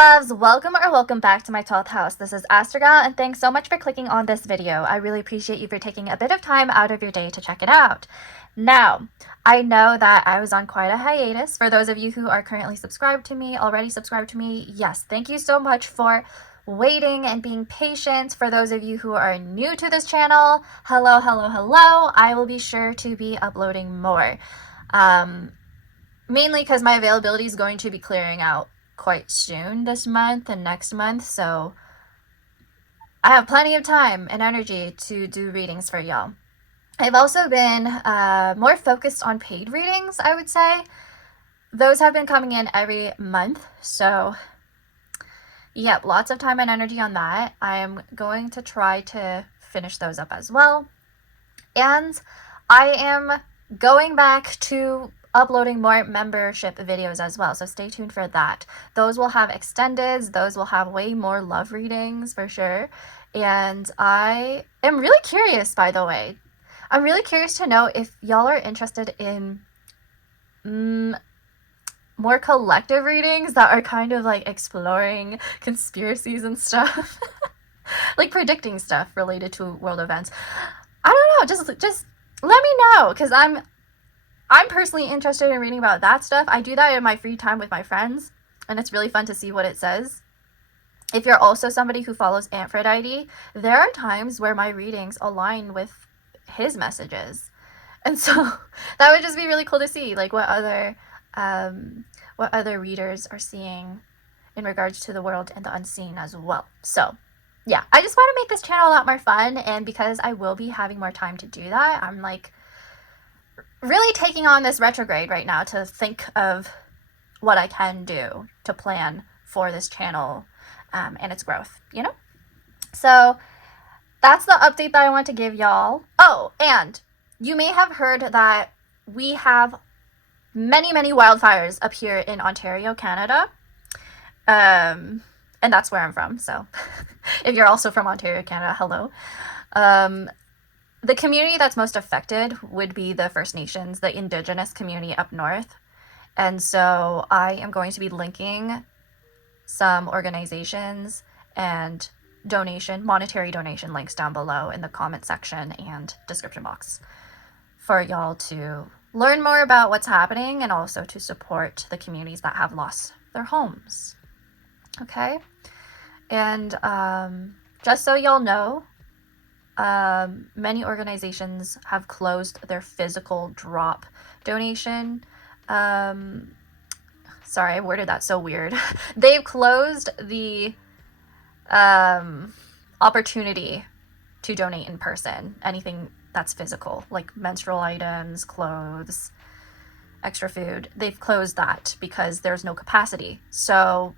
loves, welcome back to my 12th house. This is ASTROG L, and thanks so much for clicking on this video. I really appreciate you for taking a bit of time out of your day to check it out. Now, I know that I was on quite a hiatus. For those of you who are currently already subscribed to me, yes, thank you so much for waiting and being patient. For those of you who are new to this channel, hello. I will be sure to be uploading more. Mainly because my availability is going to be clearing out quite soon this month and next month, so I have plenty of time and energy to do readings for y'all. I've also been more focused on paid readings, I would say. Those have been coming in every month, so yep, lots of time and energy on that. I am going to try to finish those up as well, and I am going back to uploading more membership videos as well, so stay tuned for that. Those will have extendeds, those will have way more love readings for sure. And I am really curious, by the way, I'm really curious to know if y'all are interested in more collective readings that are kind of like exploring conspiracies and stuff. Like predicting stuff related to world events. I don't know, just let me know, because I'm personally interested in reading about that stuff. I do that in my free time with my friends, and it's really fun to see what it says. If you're also somebody who follows Aphrodite, there are times where my readings align with his messages. And so that would just be really cool to see, like what other readers are seeing in regards to the world and the unseen as well. So yeah, I just want to make this channel a lot more fun, and because I will be having more time to do that, I'm like really taking on this retrograde right now to think of what I can do to plan for this channel and its growth, you know? So that's the update that I want to give y'all. Oh, and you may have heard that we have many wildfires up here in Ontario, Canada. And that's where I'm from, so if you're also from Ontario, Canada, hello. The community that's most affected would be the First Nations, the Indigenous community up north. And so I am going to be linking some organizations and monetary donation links down below in the comment section and description box for y'all to learn more about what's happening and also to support the communities that have lost their homes. Okay? And just so y'all know, many organizations have closed their physical drop donation. Sorry, I worded that so weird. They've closed the opportunity to donate in person, anything that's physical, like menstrual items, clothes, extra food. They've closed that because there's no capacity. So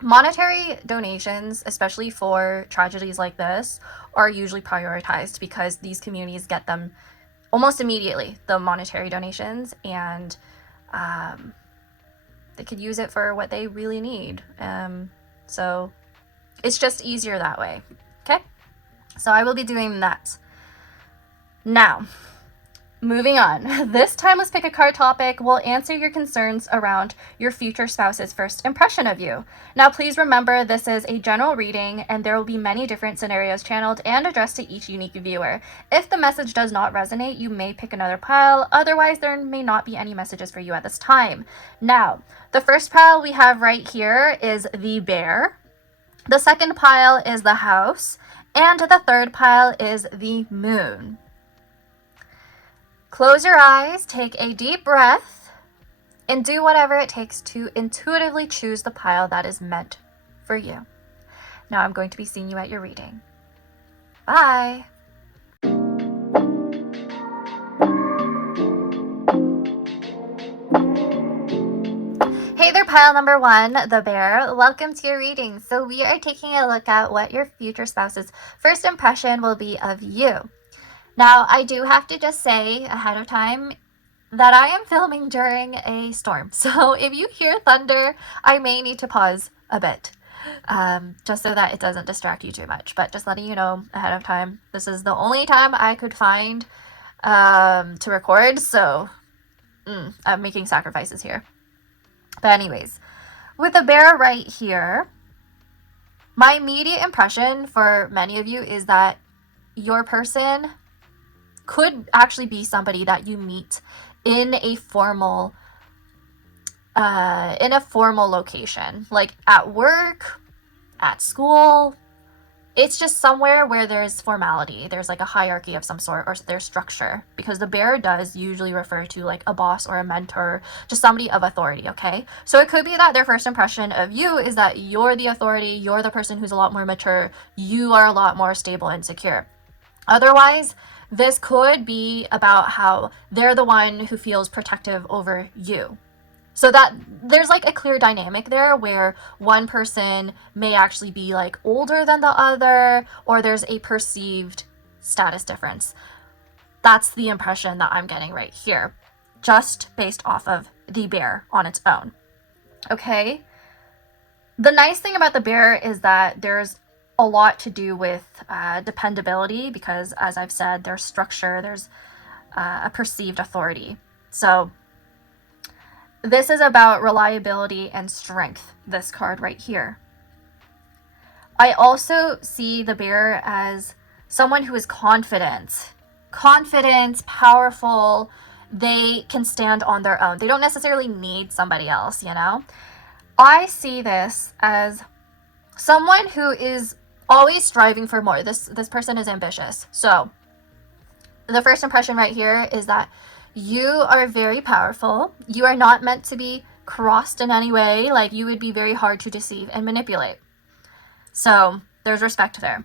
monetary donations, especially for tragedies like this, are usually prioritized because these communities get them almost immediately, the monetary donations, and they could use it for what they really need. So it's just easier that way. Okay? So I will be doing that. Now, moving on. This timeless Pickacard topic will answer your concerns around your future spouse's first impression of you. Now, please remember this is a general reading and there will be many different scenarios channeled and addressed to each unique viewer. If the message does not resonate, you may pick another pile. Otherwise, there may not be any messages for you at this time. Now, the first pile we have right here is the bear. The second pile is the house. And the third pile is the moon. Close your eyes, take a deep breath, and do whatever it takes to intuitively choose the pile that is meant for you. Now I'm going to be seeing you at your reading. Bye! Hey there, pile number one, the bear. Welcome to your reading. So we are taking a look at what your future spouse's first impression will be of you. Now, I do have to just say ahead of time that I am filming during a storm. So if you hear thunder, I may need to pause a bit, just so that it doesn't distract you too much. But just letting you know ahead of time, this is the only time I could find to record. So I'm making sacrifices here. But anyways, with the bear right here, my immediate impression for many of you is that your person could actually be somebody that you meet in a formal location, like at work, at school. It's just somewhere where there's formality. There's like a hierarchy of some sort, or there's structure, because the bear does usually refer to like a boss or a mentor, just somebody of authority, okay? So it could be that their first impression of you is that you're the authority, you're the person who's a lot more mature, you are a lot more stable and secure. Otherwise, this could be about how they're the one who feels protective over you. So that there's like a clear dynamic there where one person may actually be like older than the other, or there's a perceived status difference. That's the impression that I'm getting right here, just based off of the bear on its own. Okay. The nice thing about the bear is that there's a lot to do with dependability, because as I've said, there's structure, there's a perceived authority. So this is about reliability and strength, this card right here. I also see the bear as someone who is confident, powerful. They can stand on their own. They don't necessarily need somebody else, you know? I see this as someone who is always striving for more. This person is ambitious. So the first impression right here is that you are very powerful. You are not meant to be crossed in any way. Like, you would be very hard to deceive and manipulate. So there's respect there.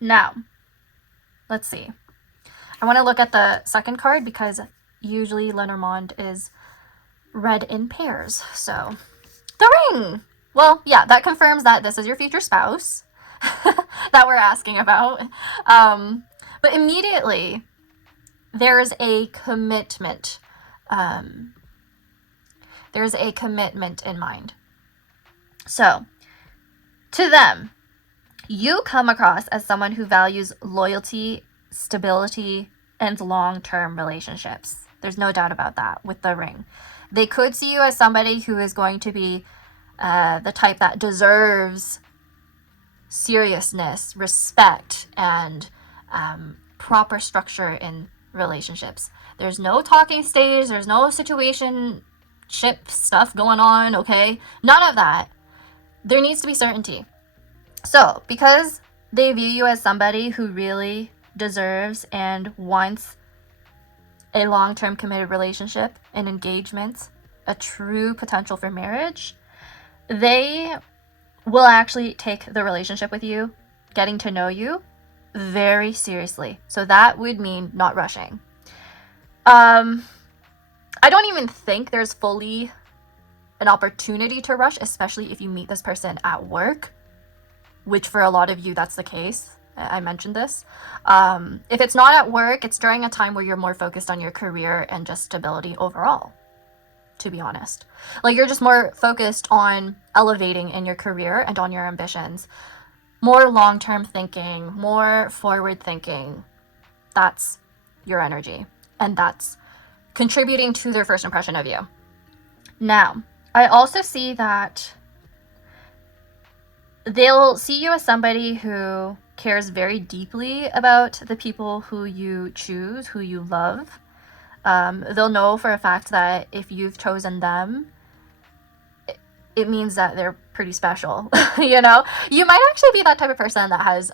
Now, let's see. I want to look at the second card, because usually Lenormand is read in pairs. So the ring. Well, yeah, that confirms that this is your future spouse that we're asking about. But immediately, there's a commitment. There's a commitment in mind. So, to them, you come across as someone who values loyalty, stability, and long-term relationships. There's no doubt about that with the ring. They could see you as somebody who is going to be the type that deserves seriousness, respect, and proper structure in relationships. There's no talking stage, there's no situationship stuff going on, okay? None of that. There needs to be certainty. So, because they view you as somebody who really deserves and wants a long-term committed relationship, an engagement, a true potential for marriage, they will actually take the relationship with you, getting to know you, very seriously. So that would mean not rushing. I don't even think there's fully an opportunity to rush, especially if you meet this person at work, which for a lot of you, that's the case. I mentioned this. If it's not at work, it's during a time where you're more focused on your career and just stability overall, to be honest. Like, you're just more focused on elevating in your career and on your ambitions. More long-term thinking, more forward thinking. That's your energy. And that's contributing to their first impression of you. Now, I also see that they'll see you as somebody who cares very deeply about the people who you choose, who you love. They'll know for a fact that if you've chosen them, it means that they're pretty special. You know, you might actually be that type of person that has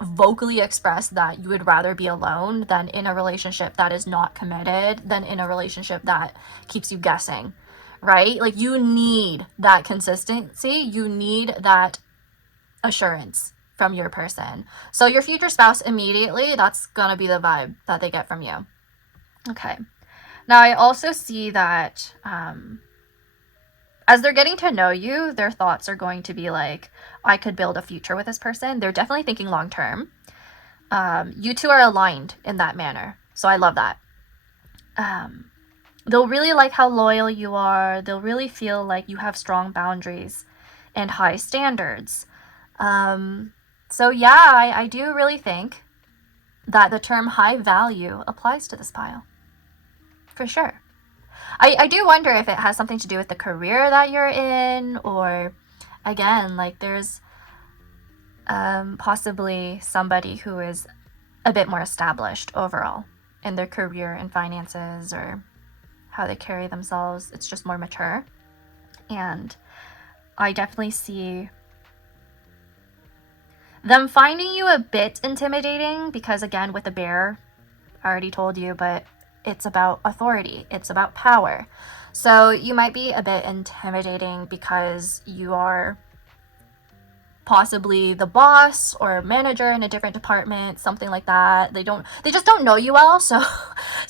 vocally expressed that you would rather be alone than in a relationship that is not committed, than in a relationship that keeps you guessing, right? Like, you need that consistency, you need that assurance from your person. So your future spouse, immediately, that's gonna be the vibe that they get from you. Okay. Now, I also see that as they're getting to know you, their thoughts are going to be like, I could build a future with this person. They're definitely thinking long term. You two are aligned in that manner. So I love that. They'll really like how loyal you are. They'll really feel like you have strong boundaries and high standards. So yeah, I do really think that the term high value applies to this pile. For sure. I do wonder if it has something to do with the career that you're in, or again, like there's possibly somebody who is a bit more established overall in their career and finances, or how they carry themselves. It's just more mature. And I definitely see them finding you a bit intimidating because, again, with the bear, I already told you, but it's about authority. It's about power. So you might be a bit intimidating because you are possibly the boss or manager in a different department, something like that. They just don't know you well. So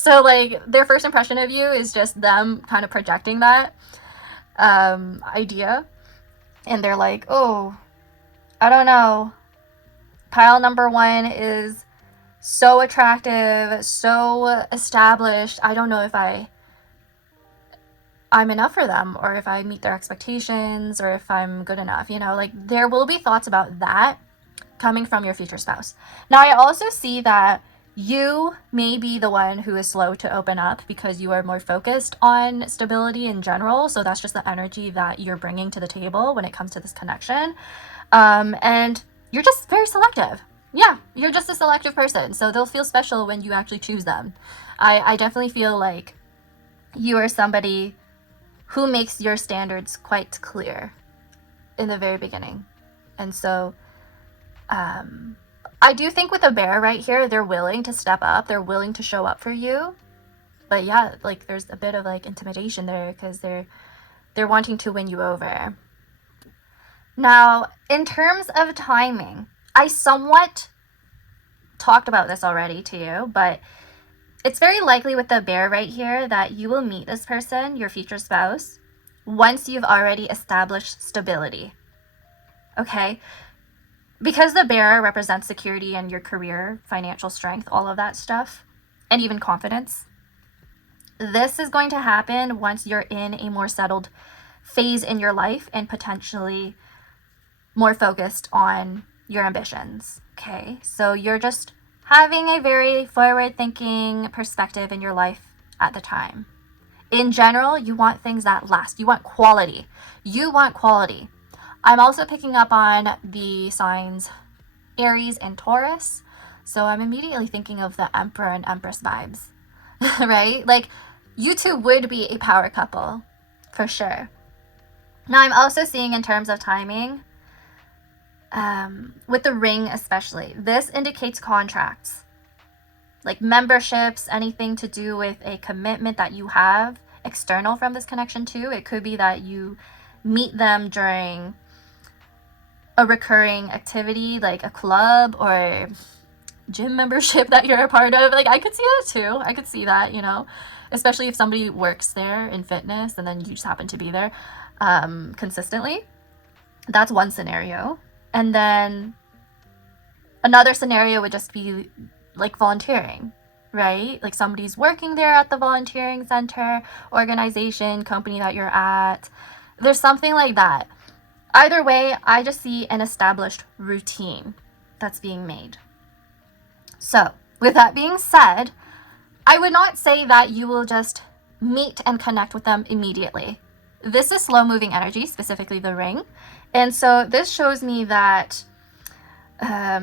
like their first impression of you is just them kind of projecting that idea. And they're like, oh, I don't know. Pile number 1 is so attractive, so established. I don't know if I'm enough for them, or if I meet their expectations, or if I'm good enough, you know, like there will be thoughts about that coming from your future spouse. Now, I also see that you may be the one who is slow to open up because you are more focused on stability in general. So that's just the energy that you're bringing to the table when it comes to this connection. And you're just very selective. Yeah, you're just a selective person. So they'll feel special when you actually choose them. I definitely feel like you are somebody who makes your standards quite clear in the very beginning. And so I do think with a bear right here, they're willing to step up. They're willing to show up for you. But yeah, like there's a bit of like intimidation there because they're wanting to win you over. Now, in terms of timing, I somewhat talked about this already to you, but it's very likely with the bear right here that you will meet this person, your future spouse, once you've already established stability. Okay? Because the bear represents security and your career, financial strength, all of that stuff, and even confidence. This is going to happen once you're in a more settled phase in your life and potentially more focused on your ambitions. Okay? So you're just having a very forward-thinking perspective in your life at the time. In general, you want things that last. You want quality. You want quality. I'm also picking up on the signs Aries and Taurus. So I'm immediately thinking of the Emperor and Empress vibes, right? Like, you two would be a power couple, for sure. Now, I'm also seeing in terms of timing, with the ring especially, this indicates contracts, like memberships, anything to do with a commitment that you have external from this connection too. It could be that you meet them during a recurring activity like a club or gym membership that you're a part of. Like, I could see that too. I could see that, you know, especially if somebody works there in fitness and then you just happen to be there consistently. That's one scenario. And then another scenario would just be like volunteering, right? Like somebody's working there at the volunteering center, organization, company that you're at. There's something like that. Either way, I just see an established routine that's being made. So, with that being said, I would not say that you will just meet and connect with them immediately. This is slow-moving energy, specifically the ring. And so this shows me that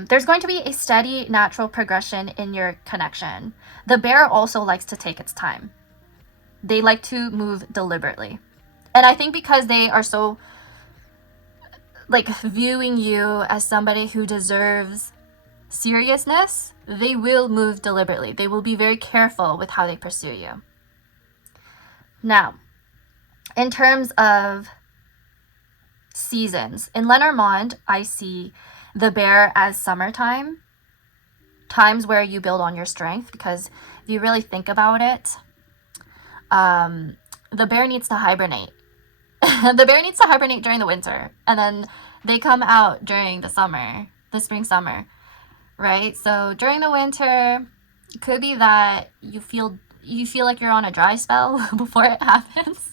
there's going to be a steady, natural progression in your connection. The bear also likes to take its time. They like to move deliberately. And I think because they are so, like, viewing you as somebody who deserves seriousness, they will move deliberately. They will be very careful with how they pursue you. Now, in terms of seasons, in Lenormand, I see the bear as summertime, times where you build on your strength, because if you really think about it, the bear needs to hibernate. The bear needs to hibernate during the winter, and then they come out during the summer, the spring, summer, right? So during the winter, it could be that you feel like you're on a dry spell before it happens.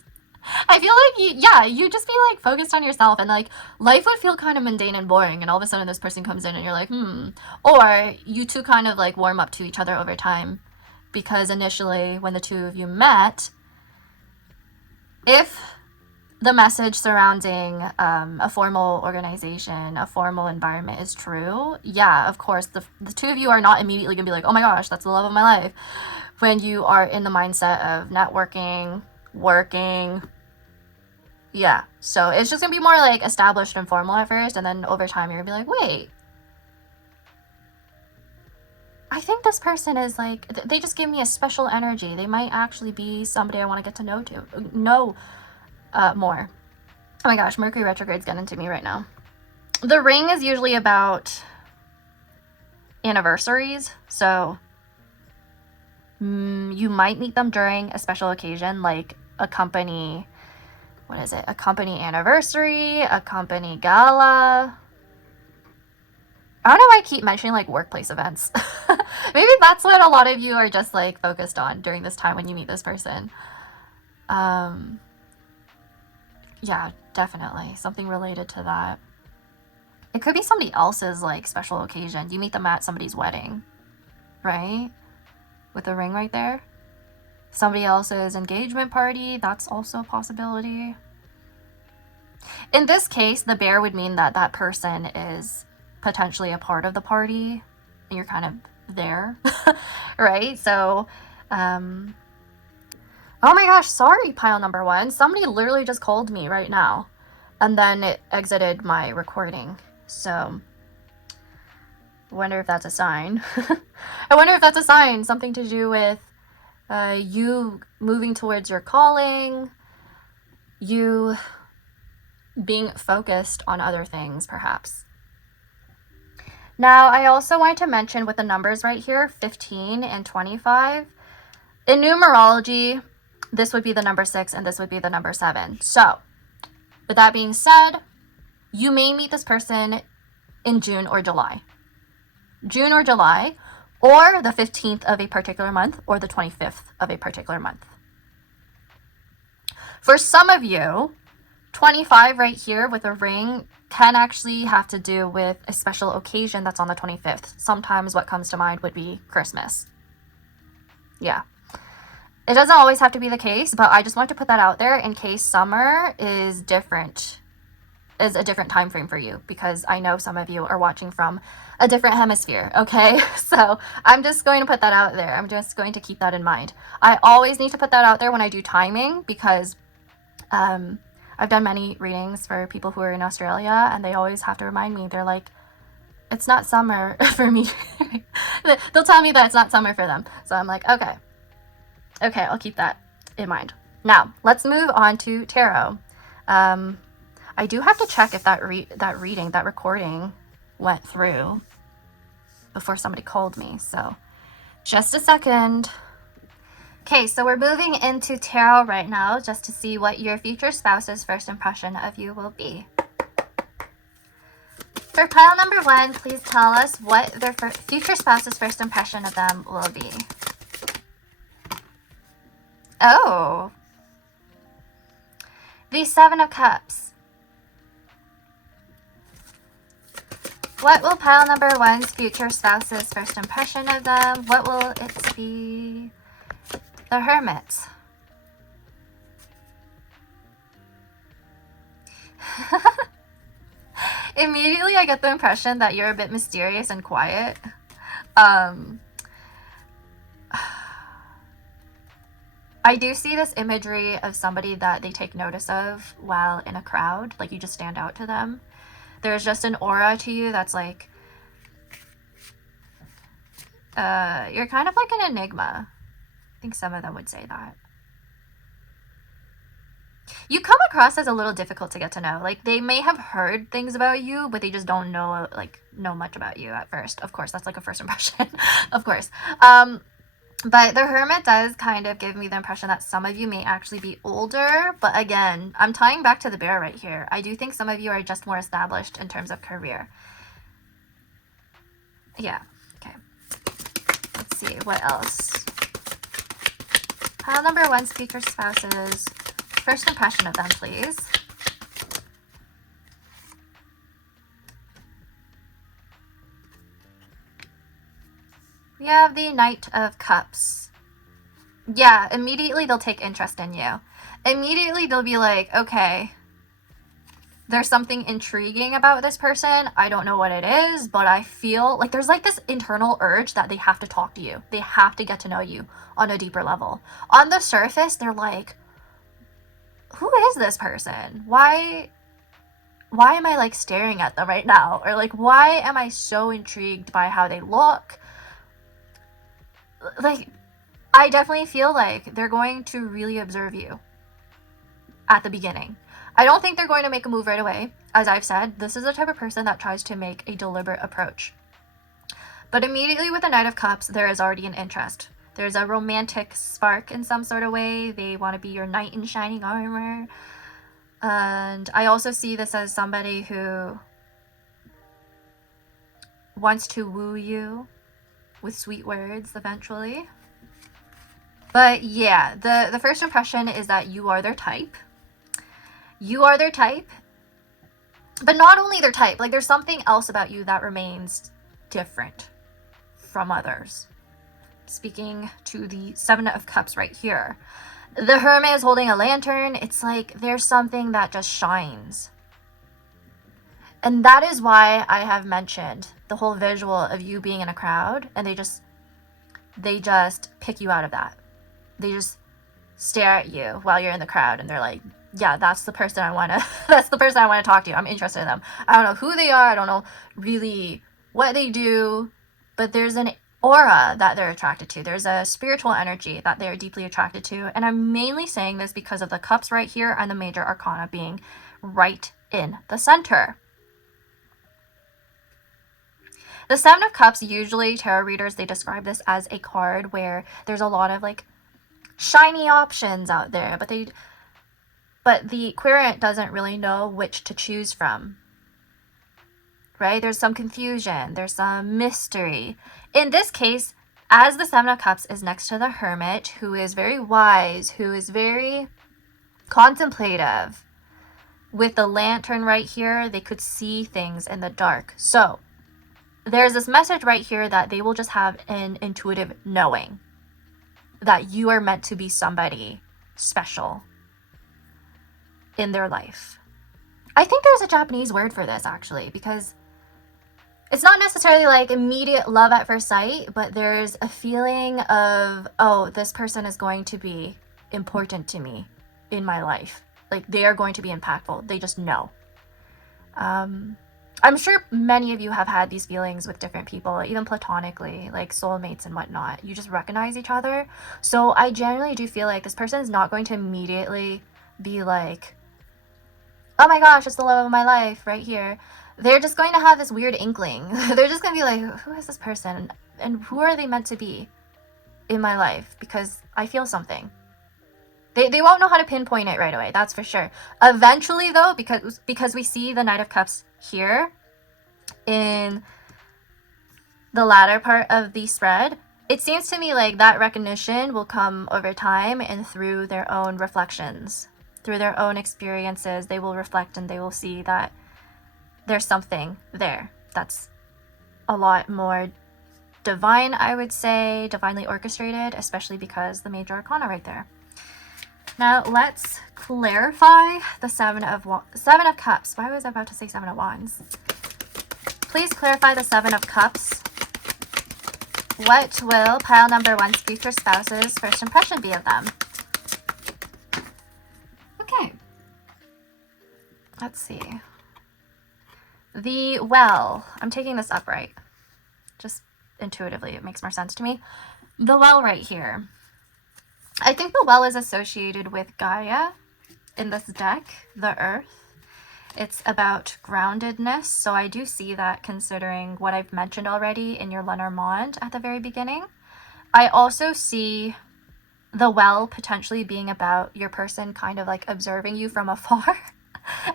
I feel like you just be like focused on yourself, and like life would feel kind of mundane and boring, and all of a sudden this person comes in and you're like, or you two kind of like warm up to each other over time, because initially when the two of you met, if the message surrounding a formal organization, a formal environment is true, yeah, of course, the two of you are not immediately gonna be like, oh my gosh, that's the love of my life, when you are in the mindset of networking, working. Yeah, so it's just gonna be more like established and formal at first, and then over time you're gonna be like, wait, I think this person is like, they just give me a special energy. They might actually be somebody I want to get to know more. Oh my gosh, Mercury retrograde's getting to me right now. The ring is usually about anniversaries, so you might meet them during a special occasion, like a company, what is it? A company anniversary, a company gala. I don't know why I keep mentioning like workplace events. Maybe that's what a lot of you are just like focused on during this time when you meet this person. Yeah, definitely something related to that. It could be somebody else's like special occasion. You meet them at somebody's wedding, right? With a ring right there. Somebody else's engagement party, that's also a possibility. In this case, the bear would mean that that person is potentially a part of the party and you're kind of there, right? So, oh my gosh, sorry, pile number one. Somebody literally just called me right now and then it exited my recording. So, I wonder if that's a sign. I wonder if that's a sign, something to do with you moving towards your calling, you being focused on other things, perhaps. Now, I also wanted to mention with the numbers right here, 15 and 25. In numerology, this would be the number 6 and this would be the number 7. So, with that being said, you may meet this person in June or July. June or July, or the 15th of a particular month, or the 25th of a particular month. For some of you, 25 right here with a ring can actually have to do with a special occasion that's on the 25th. Sometimes what comes to mind would be Christmas. Yeah. It doesn't always have to be the case, but I just want to put that out there in case summer is different, is a different time frame for you, because I know some of you are watching from a different hemisphere, okay? So I'm just going to put that out there. I'm just going to keep that in mind. I always need to put that out there when I do timing, because I've done many readings for people who are in Australia, and they always have to remind me. They're like, it's not summer for me. They'll tell me that it's not summer for them. So I'm like, okay, I'll keep that in mind. Now, let's move on to tarot. I do have to check if that recording went through before somebody called me. So just a second. Okay, so we're moving into tarot right now just to see what your future spouse's first impression of you will be. For pile number 1, please tell us what their future spouse's first impression of them will be. Oh, the 7 of Cups. What will pile number 1's future spouse's first impression of them? What will it be? The Hermit. Immediately I get the impression that you're a bit mysterious and quiet. I do see this imagery of somebody that they take notice of while in a crowd, like you just stand out to them. There's just an aura to you that's like, you're kind of like an enigma. I think some of them would say that. You come across as a little difficult to get to know. Like, they may have heard things about you, but they just don't know much about you at first. Of course, that's like a first impression. Of course. But the Hermit does kind of give me the impression that some of you may actually be older. But again, I'm tying back to the Bear right here. I do think some of you are just more established in terms of career. Yeah. Okay. Let's see. What else? Pile number 1's future spouses. First impression of them, please. We have the Knight of Cups. Yeah, immediately they'll take interest in you. Immediately they'll be like, okay, there's something intriguing about this person. I don't know what it is, but I feel like there's like this internal urge that they have to talk to you. They have to get to know you on a deeper level. On the surface, they're like, who is this person? Why am I like staring at them right now? Or like, why am I so intrigued by how they look? Like, I definitely feel like they're going to really observe you at the beginning. I don't think they're going to make a move right away. As I've said, this is the type of person that tries to make a deliberate approach. But immediately with the Knight of Cups, there is already an interest. There's a romantic spark in some sort of way. They want to be your knight in shining armor. And I also see this as somebody who wants to woo you with sweet words eventually. But yeah, the first impression is that you are their type. You are their type. But not only their type, like there's something else about you that remains different from others. Speaking to the Seven of Cups right here. The Hermit is holding a lantern. It's like there's something that just shines. And that is why I have mentioned the whole visual of you being in a crowd and they just pick you out of that. They just stare at you while you're in the crowd and they're like, yeah, that's the person I want to talk to. I'm interested in them. I don't know who they are. I don't know really what they do, but there's an aura that they're attracted to. There's a spiritual energy that they're deeply attracted to. And I'm mainly saying this because of the cups right here and the major arcana being right in the center. The Seven of Cups, usually tarot readers, they describe this as a card where there's a lot of like shiny options out there, but the querent doesn't really know which to choose from, right? There's some confusion, there's some mystery. In this case, as the Seven of Cups is next to the Hermit, who is very wise, who is very contemplative, with the lantern right here, they could see things in the dark. So there's this message right here that they will just have an intuitive knowing that you are meant to be somebody special in their life. I think there's a Japanese word for this actually, because it's not necessarily like immediate love at first sight, but there's a feeling of, oh, this person is going to be important to me in my life. Like they are going to be impactful. They just know. I'm sure many of you have had these feelings with different people, even platonically, like soulmates and whatnot. You just recognize each other. So I generally do feel like this person is not going to immediately be like, oh my gosh, it's the love of my life right here. They're just going to have this weird inkling. They're just going to be like, who is this person? And who are they meant to be in my life? Because I feel something. They won't know how to pinpoint it right away, that's for sure. Eventually, though, because we see the Knight of Cups here in the latter part of the spread, it seems to me like that recognition will come over time and through their own reflections. Through their own experiences, they will reflect and they will see that there's something there that's a lot more divine, I would say, divinely orchestrated, especially because the major arcana right there. Now let's clarify the Seven of Cups. Why was I about to say Seven of Wands? Please clarify the Seven of Cups. What will pile number one's future spouse's first impression be of them? Okay. Let's see. The Well. I'm taking this upright. Just intuitively, it makes more sense to me. The Well right here. I think the Well is associated with Gaia in this deck, the Earth. It's about groundedness, so I do see that considering what I've mentioned already in your Lenormand at the very beginning. I also see the Well potentially being about your person kind of like observing you from afar,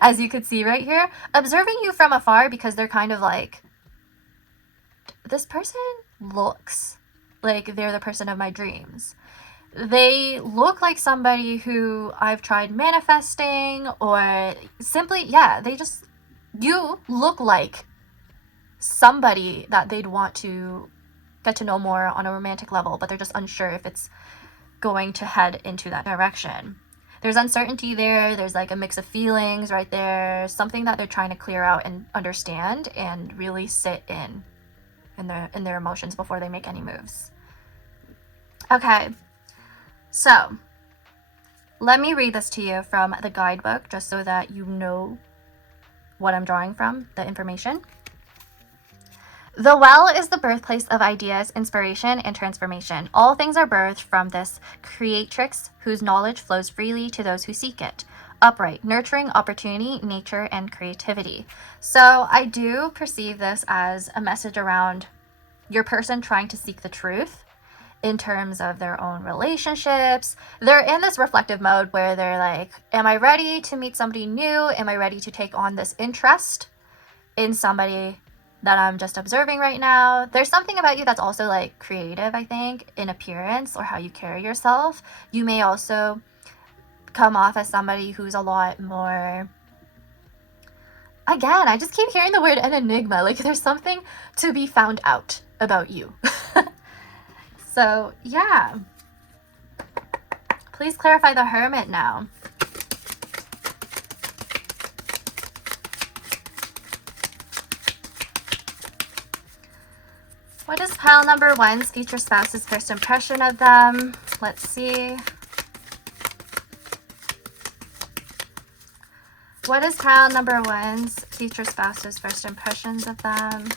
as you could see right here. Observing you from afar because they're kind of like, this person looks like they're the person of my dreams. They look like somebody who I've tried manifesting, or simply, yeah, you look like somebody that they'd want to get to know more on a romantic level, but they're just unsure if it's going to head into that direction. There's uncertainty there. There's like a mix of feelings right there. Something that they're trying to clear out and understand and really sit in their emotions before they make any moves. Okay, so let me read this to you from the guidebook just so that you know what I'm drawing from, the information. The well is the birthplace of ideas, inspiration, and transformation. All things are birthed from this creatrix whose knowledge flows freely to those who seek it. Upright, nurturing opportunity, nature, and creativity. So I do perceive this as a message around your person trying to seek the truth in terms of their own relationships. They're in this reflective mode where they're like, am I ready to meet somebody new? Am I ready to take on this interest in somebody that I'm just observing right now? There's something about you that's also like creative, I think, in appearance or how you carry yourself. You may also come off as somebody who's a lot more, again, I just keep hearing the word an enigma. Like there's something to be found out about you. So yeah, please clarify the Hermit now. What is pile number one's future spouse's first impression of them? Let's see. What is pile number one's future spouse's first impressions of them?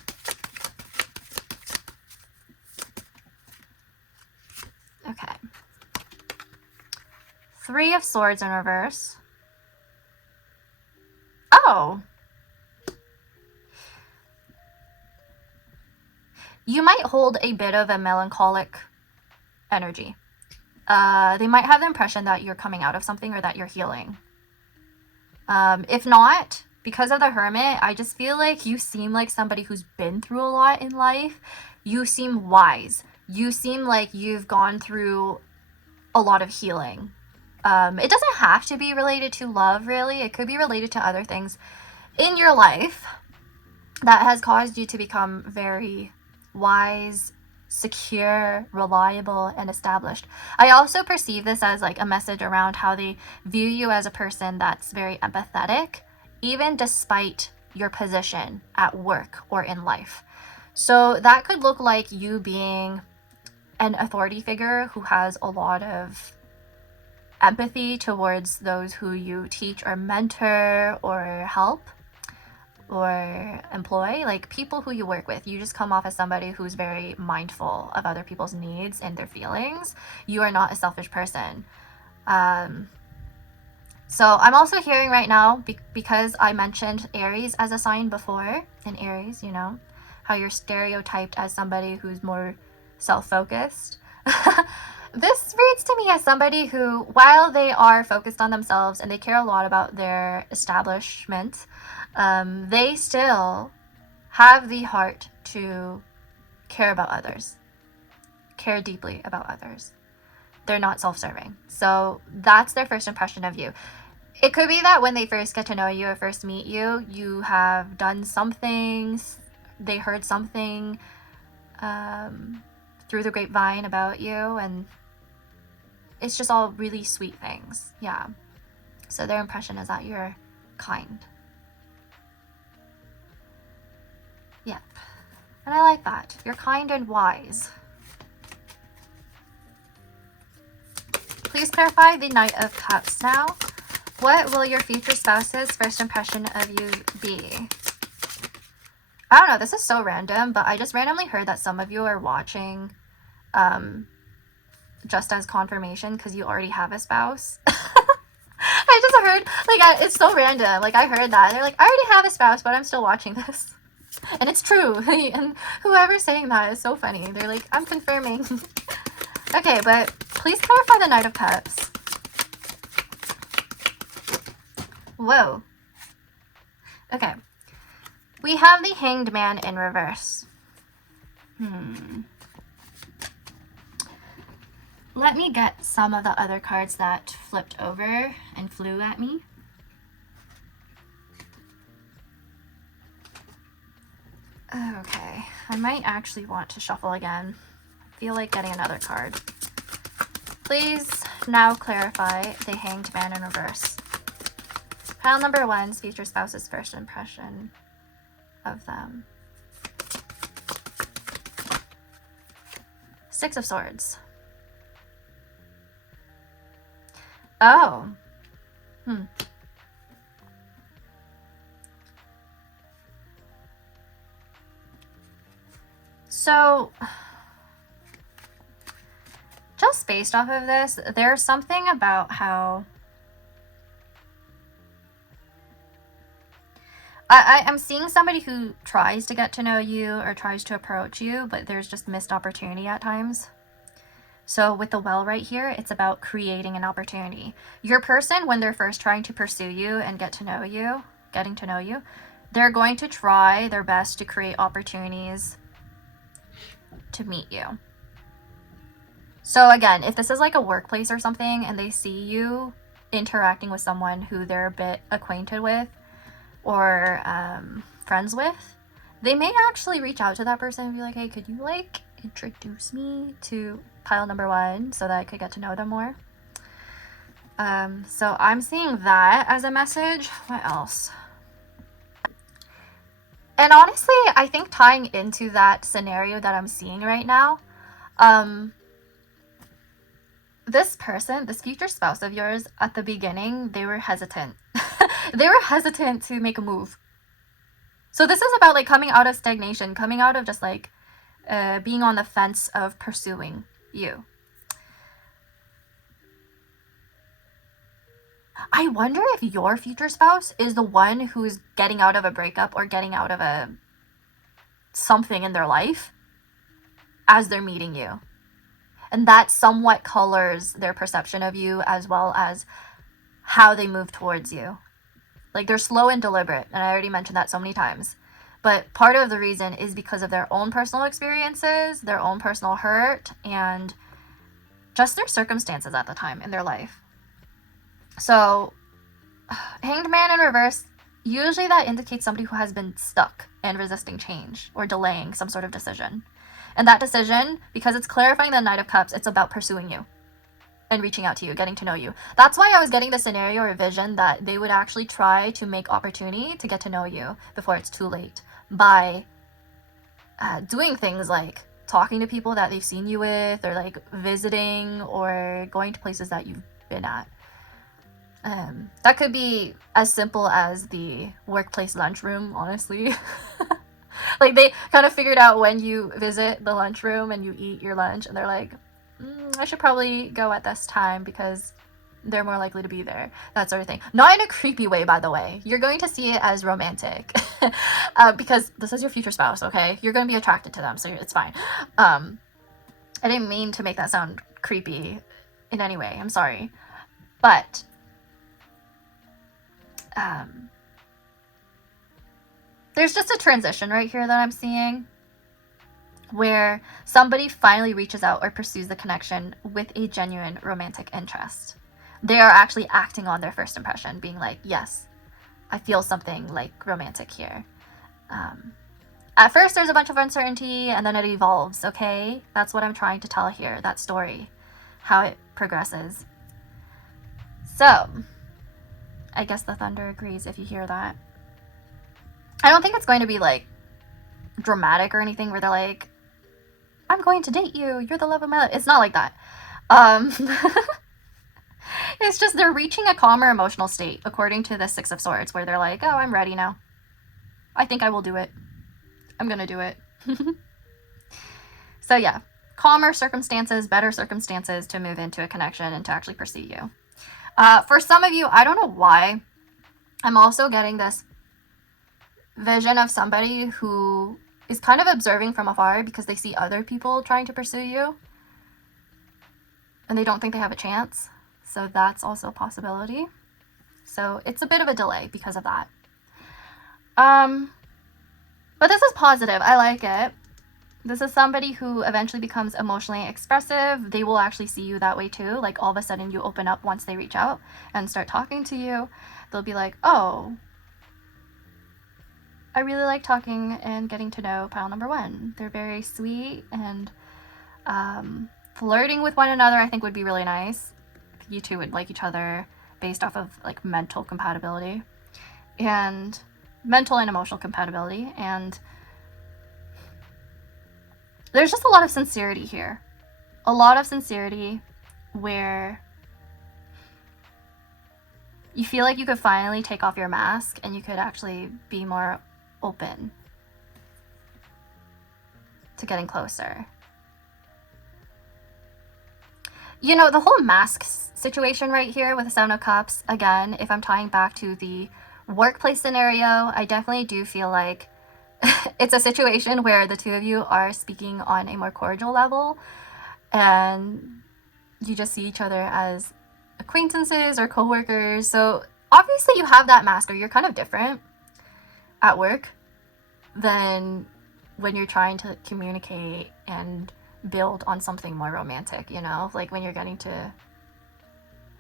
Okay. Three of Swords in reverse. Oh. You might hold a bit of a melancholic energy. They might have the impression that you're coming out of something or that you're healing. If not, because of the Hermit, I just feel like you seem like somebody who's been through a lot in life. You seem wise. You seem like you've gone through a lot of healing. It doesn't have to be related to love, really. It could be related to other things in your life that has caused you to become very wise, secure, reliable, and established. I also perceive this as like a message around how they view you as a person that's very empathetic, even despite your position at work or in life. So that could look like you being an authority figure who has a lot of empathy towards those who you teach or mentor or help or employ, like people who you work with. You just come off as somebody who's very mindful of other people's needs and their feelings. You are not a selfish person. So I'm also hearing right now, because I mentioned Aries as a sign before, in Aries, you know, how you're stereotyped as somebody who's more self-focused. This reads to me as somebody who, while they are focused on themselves and they care a lot about their establishment, they still have the heart to care about others, care deeply about others. They're not self-serving. So that's their first impression of you. It could be that when they first get to know you or first meet you, you have done something, they heard something through the grapevine about you, and it's just all really sweet things. Yeah. So their impression is that you're kind. Yep. And I like that. You're kind and wise. Please clarify the Knight of Cups now. What will your future spouse's first impression of you be? I don't know, this is so random, but I just randomly heard that some of you are watching just as confirmation because you already have a spouse. I just heard, like, it's so random. Like, I heard that. They're like, I already have a spouse, but I'm still watching this. And it's true. And whoever's saying that is so funny. They're like, I'm confirming. Okay, but please clarify the Knight of Cups. Whoa. Okay. We have the Hanged Man in reverse. Let me get some of the other cards that flipped over and flew at me. Okay, I might actually want to shuffle again. I feel like getting another card. Please now clarify the Hanged Man in reverse. Pile number 1's future spouse's first impression of them. Six of Swords. Oh. So, just based off of this, there's something about how I'm seeing somebody who tries to get to know you or tries to approach you, but there's just missed opportunity at times. So with the well right here, it's about creating an opportunity. Your person, when they're first trying to pursue you and getting to know you, they're going to try their best to create opportunities to meet you. So again, if this is like a workplace or something and they see you interacting with someone who they're a bit acquainted with or friends with, they may actually reach out to that person and be like, hey, could you like introduce me to pile number 1 so that I could get to know them more? So I'm seeing that as a message. What else? And honestly, I think tying into that scenario that I'm seeing right now, this person, this future spouse of yours, at the beginning, they were hesitant. They were hesitant to make a move. So this is about like coming out of stagnation, coming out of just like being on the fence of pursuing you. I wonder if your future spouse is the one who's getting out of a breakup or getting out of a something in their life as they're meeting you. And that somewhat colors their perception of you as well as how they move towards you. Like, they're slow and deliberate, and I already mentioned that so many times. But part of the reason is because of their own personal experiences, their own personal hurt, and just their circumstances at the time in their life. So, Hanged Man in reverse, usually that indicates somebody who has been stuck and resisting change or delaying some sort of decision. And that decision, because it's clarifying the Knight of Cups, it's about pursuing you and reaching out to you, getting to know you. That's why I was getting the scenario or vision that they would actually try to make opportunity to get to know you before it's too late by doing things like talking to people that they've seen you with, or like visiting or going to places that you've been at. That could be as simple as the workplace lunchroom, honestly. Like, they kind of figured out when you visit the lunchroom and you eat your lunch, and they're like, I should probably go at this time because they're more likely to be there. That sort of thing. Not in a creepy way, by the way. You're going to see it as romantic. Because this is your future spouse, okay? You're going to be attracted to them, so it's fine. I didn't mean to make that sound creepy in any way. I'm sorry. But there's just a transition right here that I'm seeing where somebody finally reaches out or pursues the connection with a genuine romantic interest. They are actually acting on their first impression, being like, yes, I feel something like romantic here. At first, there's a bunch of uncertainty, and then it evolves, okay? That's what I'm trying to tell here, that story, how it progresses. So, I guess the thunder agrees if you hear that. I don't think it's going to be, like, dramatic or anything where they're like, I'm going to date you, you're the love of my life. It's not like that. It's just they're reaching a calmer emotional state, according to the Six of Swords, where they're like, oh, I'm ready now. I think I will do it. I'm gonna do it. So yeah, calmer circumstances, better circumstances to move into a connection and to actually pursue you. For some of you, I don't know why, I'm also getting this vision of somebody who is kind of observing from afar because they see other people trying to pursue you and they don't think they have a chance. So that's also a possibility. So it's a bit of a delay because of that. But this is positive. I like it. This is somebody who eventually becomes emotionally expressive. They will actually see you that way too. Like, all of a sudden you open up once they reach out and start talking to you. They'll be like, oh, I really like talking and getting to know pile number 1. They're very sweet and flirting with one another, I think, would be really nice. You two would like each other based off of like mental compatibility and mental and emotional compatibility. And there's just a lot of sincerity here. A lot of sincerity where you feel like you could finally take off your mask and you could actually be more open to getting closer. You know, the whole mask situation right here with the Seven of Cups, again, if I'm tying back to the workplace scenario, I definitely do feel like it's a situation where the two of you are speaking on a more cordial level and you just see each other as acquaintances or co-workers. So obviously you have that mask, or you're kind of different at work than when you're trying to communicate and build on something more romantic, you know? Like when you're getting to...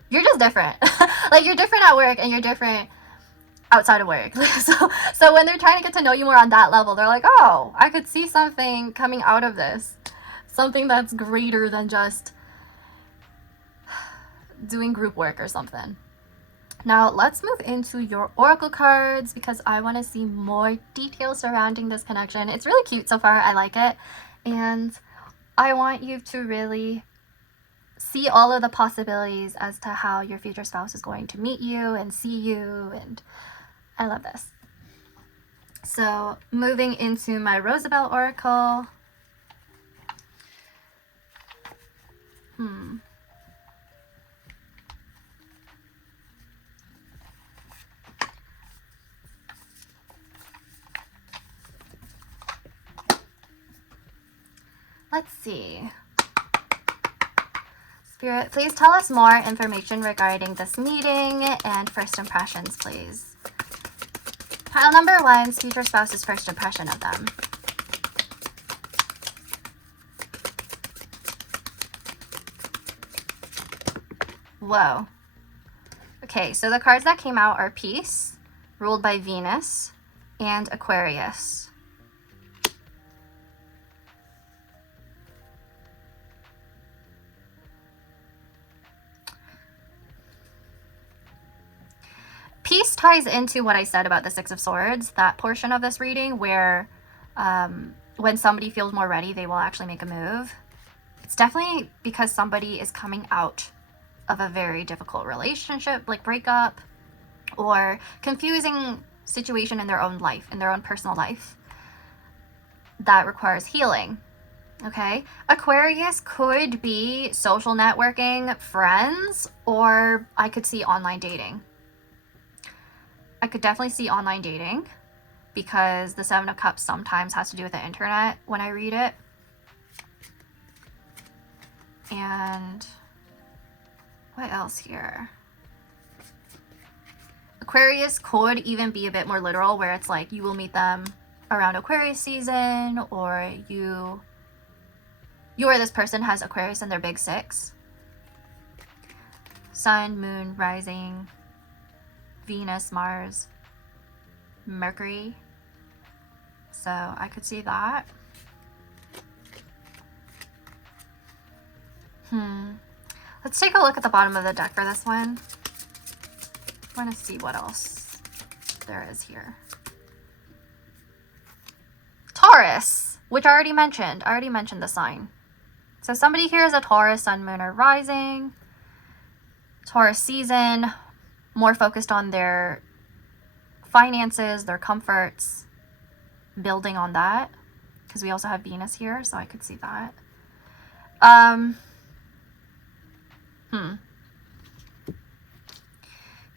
You're just different. Like you're different at work and you're different outside of work. So when they're trying to get to know you more on that level, they're like, oh, I could see something coming out of this. Something that's greater than just doing group work or something. Now let's move into your oracle cards because I want to see more details surrounding this connection. It's really cute so far. I like it. And I want you to really see all of the possibilities as to how your future spouse is going to meet you and see you. And I love this. So moving into my Rosabelle oracle. Let's see. Spirit, please tell us more information regarding this meeting and first impressions, please. Pile number 1's future spouse's first impression of them. Whoa. Okay, so the cards that came out are Peace, ruled by Venus, and Aquarius. Peace ties into what I said about the Six of Swords, that portion of this reading where when somebody feels more ready, they will actually make a move. It's definitely because somebody is coming out of a very difficult relationship, like breakup, or confusing situation in their own life, in their own personal life, that requires healing. Okay, Aquarius could be social networking, friends, or I could see online dating. I could definitely see online dating because the Seven of Cups sometimes has to do with the internet when I read it. And what else here? Aquarius could even be a bit more literal, where it's like you will meet them around Aquarius season, or you or this person has Aquarius in their big six. Sun, moon, rising, Venus, Mars, Mercury. So I could see that. Let's take a look at the bottom of the deck for this one. I want to see what else there is here. Taurus, which I already mentioned. I already mentioned the sign. So somebody here is a Taurus, sun, moon, or rising. Taurus season, more focused on their finances, their comforts, building on that, because we also have Venus here, so I could see that.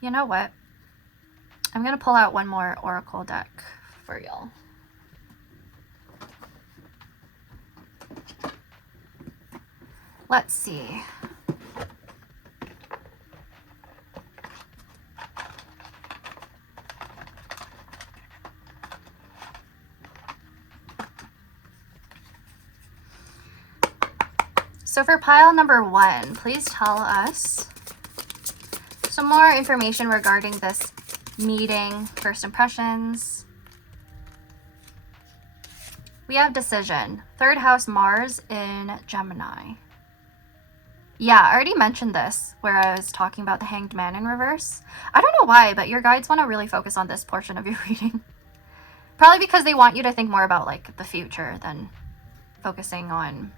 You know what? I'm gonna pull out one more oracle deck for y'all. Let's see. So for pile number 1, please tell us some more information regarding this meeting, first impressions. We have decision. 3rd house Mars in Gemini. Yeah, I already mentioned this where I was talking about the Hanged Man in reverse. I don't know why, but your guides want to really focus on this portion of your reading. Probably because they want you to think more about like the future than focusing on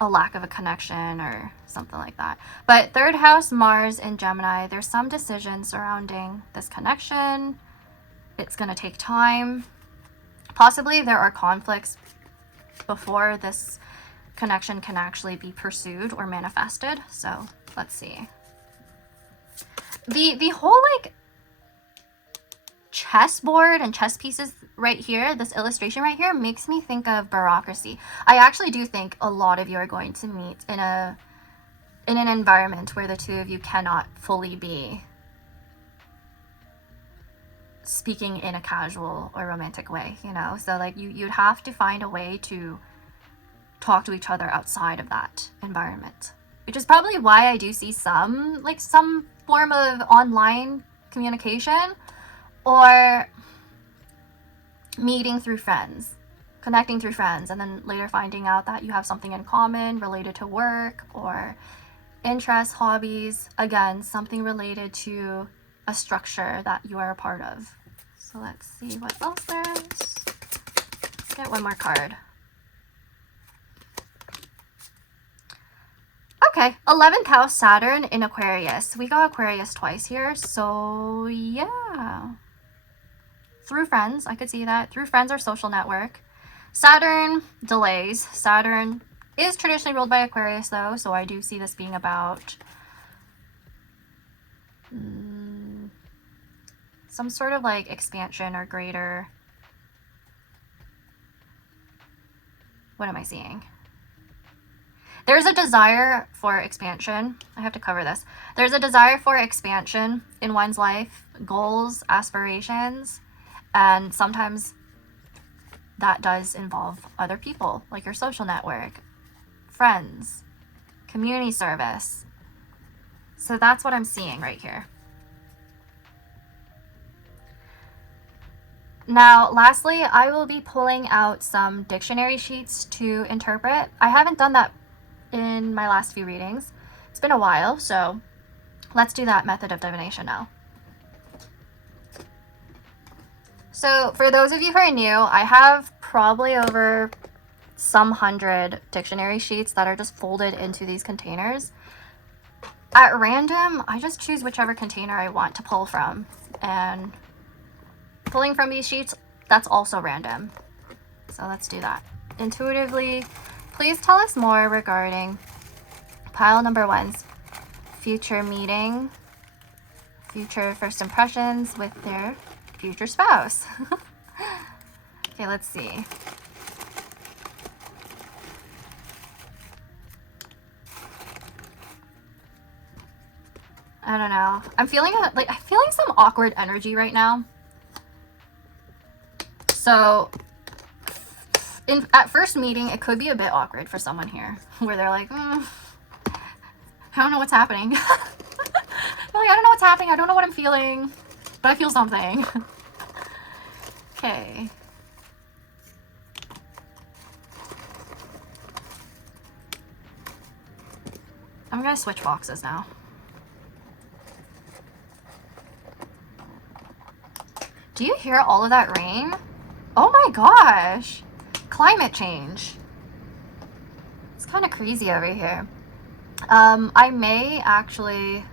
a lack of a connection or something like that. But third house, Mars in Gemini, there's some decision surrounding this connection. It's going to take time. Possibly there are conflicts before this connection can actually be pursued or manifested. So let's see. The whole like chessboard and chess pieces right here, this illustration right here, makes me think of bureaucracy. I actually do think a lot of you are going to meet in an environment where the two of you cannot fully be speaking in a casual or romantic way, you know? So like you'd have to find a way to talk to each other outside of that environment, which is probably why I do see some form of online communication or meeting through friends, connecting through friends, and then later finding out that you have something in common related to work or interests, hobbies, again, something related to a structure that you are a part of. So let's see what else there is. Let's get one more card. Okay, 11th house, Saturn in Aquarius. We got Aquarius twice here, so yeah. Through friends, I could see that. Through friends or social network. Saturn, delays. Saturn is traditionally ruled by Aquarius, though, so I do see this being about some sort of like expansion or greater... What am I seeing? There's a desire for expansion. I have to cover this. There's a desire for expansion in one's life, goals, aspirations, and sometimes that does involve other people, like your social network, friends, community service. So that's what I'm seeing right here. Now, lastly, I will be pulling out some dictionary sheets to interpret. I haven't done that in my last few readings. It's been a while, so let's do that method of divination now. So for those of you who are new, I have probably over some 100 dictionary sheets that are just folded into these containers. At random, I just choose whichever container I want to pull from, and pulling from these sheets, that's also random. So let's do that. Intuitively, please tell us more regarding pile number 1's future meeting, future first impressions with their future spouse. Okay, let's see. I don't know. I'm feeling some awkward energy right now. So at first meeting, it could be a bit awkward for someone here, where they're like, I don't know what's happening. Like, I don't know what's happening. I don't know what I'm feeling, but I feel something. Okay. I'm gonna switch boxes now. Do you hear all of that rain? Oh my gosh. Climate change. It's kind of crazy over here. I may actually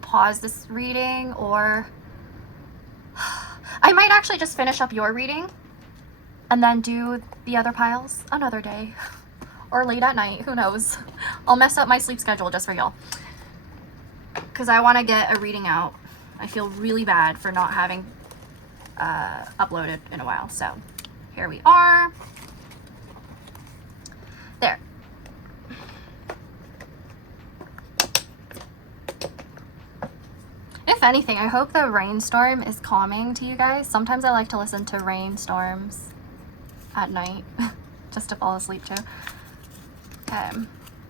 pause this reading, or I might actually just finish up your reading and then do the other piles another day or late at night. Who knows? I'll mess up my sleep schedule just for y'all, because I want to get a reading out. I feel really bad for not having uploaded in a while. So here we are. There. If anything, I hope the rainstorm is calming to you guys. Sometimes I like to listen to rainstorms at night just to fall asleep to. Okay.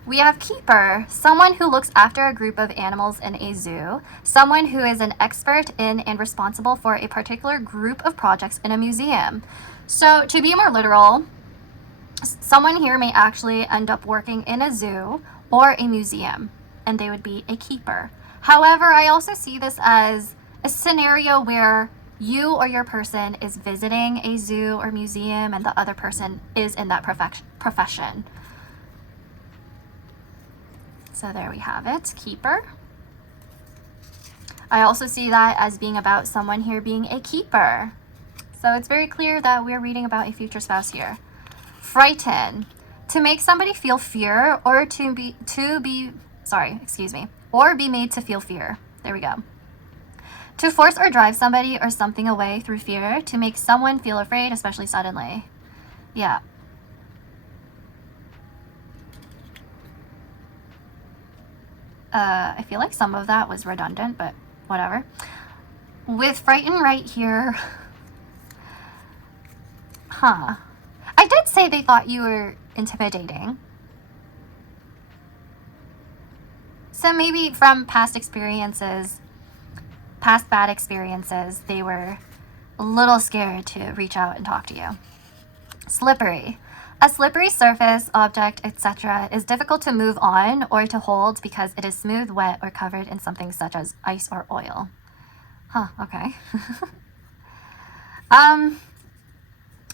We have keeper, someone who looks after a group of animals in a zoo, someone who is an expert in and responsible for a particular group of projects in a museum. So to be more literal, Someone here may actually end up working in a zoo or a museum, and they would be a keeper. However, I also see this as a scenario where you or your person is visiting a zoo or museum and the other person is in that profession. So there we have it, keeper. I also see that as being about someone here being a keeper. So it's very clear that we're reading about a future spouse here. Frighten. To make somebody feel fear or or be made to feel fear. There we go. To force or drive somebody or something away through fear, to make someone feel afraid, especially suddenly. Yeah. I feel like some of that was redundant, but whatever. With frighten right here, I did say they thought you were intimidating. So maybe from past experiences, past bad experiences, they were a little scared to reach out and talk to you. Slippery. A slippery surface, object, etc. is difficult to move on or to hold because it is smooth, wet, or covered in something such as ice or oil. Okay.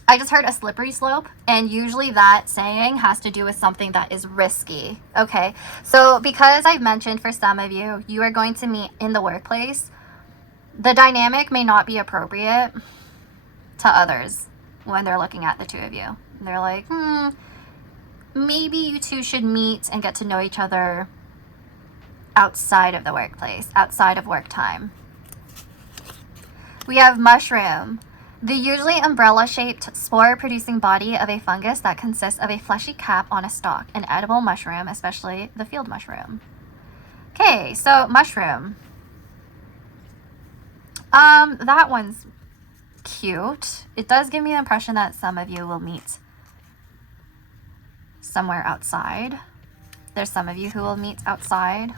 I just heard a slippery slope, and usually that saying has to do with something that is risky. Okay, so because I've mentioned for some of you, you are going to meet in the workplace, the dynamic may not be appropriate to others when they're looking at the two of you. They're like, maybe you two should meet and get to know each other outside of the workplace, outside of work time. We have mushroom. The usually umbrella-shaped spore-producing body of a fungus that consists of a fleshy cap on a stalk, an edible mushroom, especially the field mushroom. Okay, so mushroom. That one's cute. It does give me the impression that some of you will meet somewhere outside. There's some of you who will meet outside.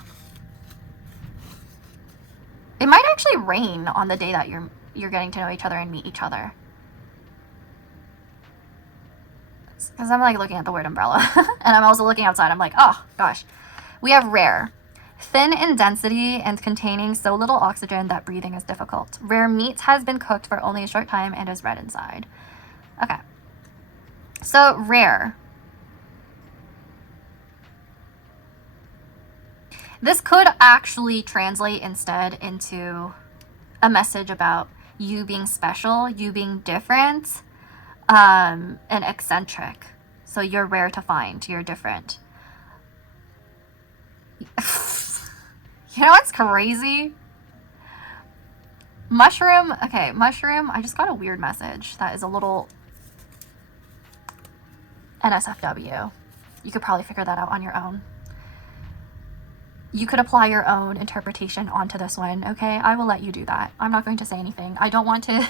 It might actually rain on the day that you're getting to know each other and meet each other. Because I'm like looking at the word umbrella. And I'm also looking outside. I'm like, oh gosh. We have rare. Thin in density and containing so little oxygen that breathing is difficult. Rare meat has been cooked for only a short time and is red inside. Okay. So rare. This could actually translate instead into a message about you being special, you being different, and eccentric. So you're rare to find, you're different. You know what's crazy? Mushroom, okay, mushroom, I just got a weird message that is a little NSFW. You could probably figure that out on your own. You could apply your own interpretation onto this one, okay? I will let you do that. I'm not going to say anything. I don't want to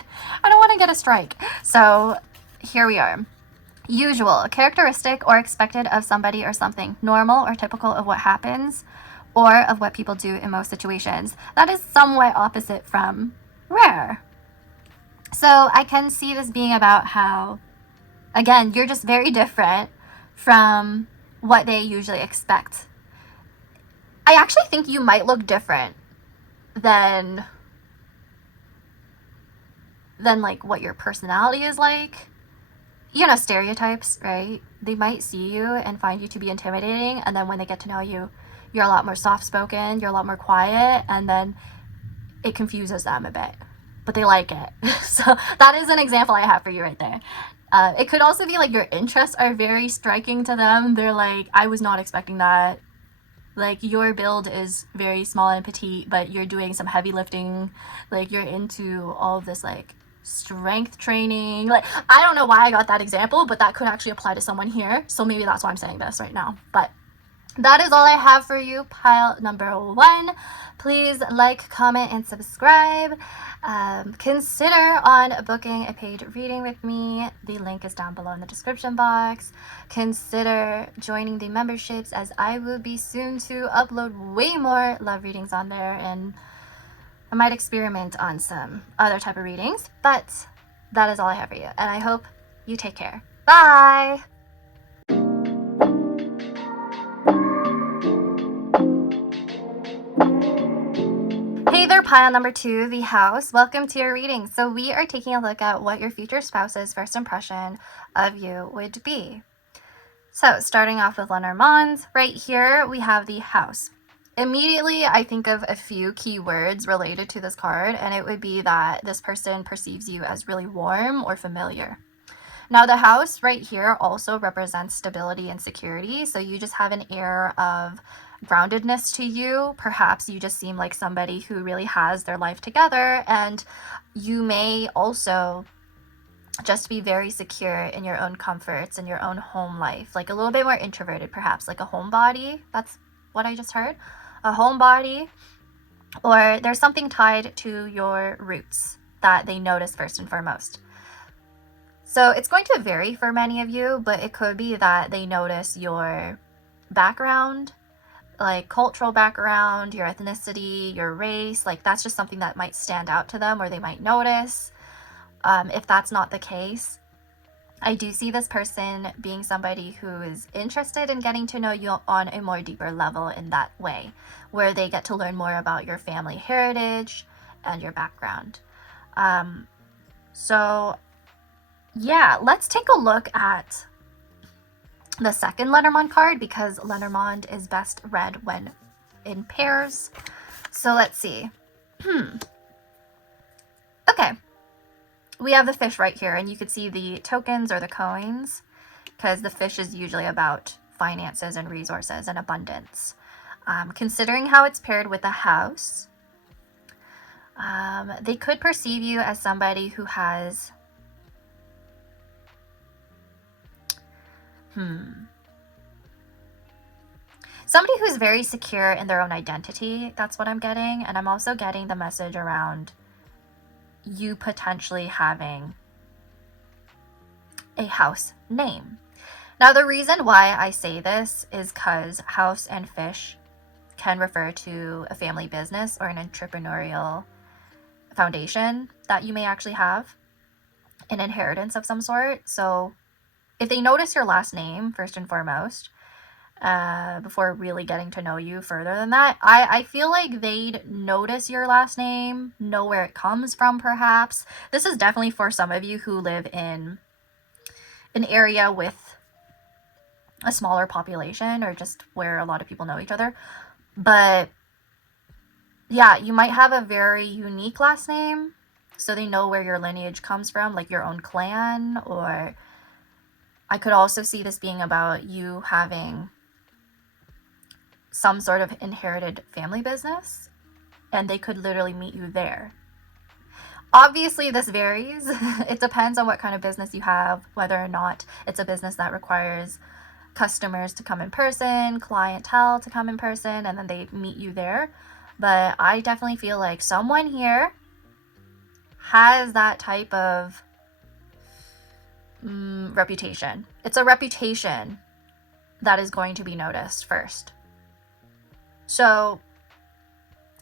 get a strike. So here we are. Usual, characteristic or expected of somebody or something. Normal or typical of what happens or of what people do in most situations. That is somewhat opposite from rare. So I can see this being about how, again, you're just very different from what they usually expect. I actually think you might look different than like what your personality is like. You know, stereotypes, right? They might see you and find you to be intimidating, and then when they get to know you, you're a lot more soft-spoken, you're a lot more quiet, and then it confuses them a bit. But they like it. So that is an example I have for you right there. It could also be like your interests are very striking to them. They're like, I was not expecting that. Like, your build is very small and petite, but you're doing some heavy lifting. Like, you're into all of this, like, strength training. Like, I don't know why I got that example, but that could actually apply to someone here. So maybe that's why I'm saying this right now. But that is all I have for you, pile number 1. Please like, comment, and subscribe. Consider on booking a paid reading with me. The link is down below in the description box. Consider joining the memberships, as I will be soon to upload way more love readings on there, and I might experiment on some other type of readings. But that is all I have for you, and I hope you take care. Bye! pile number 2, the house. Welcome to your reading. So we are taking a look at what your future spouse's first impression of you would be. So starting off with Lenormand, right here we have the house. Immediately I think of a few key words related to this card, and it would be that this person perceives you as really warm or familiar. Now the house right here also represents stability and security, so you just have an air of groundedness to you. Perhaps you just seem like somebody who really has their life together, and you may also just be very secure in your own comforts and your own home life, like a little bit more introverted, perhaps like a homebody. That's what I just heard. A homebody, or there's something tied to your roots that they notice first and foremost. So it's going to vary for many of you, but it could be that they notice your background, like cultural background, your ethnicity, your race. Like that's just something that might stand out to them, or they might notice. If that's not the case, I do see this person being somebody who is interested in getting to know you on a more deeper level in that way, where they get to learn more about your family heritage and your background. So yeah, let's take a look at the second Lenormand card, because Lenormand is best read when in pairs. So let's see. Okay. We have the fish right here, and you could see the tokens or the coins, because the fish is usually about finances and resources and abundance. Considering how it's paired with the house, they could perceive you as somebody who has somebody who's very secure in their own identity. That's what I'm getting. And I'm also getting the message around you potentially having a house name. Now, the reason why I say this is because house and fish can refer to a family business or an entrepreneurial foundation that you may actually have, an inheritance of some sort. So if they notice your last name, first and foremost, before really getting to know you further than that, I feel like they'd notice your last name, know where it comes from, perhaps. This is definitely for some of you who live in an area with a smaller population, or just where a lot of people know each other. But yeah, you might have a very unique last name, so they know where your lineage comes from, like your own clan. Or I could also see this being about you having some sort of inherited family business, and they could literally meet you there. Obviously, this varies. It depends on what kind of business you have, whether or not it's a business that requires customers to come in person, clientele to come in person, and then they meet you there. But I definitely feel like someone here has that type of reputation. It's a reputation that is going to be noticed first. So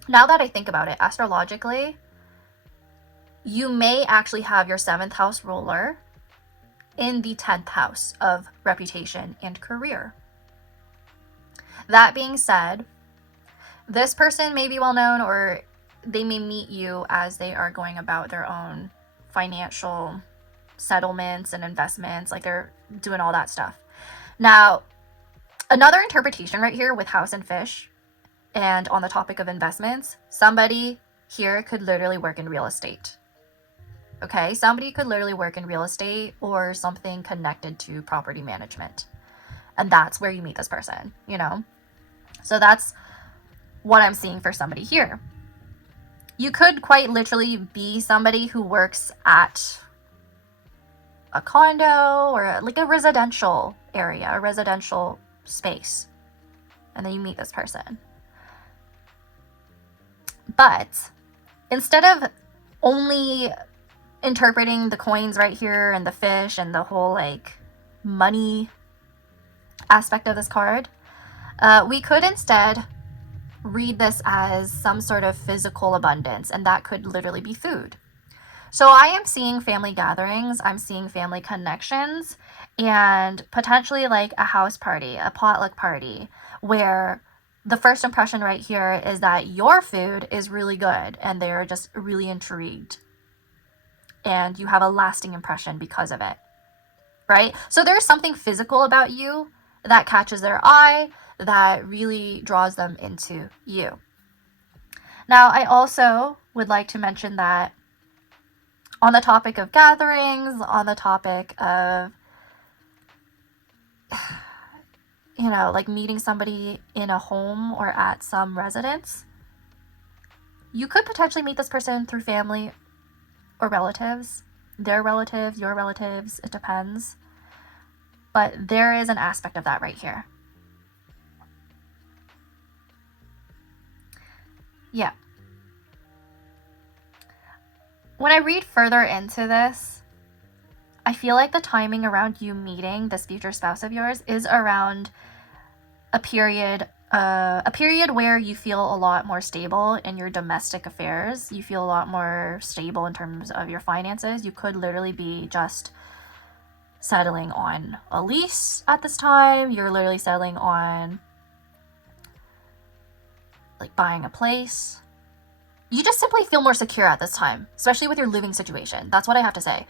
now that I think about it, astrologically, you may actually have your 7th house ruler in the 10th house of reputation and career. That being said, this person may be well known, or they may meet you as they are going about their own financial settlements and investments, like they're doing all that stuff. Now, another interpretation right here with house and fish, and on the topic of investments, somebody here could literally work in real estate. Okay, somebody could literally work in real estate or something connected to property management. And that's where you meet this person, you know? So that's what I'm seeing for somebody here. You could quite literally be somebody who works at a condo or like a residential area, a residential space, and then you meet this person. But instead of only interpreting the coins right here and the fish and the whole like money aspect of this card, we could instead read this as some sort of physical abundance, and that could literally be food. So I am seeing family gatherings, I'm seeing family connections, and potentially like a house party, a potluck party, where the first impression right here is that your food is really good and they're just really intrigued. And you have a lasting impression because of it, right? So there's something physical about you that catches their eye, that really draws them into you. Now, I also would like to mention that on the topic of gatherings, on the topic of, you know, like meeting somebody in a home or at some residence, you could potentially meet this person through family or relatives, their relatives, your relatives, it depends. But there is an aspect of that right here. Yeah. When I read further into this, I feel like the timing around you meeting this future spouse of yours is around a period where you feel a lot more stable in your domestic affairs. You feel a lot more stable in terms of your finances. You could literally be just settling on a lease at this time. You're literally settling on like buying a place. You just simply feel more secure at this time, especially with your living situation. That's what I have to say.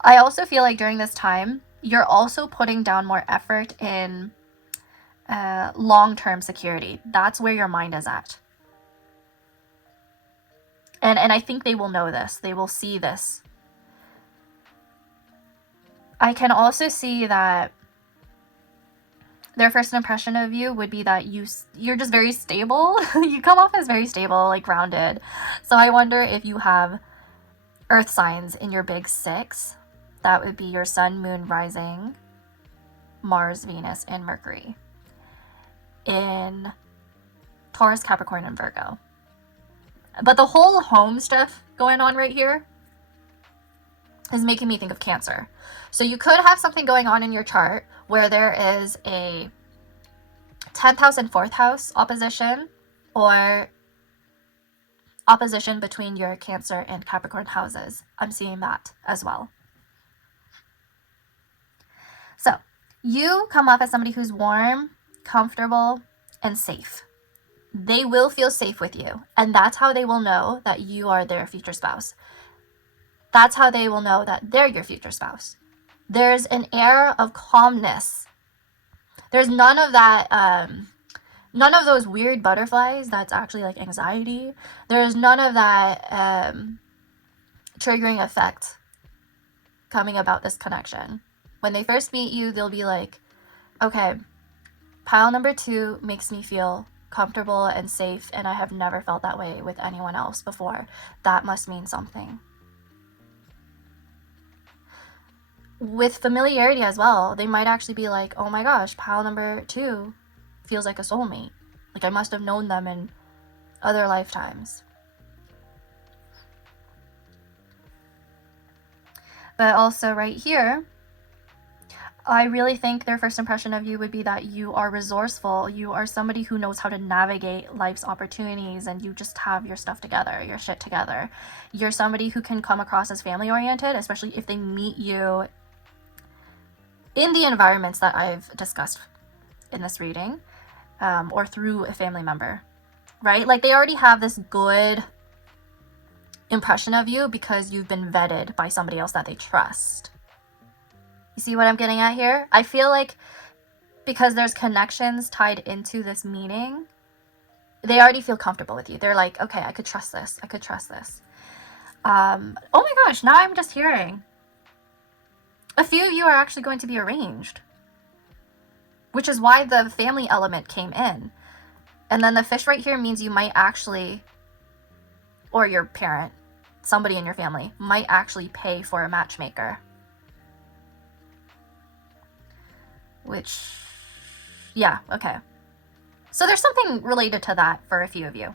I also feel like during this time, you're also putting down more effort in long-term security. That's where your mind is at. And I think they will know this. They will see this. I can also see that their first impression of you would be that you're just very stable. You come off as very stable, like grounded. So I wonder if you have earth signs in your big six. That would be your sun, moon, rising, Mars, Venus, and Mercury in Taurus, Capricorn, and Virgo. But the whole home stuff going on right here is making me think of Cancer. So you could have something going on in your chart where there is a 10th house and 4th house opposition, or opposition between your Cancer and Capricorn houses. I'm seeing that as well. So you come off as somebody who's warm, comfortable, and safe. They will feel safe with you, and that's how they will know that you are their future spouse. That's how they will know that they're your future spouse. There's an air of calmness. There's none of that, none of those weird butterflies that's actually like anxiety. There's none of that triggering effect coming about this connection. When they first meet you, they'll be like, okay, pile number 2 makes me feel comfortable and safe, and I have never felt that way with anyone else before. That must mean something. With familiarity as well, they might actually be like, oh my gosh, pile number 2 feels like a soulmate. Like I must have known them in other lifetimes. But also right here, I really think their first impression of you would be that you are resourceful. You are somebody who knows how to navigate life's opportunities, and you just have your stuff together, your shit together. You're somebody who can come across as family oriented, especially if they meet you in the environments that I've discussed in this reading, or through a family member, right? Like they already have this good impression of you because you've been vetted by somebody else that they trust. You see what I'm getting at here? I feel like because there's connections tied into this meaning, they already feel comfortable with you. They're like, okay, I could trust this. I could trust this. Oh my gosh, now I'm just hearing a few of you are actually going to be arranged, which is why the family element came in. And then the fish right here means you might actually, or your parent, somebody in your family, might actually pay for a matchmaker. Which, yeah, okay. So there's something related to that for a few of you.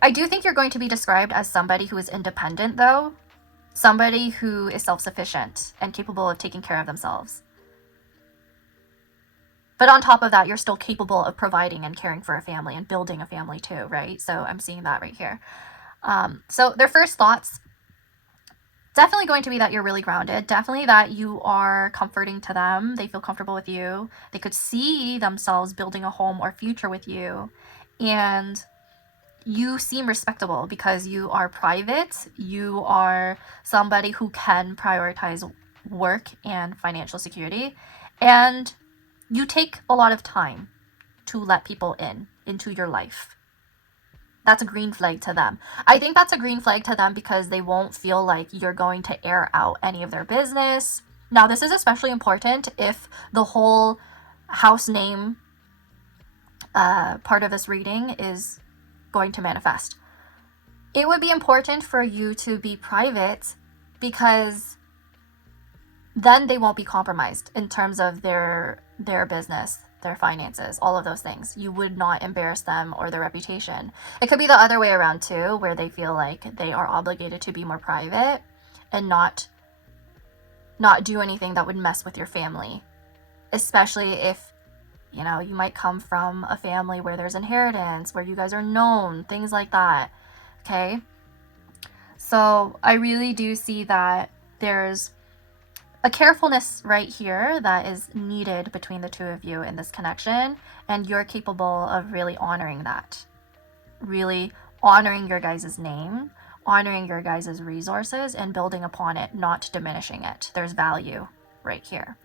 I do think you're going to be described as somebody who is independent, though. Somebody who is self-sufficient and capable of taking care of themselves. But on top of that, you're still capable of providing and caring for a family and building a family too, right? So I'm seeing that right here. So their first thoughts definitely going to be that you're really grounded. Definitely that you are comforting to them. They feel comfortable with you. They could see themselves building a home or future with you. And you seem respectable because you are private. You are somebody who can prioritize work and financial security. And you take a lot of time to let people into your life. That's a green flag to them. I think that's a green flag to them because they won't feel like you're going to air out any of their business. Now, this is especially important if the whole house name part of this reading is going to manifest. It would be important for you to be private because then they won't be compromised in terms of their business, their finances, all of those things. You would not embarrass them or their reputation. It could be the other way around too, where they feel like they are obligated to be more private and not do anything that would mess with your family, especially if, you know, you might come from a family where there's inheritance, where you guys are known, things like that. Okay? So I really do see that there's a carefulness right here that is needed between the two of you in this connection, and you're capable of really honoring that. Really honoring your guys' name, honoring your guys' resources, and building upon it, not diminishing it. There's value right here.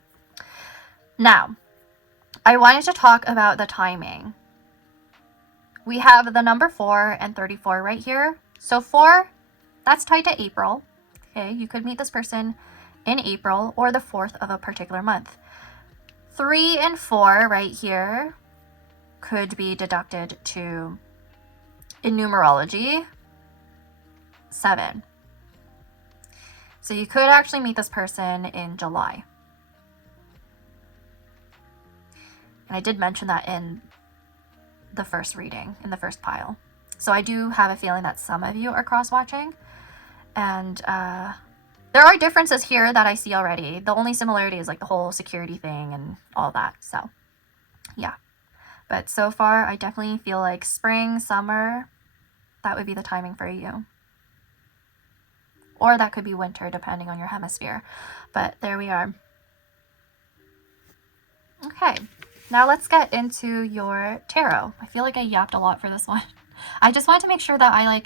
Now, I wanted to talk about the timing. We have the number 4 and 34 right here. So 4, that's tied to April. Okay, you could meet this person in April or the 4th of a particular month. 3 and 4 right here could be deducted to, in numerology, 7. So you could actually meet this person in July. And I did mention that in the first reading, in the first pile. So I do have a feeling that some of you are cross-watching. And there are differences here that I see already. The only similarity is like the whole security thing and all that. So, yeah. But so far, I definitely feel like spring, summer, that would be the timing for you. Or that could be winter, depending on your hemisphere. But there we are. Okay. Now let's get into your tarot. I feel like I yapped a lot for this one. I just wanted to make sure that I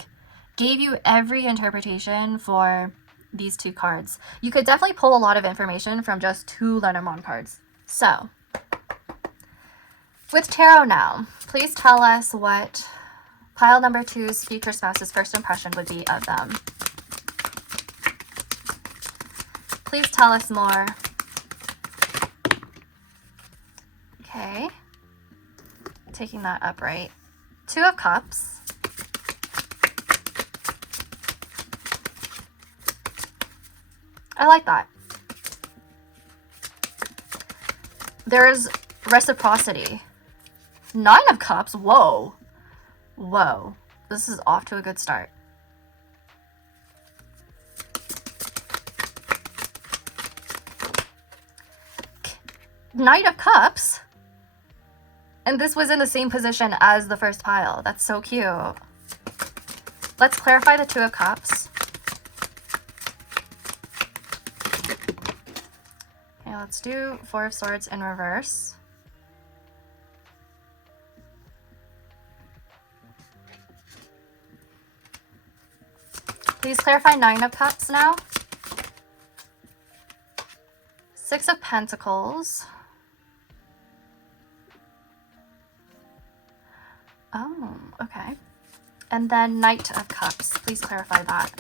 gave you every interpretation for these 2 cards. You could definitely pull a lot of information from just 2 Lenormand cards. So, with tarot now, please tell us what pile number 2's future spouse's first impression would be of them. Please tell us more. Okay. Taking that upright. 2 of Cups. I like that. There's reciprocity. 9 of Cups. Whoa. Whoa. This is off to a good start. Knight of Cups. And this was in the same position as the first pile. That's so cute. Let's clarify the 2 of Cups. Okay, let's do 4 of Swords in reverse. Please clarify 9 of Cups now. 6 of Pentacles. Oh, okay. And then Knight of Cups. Please clarify that.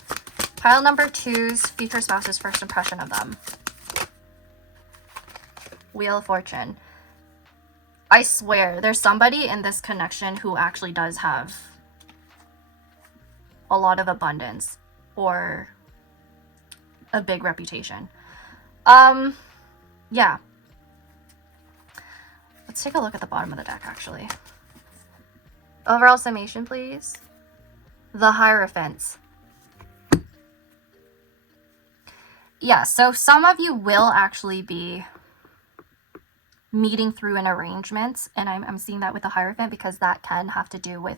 Pile number 2's future spouse's first impression of them. Wheel of Fortune. I swear, there's somebody in this connection who actually does have a lot of abundance or a big reputation. Yeah. Let's take a look at the bottom of the deck, actually. Overall summation, please. The Hierophants. Yeah, so some of you will actually be meeting through an arrangement, and I'm seeing that with the Hierophant because that can have to do with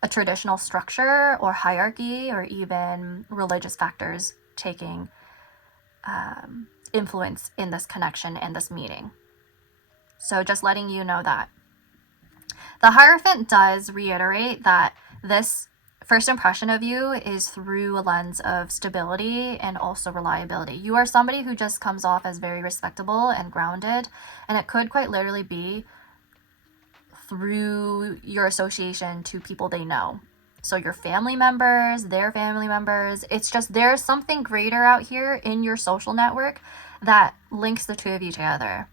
a traditional structure or hierarchy or even religious factors taking influence in this connection and this meeting. So just letting you know that. The Hierophant does reiterate that this first impression of you is through a lens of stability and also reliability. You are somebody who just comes off as very respectable and grounded, and it could quite literally be through your association to people they know. So your family members, their family members, it's just there's something greater out here in your social network that links the two of you together.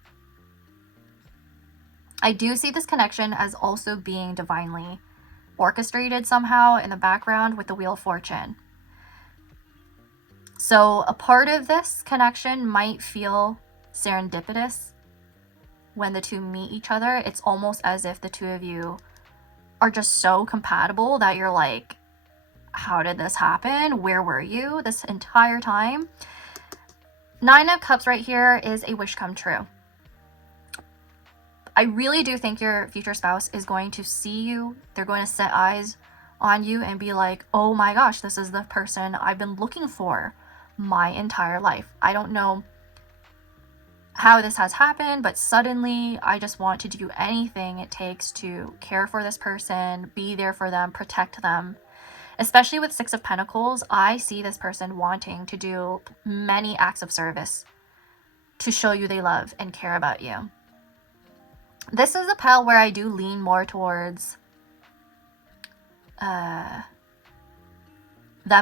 I do see this connection as also being divinely orchestrated somehow in the background with the Wheel of Fortune. So a part of this connection might feel serendipitous when the two meet each other. It's almost as if the two of you are just so compatible that you're like, how did this happen? Where were you this entire time? Nine of Cups right here is a wish come true. I really do think your future spouse is going to see you. They're going to set eyes on you and be like, oh my gosh, this is the person I've been looking for my entire life. I don't know how this has happened, but suddenly I just want to do anything it takes to care for this person, be there for them, protect them. Especially with Six of Pentacles, I see this person wanting to do many acts of service to show you they love and care about you. This is a pile where I do lean more towards them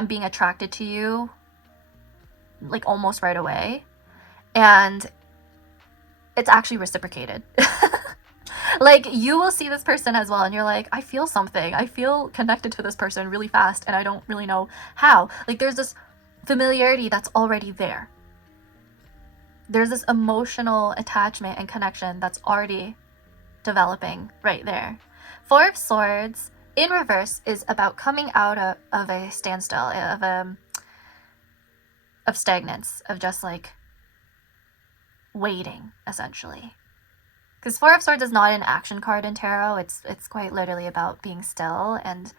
being attracted to you, like almost right away. And it's actually reciprocated. Like, you will see this person as well, and you're like, I feel something. I feel connected to this person really fast, and I don't really know how. Like, there's this familiarity that's already there. There's this emotional attachment and connection that's already developing right there. Four of Swords in reverse is about coming out of a standstill, of stagnance, of just like waiting, essentially. Because Four of Swords is not an action card in tarot. It's quite literally about being still and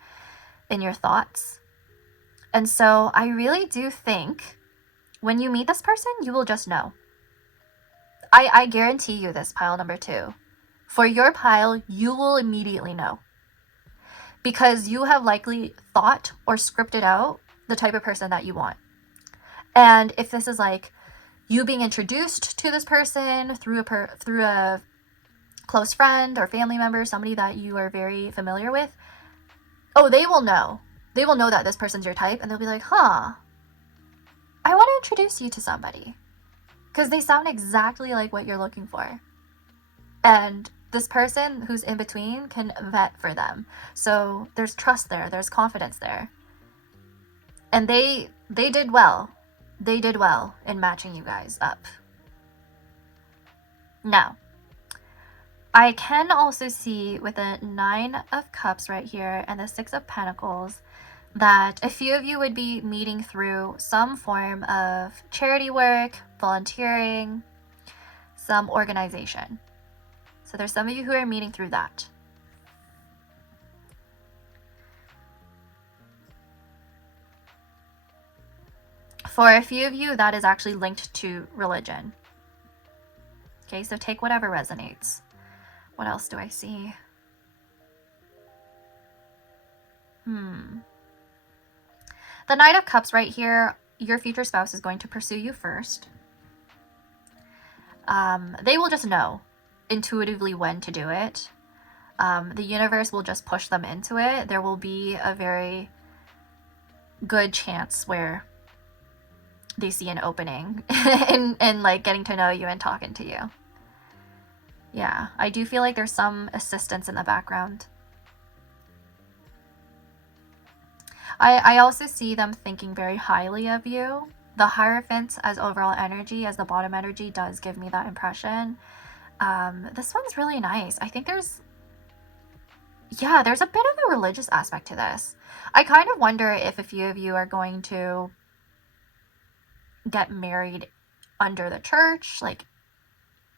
in your thoughts. And so I really do think when you meet this person, you will just know. I guarantee you this, pile number 2. For your pile, you will immediately know. Because you have likely thought or scripted out the type of person that you want. And if this is like you being introduced to this person through a close friend or family member, somebody that you are very familiar with, oh, they will know. They will know that this person's your type, and they'll be like, huh, I want to introduce you to somebody. Because they sound exactly like what you're looking for. And this person who's in between can vet for them. So there's trust there, there's confidence there. And they did well. They did well in matching you guys up. Now, I can also see with the 9 of Cups right here and the 6 of Pentacles that a few of you would be meeting through some form of charity work, volunteering, some organization. So there's some of you who are meeting through that. For a few of you, that is actually linked to religion. Okay, so take whatever resonates. What else do I see? The Knight of Cups right here, your future spouse is going to pursue you first. They will just know intuitively when to do it. The universe will just push them into it. There will be a very good chance where they see an opening in like getting to know you and talking to you. Yeah, I do feel like there's some assistance in the background. I also see them thinking very highly of you. The Hierophant as overall energy, as the bottom energy, does give me that impression. This one's really nice. I think there's a bit of a religious aspect to this. I kind of wonder if a few of you are going to get married under the church, like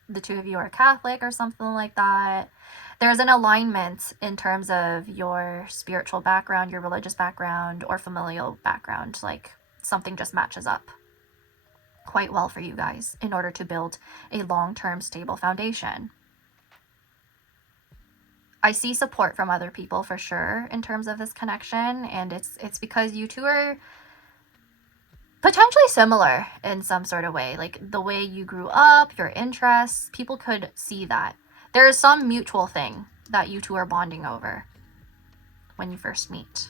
the two of you are Catholic or something like that. There's an alignment in terms of your spiritual background, your religious background, or familial background. Like something just matches up quite well for you guys in order to build a long-term stable foundation. I see support from other people for sure in terms of this connection, and it's because you two are potentially similar in some sort of way. Like the way you grew up, your interests, people could see that. There is some mutual thing that you two are bonding over when you first meet.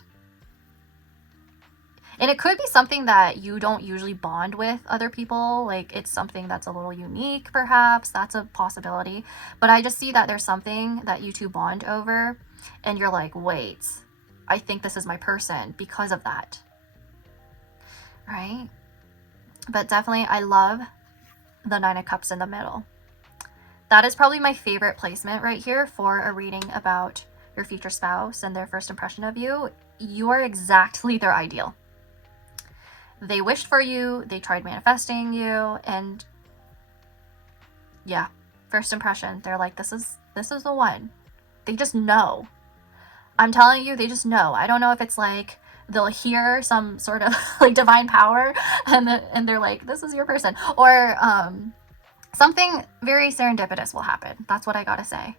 And it could be something that you don't usually bond with other people. Like it's something that's a little unique, perhaps. That's a possibility. But I just see that there's something that you two bond over, and you're like, wait, I think this is my person because of that. Right? But definitely, I love the Nine of Cups in the middle. That is probably my favorite placement right here for a reading about your future spouse and their first impression of you. You are exactly their ideal. They wished for you, they tried manifesting you, and yeah, first impression, they're like, this is the one. They just know. I'm telling you, they just know. I don't know if it's like they'll hear some sort of like divine power and they're like, this is your person, or something very serendipitous will happen. That's what I gotta say.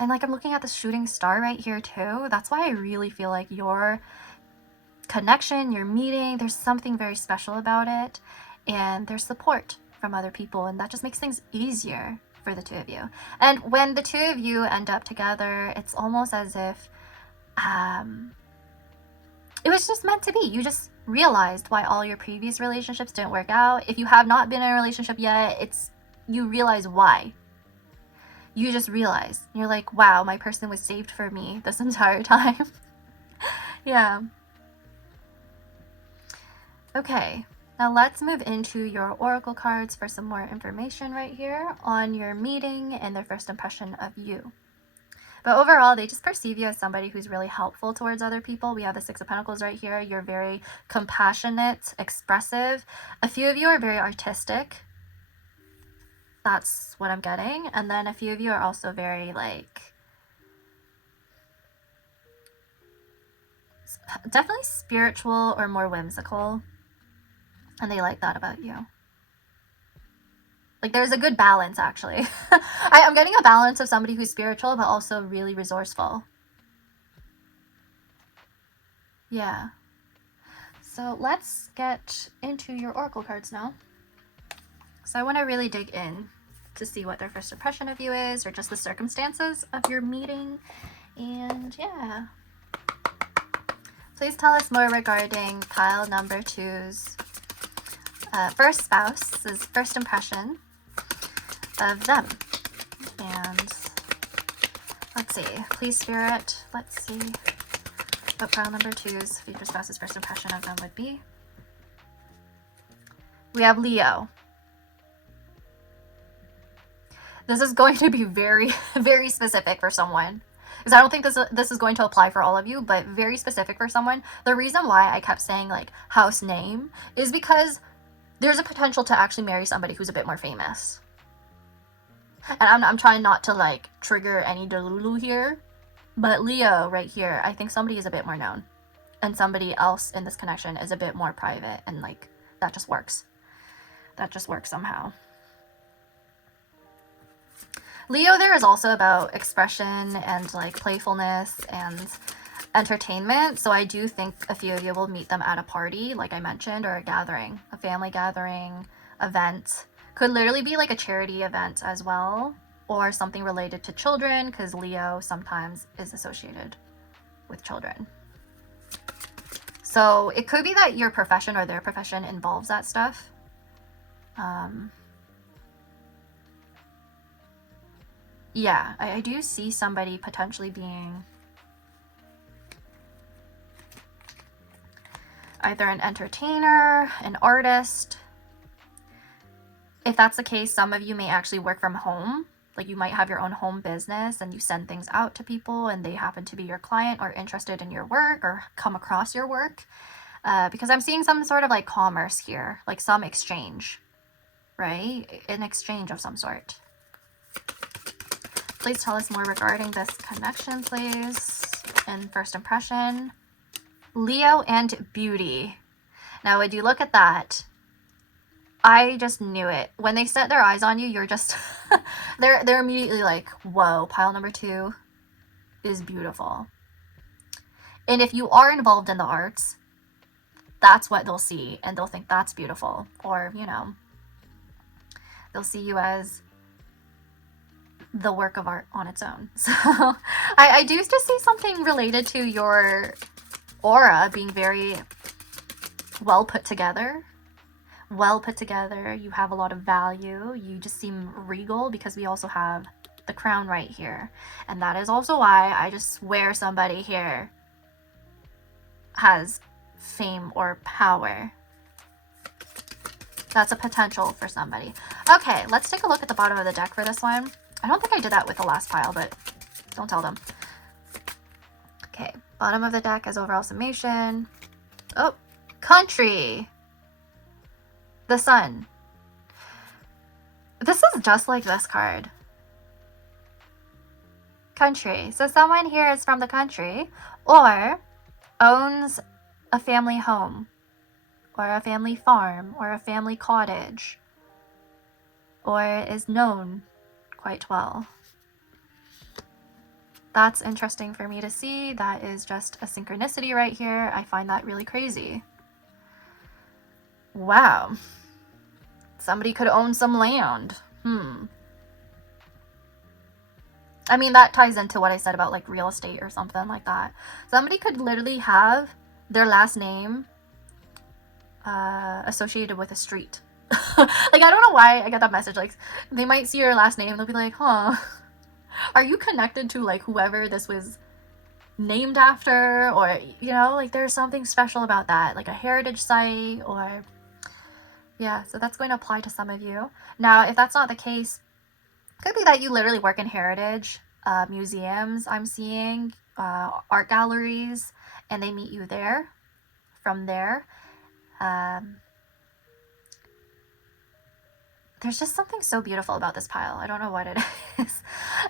And like I'm looking at the shooting star right here too. That's why I really feel like your connection, your meeting, there's something very special about it, and there's support from other people, and that just makes things easier for the two of you. And when the two of you end up together, it's almost as if it was just meant to be. You just realized why all your previous relationships didn't work out. If you have not been in a relationship yet, you realize why. You just realize. You're like, wow, my person was saved for me this entire time. Yeah. Okay, now let's move into your oracle cards for some more information right here on your meeting and their first impression of you. But overall, they just perceive you as somebody who's really helpful towards other people. We have the Six of Pentacles right here. You're very compassionate, expressive. A few of you are very artistic. That's what I'm getting. And then a few of you are also very like, definitely spiritual or more whimsical. And they like that about you. Like there's a good balance actually. I'm getting a balance of somebody who's spiritual but also really resourceful. Yeah. So let's get into your oracle cards now. So I want to really dig in to see what their first impression of you is, or just the circumstances of your meeting. And yeah. Please tell us more regarding pile number 2's first spouse's first impression of them. And let's see, please spirit, let's see what pile number 2's future spouse's first impression of them would be. We have Leo. This is going to be very, very specific for someone, because I don't think this is going to apply for all of you, but very specific for someone. The reason why I kept saying like house name is because there's a potential to actually marry somebody who's a bit more famous. And I'm trying not to like trigger any delulu here, but Leo right here, I think somebody is a bit more known, and somebody else in this connection is a bit more private, and like that just works. That just works somehow. Leo there is also about expression and like playfulness and entertainment. So I do think a few of you will meet them at a party, like I mentioned, or a gathering, a family gathering, event. Could literally be like a charity event as well, or something related to children, because Leo sometimes is associated with children. So it could be that your profession or their profession involves that stuff. Yeah, I do see somebody potentially being either an entertainer, an artist. If that's the case, some of you may actually work from home. Like you might have your own home business and you send things out to people and they happen to be your client or interested in your work or come across your work. Because I'm seeing some sort of like commerce here, like some exchange, right? An exchange of some sort. Please tell us more regarding this connection, please, and first impression. Leo and beauty. Now, would you look at that? I just knew it. When they set their eyes on you, you're just, they're immediately like, whoa, pile number 2 is beautiful. And if you are involved in the arts, that's what they'll see, and they'll think that's beautiful. Or, you know, they'll see you as the work of art on its own. So I do just see something related to your aura being very well put together. Well put together. You have a lot of value. You just seem regal because we also have the crown right here. And that is also why I just swear somebody here has fame or power. That's a potential for somebody. Okay, let's take a look at the bottom of the deck for this one. I don't think I did that with the last pile, but don't tell them. Okay, bottom of the deck is overall summation. Oh, country. The sun. This is just like this card. Country. So someone here is from the country or owns a family home or a family farm or a family cottage or is known quite well. That's interesting for me to see. That is just a synchronicity right here. I find that really crazy. Wow. Somebody could own some land. I mean, that ties into what I said about like real estate or something like that. Somebody could literally have their last name associated with a street. Like, I don't know why I get that message. Like, they might see your last name, they'll be like, huh, are you connected to like whoever this was named after? Or, you know, like there's something special about that, like a heritage site. Or yeah, so that's going to apply to some of you. Now, if that's not the case, it could be that you literally work in heritage museums. I'm seeing art galleries, and they meet you there. From there, there's just something so beautiful about this pile. I don't know what it is.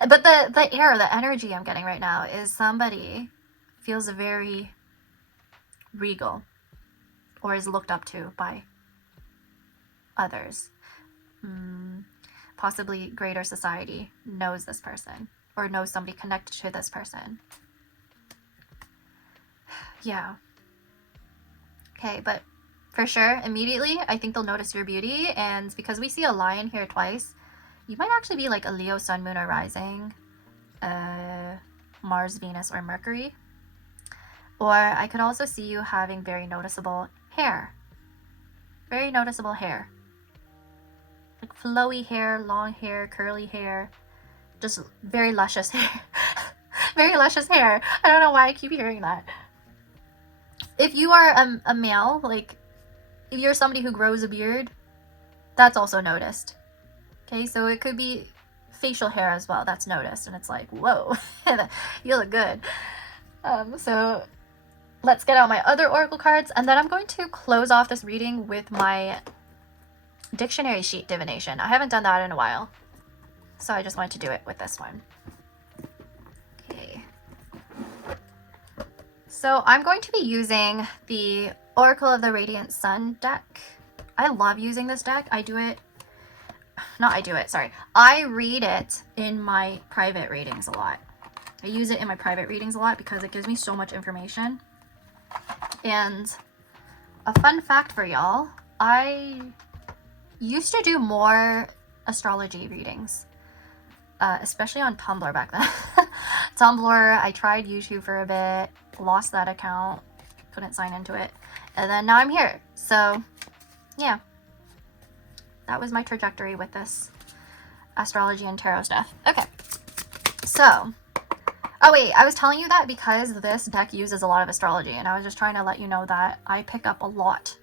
But the air, the energy I'm getting right now is somebody feels very regal or is looked up to by others. Possibly greater society knows this person or knows somebody connected to this person. Yeah. Okay, but for sure, immediately, I think they'll notice your beauty. And because we see a lion here twice, you might actually be like a Leo, Sun, Moon, or Rising, Mars, Venus, or Mercury. Or I could also see you having very noticeable hair. Very noticeable hair. Like flowy hair, long hair, curly hair. Just very luscious hair. Very luscious hair. I don't know why I keep hearing that. If you are a male, like if you're somebody who grows a beard, that's also noticed. Okay, so it could be facial hair as well that's noticed, and it's like, whoa, you look good. So let's get out my other oracle cards, and then I'm going to close off this reading with my dictionary sheet divination. I haven't done that in a while, so I just wanted to do it with this one. Okay. So I'm going to be using the Oracle of the Radiant Sun deck. I love using this deck. I read it in my private readings a lot. I use it in my private readings a lot because it gives me so much information. And a fun fact for y'all, I used to do more astrology readings, especially on Tumblr back then. Tumblr, I tried YouTube for a bit, lost that account, couldn't sign into it, and then now I'm here. So yeah, that was my trajectory with this astrology and tarot stuff. Okay, so oh wait, I was telling you that because this deck uses a lot of astrology, and I was just trying to let you know that I pick up a lot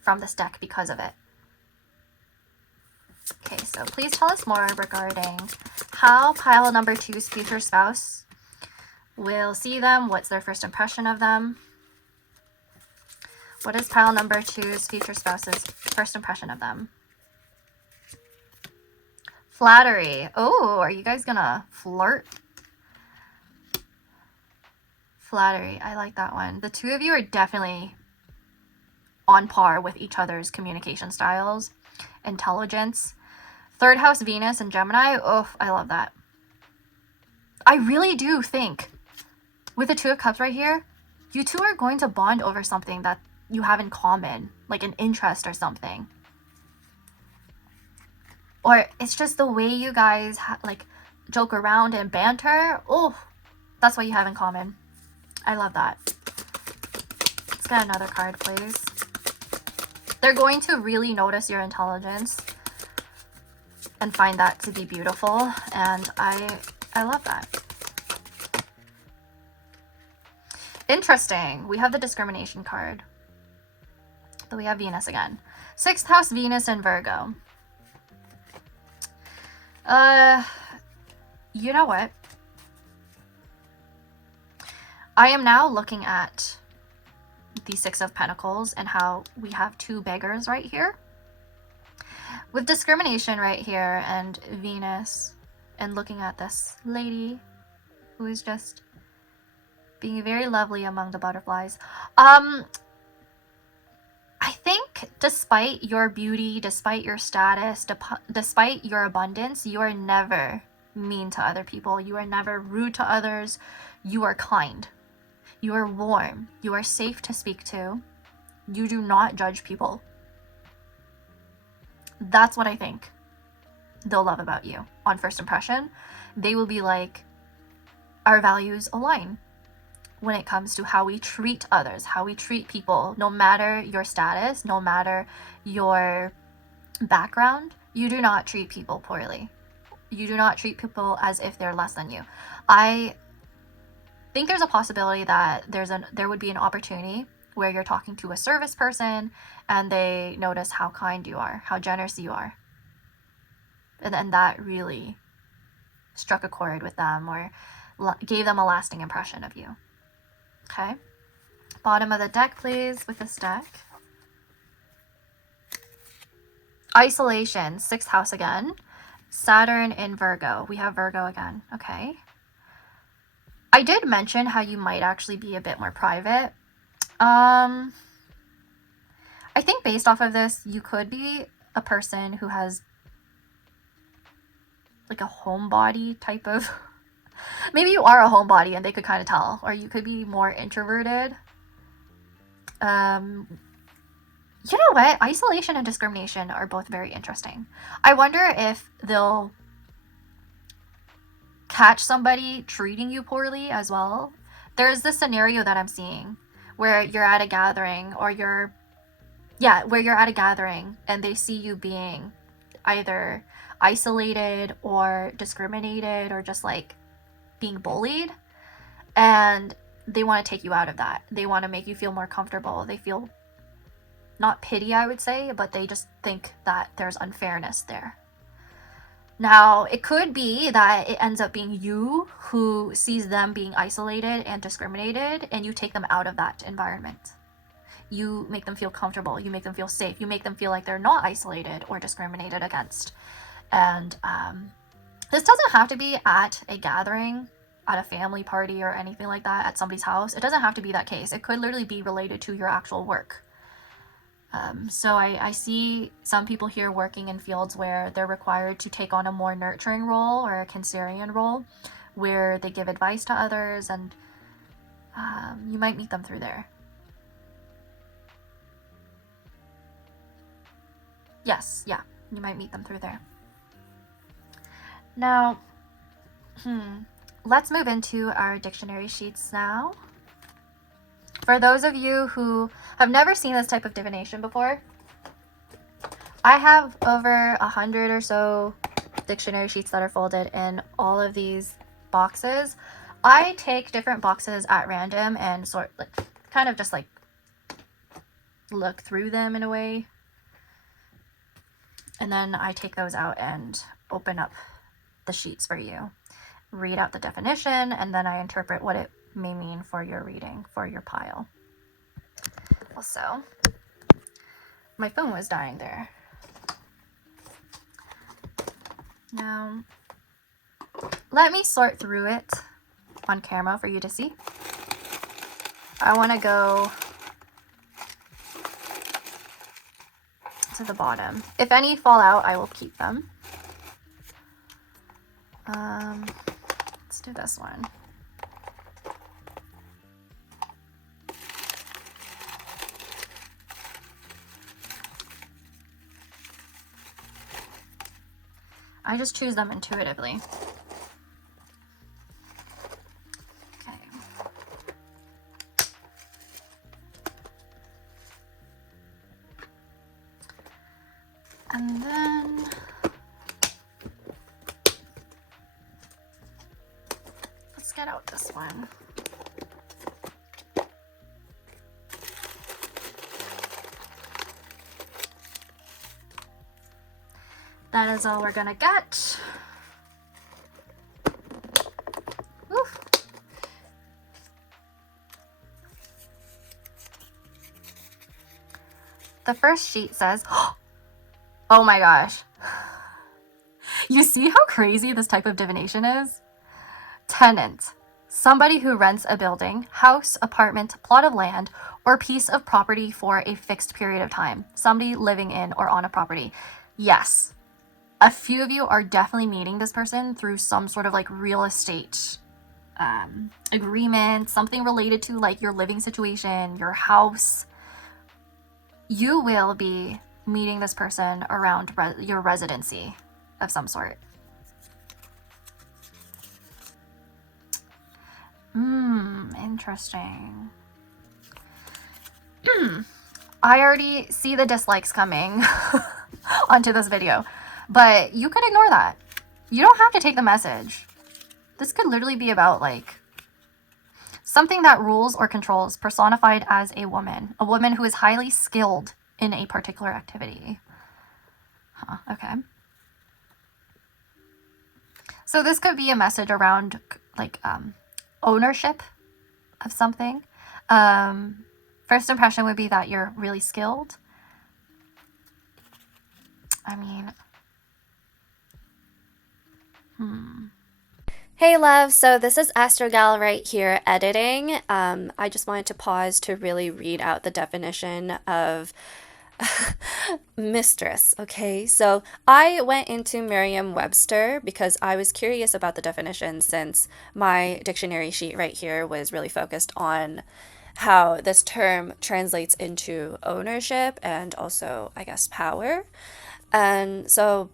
from this deck because of it. Okay, so please tell us more regarding how pile number 2's future spouse will see them. What's their first impression of them? What is pile number 2's future spouse's first impression of them? Flattery. Oh, are you guys gonna flirt? Flattery. I like that one. The two of you are definitely on par with each other's communication styles. Intelligence. Third house Venus and Gemini. Oh, I love that. I really do think with the Two of Cups right here, you two are going to bond over something that you have in common, like an interest or something. Or it's just the way you guys like joke around and banter. Oh, that's what you have in common. I love that. Let's get another card, please. They're going to really notice your intelligence and find that to be beautiful, and I love that. Interesting. We have the discrimination card. But we have Venus again. 6th house Venus and Virgo. You know what? I am now looking at the 6 of Pentacles and how we have 2 beggars right here. With discrimination right here and Venus, and looking at this lady who is just being very lovely among the butterflies. I think despite your beauty, despite your status, despite your abundance, you are never mean to other people. You are never rude to others. You are kind. You are warm. You are safe to speak to. You do not judge people. That's what I think they'll love about you on first impression. They will be like, our values align when it comes to how we treat others, how we treat people, no matter your status, no matter your background. You do not treat people poorly. You do not treat people as if they're less than you. I think there's a possibility that there would be an opportunity where you're talking to a service person and they notice how kind you are, how generous you are. And then that really struck a chord with them or gave them a lasting impression of you. Okay. Bottom of the deck, please, with this deck. Isolation, 6th house again. Saturn in Virgo. We have Virgo again. Okay. I did mention how you might actually be a bit more private. I think based off of this, you could be a person who has like a homebody type of... Maybe you are a homebody and they could kind of tell. Or you could be more introverted. You know what? Isolation and discrimination are both very interesting. I wonder if they'll catch somebody treating you poorly as well. There's this scenario that I'm seeing where you're at a gathering or where you're at a gathering and they see you being either isolated or discriminated or just like being bullied, and they want to take you out of that. They want to make you feel more comfortable. They feel not pity, I would say, but they just think that there's unfairness there. Now, it could be that it ends up being you who sees them being isolated and discriminated, and you take them out of that environment. You make them feel comfortable. You make them feel safe. You make them feel like they're not isolated or discriminated against. And this doesn't have to be at a gathering, at a family party or anything like that, at somebody's house. It doesn't have to be that case. It could literally be related to your actual work. So I see some people here working in fields where they're required to take on a more nurturing role or a Cancerian role where they give advice to others, and you might meet them through there. Yes, yeah, you might meet them through there. Now, let's move into our dictionary sheets now. For those of you who have never seen this type of divination before, I have over 100 or so dictionary sheets that are folded in all of these boxes. I take different boxes at random and kind of just like look through them in a way. And then I take those out and open up the sheets for you, read out the definition, and then I interpret what it may mean for your reading, for your pile. Also, my phone was dying there. Now, let me sort through it on camera for you to see. I want to go to the bottom. If any fall out, I will keep them. Let's do this one. I just choose them intuitively. Okay. And then let's get out this one. That is all we're gonna get. Oof. The first sheet says, oh my gosh. You see how crazy this type of divination is? Tenant. Somebody who rents a building, house, apartment, plot of land, or piece of property for a fixed period of time. Somebody living in or on a property. Yes. A few of you are definitely meeting this person through some sort of like real estate agreement, something related to like your living situation, your house. You will be meeting this person around your residency of some sort. Interesting. I already see the dislikes coming onto this video. But you could ignore that. You don't have to take the message. This could literally be about like something that rules or controls, personified as a woman who is highly skilled in a particular activity. Huh, okay. So this could be a message around like ownership of something. First impression would be that you're really skilled. I mean, Hey love, so this is ASTROG L right here editing. I just wanted to pause to really read out the definition of mistress, okay? So I went into Merriam-Webster because I was curious about the definition, since my dictionary sheet right here was really focused on how this term translates into ownership and also, I guess, power. And so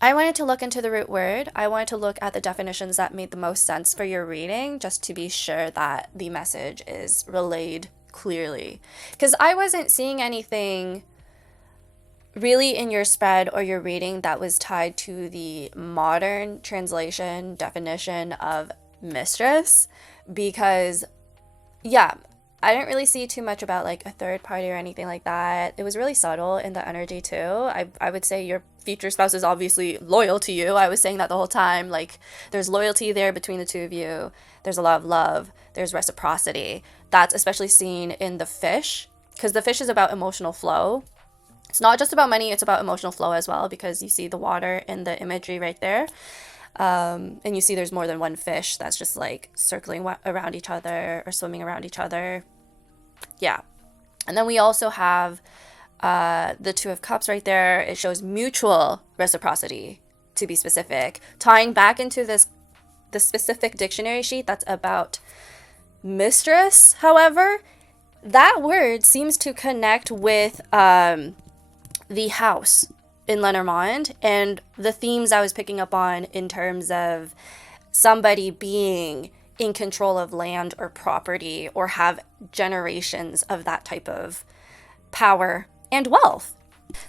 I wanted to look into the root word. I wanted to look at the definitions that made the most sense for your reading, just to be sure that the message is relayed clearly. Because I wasn't seeing anything really in your spread or your reading that was tied to the modern translation definition of mistress, because, yeah, I didn't really see too much about like a third party or anything like that. It was really subtle in the energy too. I would say your future spouse is obviously loyal to you. I was saying that the whole time. Like, there's loyalty there between the two of you. There's a lot of love. There's reciprocity. That's especially seen in the fish, because the fish is about emotional flow. It's not just about money. It's about emotional flow as well, because you see the water in the imagery right there. And you see there's more than one fish that's just like circling around each other or swimming around each other. Yeah. And then we also have the Two of Cups right there. It shows mutual reciprocity, to be specific, tying back into the specific dictionary sheet that's about mistress. However, that word seems to connect with the house in Lenormand and the themes I was picking up on in terms of somebody being in control of land or property, or have generations of that type of power and wealth.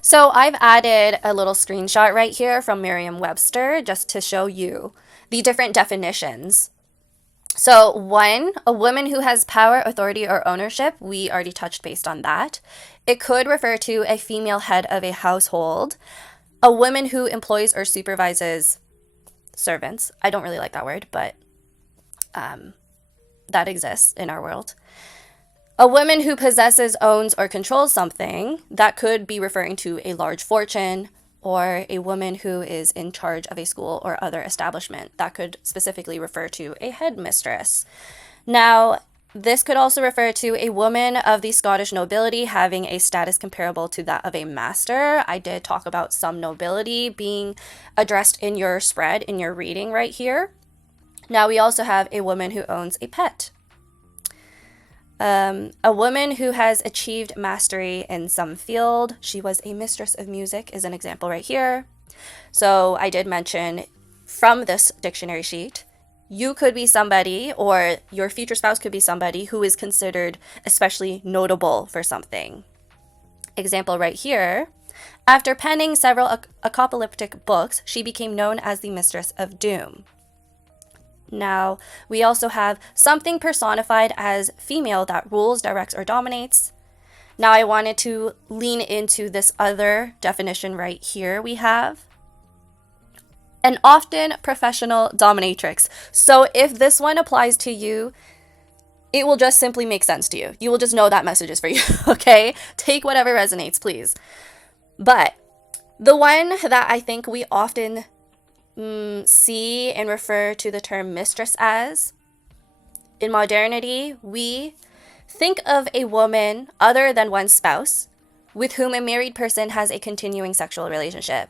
So I've added a little screenshot right here from Merriam-Webster just to show you the different definitions. So 1, a woman who has power, authority, or ownership. We already touched based on that. It could refer to a female head of a household. A woman who employs or supervises servants. I don't really like that word, but that exists in our world. A woman who possesses, owns, or controls something. That could be referring to a large fortune, or a woman who is in charge of a school or other establishment. That could specifically refer to a headmistress. Now, This could also refer to a woman of the Scottish nobility having a status comparable to that of a master. I did talk about some nobility being addressed in your spread, in your reading right here. Now we also have a woman who owns a pet. A woman who has achieved mastery in some field. She was a mistress of music is an example right here. So I did mention from this dictionary sheet, you could be somebody, or your future spouse could be somebody who is considered especially notable for something. Example right here. After penning several apocalyptic books, she became known as the Mistress of Doom. Now, we also have something personified as female that rules, directs, or dominates. Now, I wanted to lean into this other definition right here we have. An often professional dominatrix. So if this one applies to you, it will just simply make sense to you. You will just know that message is for you, okay? Take whatever resonates, please. But the one that I think we often see and refer to the term mistress as, in modernity, we think of a woman other than one's spouse with whom a married person has a continuing sexual relationship.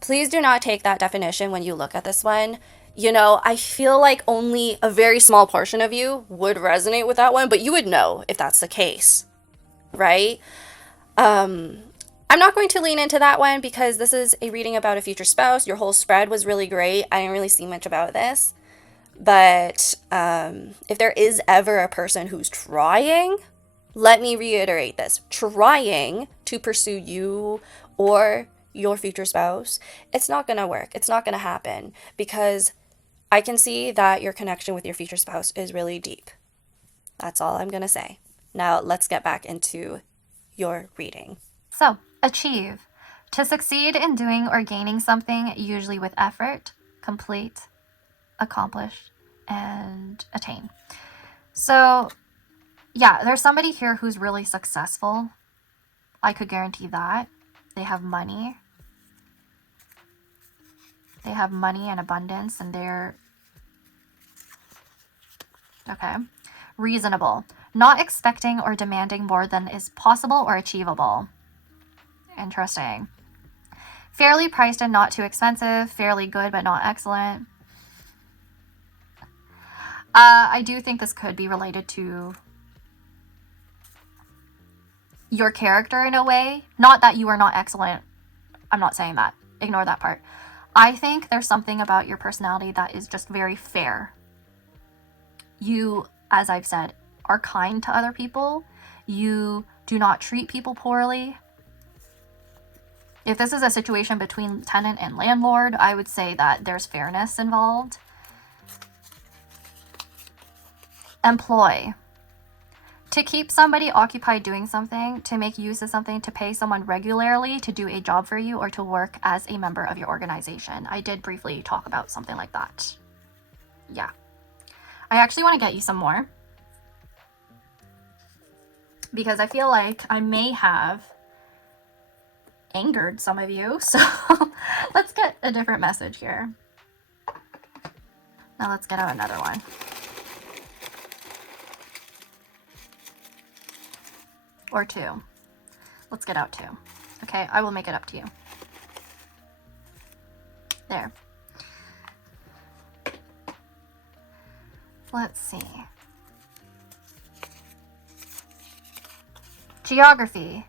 Please do not take that definition when you look at this one. You know, I feel like only a very small portion of you would resonate with that one, but you would know if that's the case, right? I'm not going to lean into that one because this is a reading about a future spouse. Your whole spread was really great. I didn't really see much about this. But if there is ever a person who's trying, let me reiterate this, trying to pursue you or your future spouse, it's not going to work. It's not going to happen because I can see that your connection with your future spouse is really deep. That's all I'm going to say. Now let's get back into your reading. So, achieve. To succeed in doing or gaining something, usually with effort, complete, accomplish, and attain. So, yeah, there's somebody here who's really successful. I could guarantee that. They have money. They have money and abundance, and they're... Okay. Reasonable. Not expecting or demanding more than is possible or achievable. Interesting. Fairly priced and not too expensive. Fairly good but not excellent. I do think this could be related to your character in a way. Not that you are not excellent. I'm not saying that. Ignore that part. I think there's something about your personality that is just very fair. You, as I've said, are kind to other people. You do not treat people poorly. If this is a situation between tenant and landlord, I would say that there's fairness involved. Employ. To keep somebody occupied doing something, to make use of something, to pay someone regularly to do a job for you, or to work as a member of your organization. I did briefly talk about something like that. Yeah. I actually want to get you some more, because I feel like I may have angered some of you. So let's get a different message here. Now let's get out another one. Or two. Let's get out two. Okay, I will make it up to you. There. Let's see. Geography.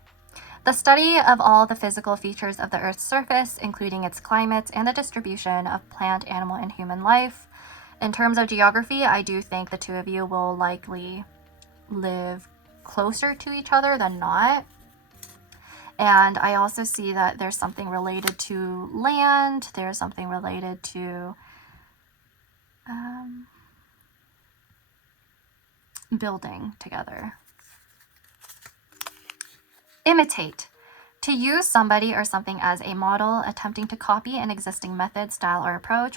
The study of all the physical features of the Earth's surface, including its climate and the distribution of plant, animal, and human life. In terms of geography, I do think the two of you will likely live closer to each other than not. And I also see that there's something related to land. There's something related to building together. Imitate. To use somebody or something as a model, attempting to copy an existing method, style, or approach,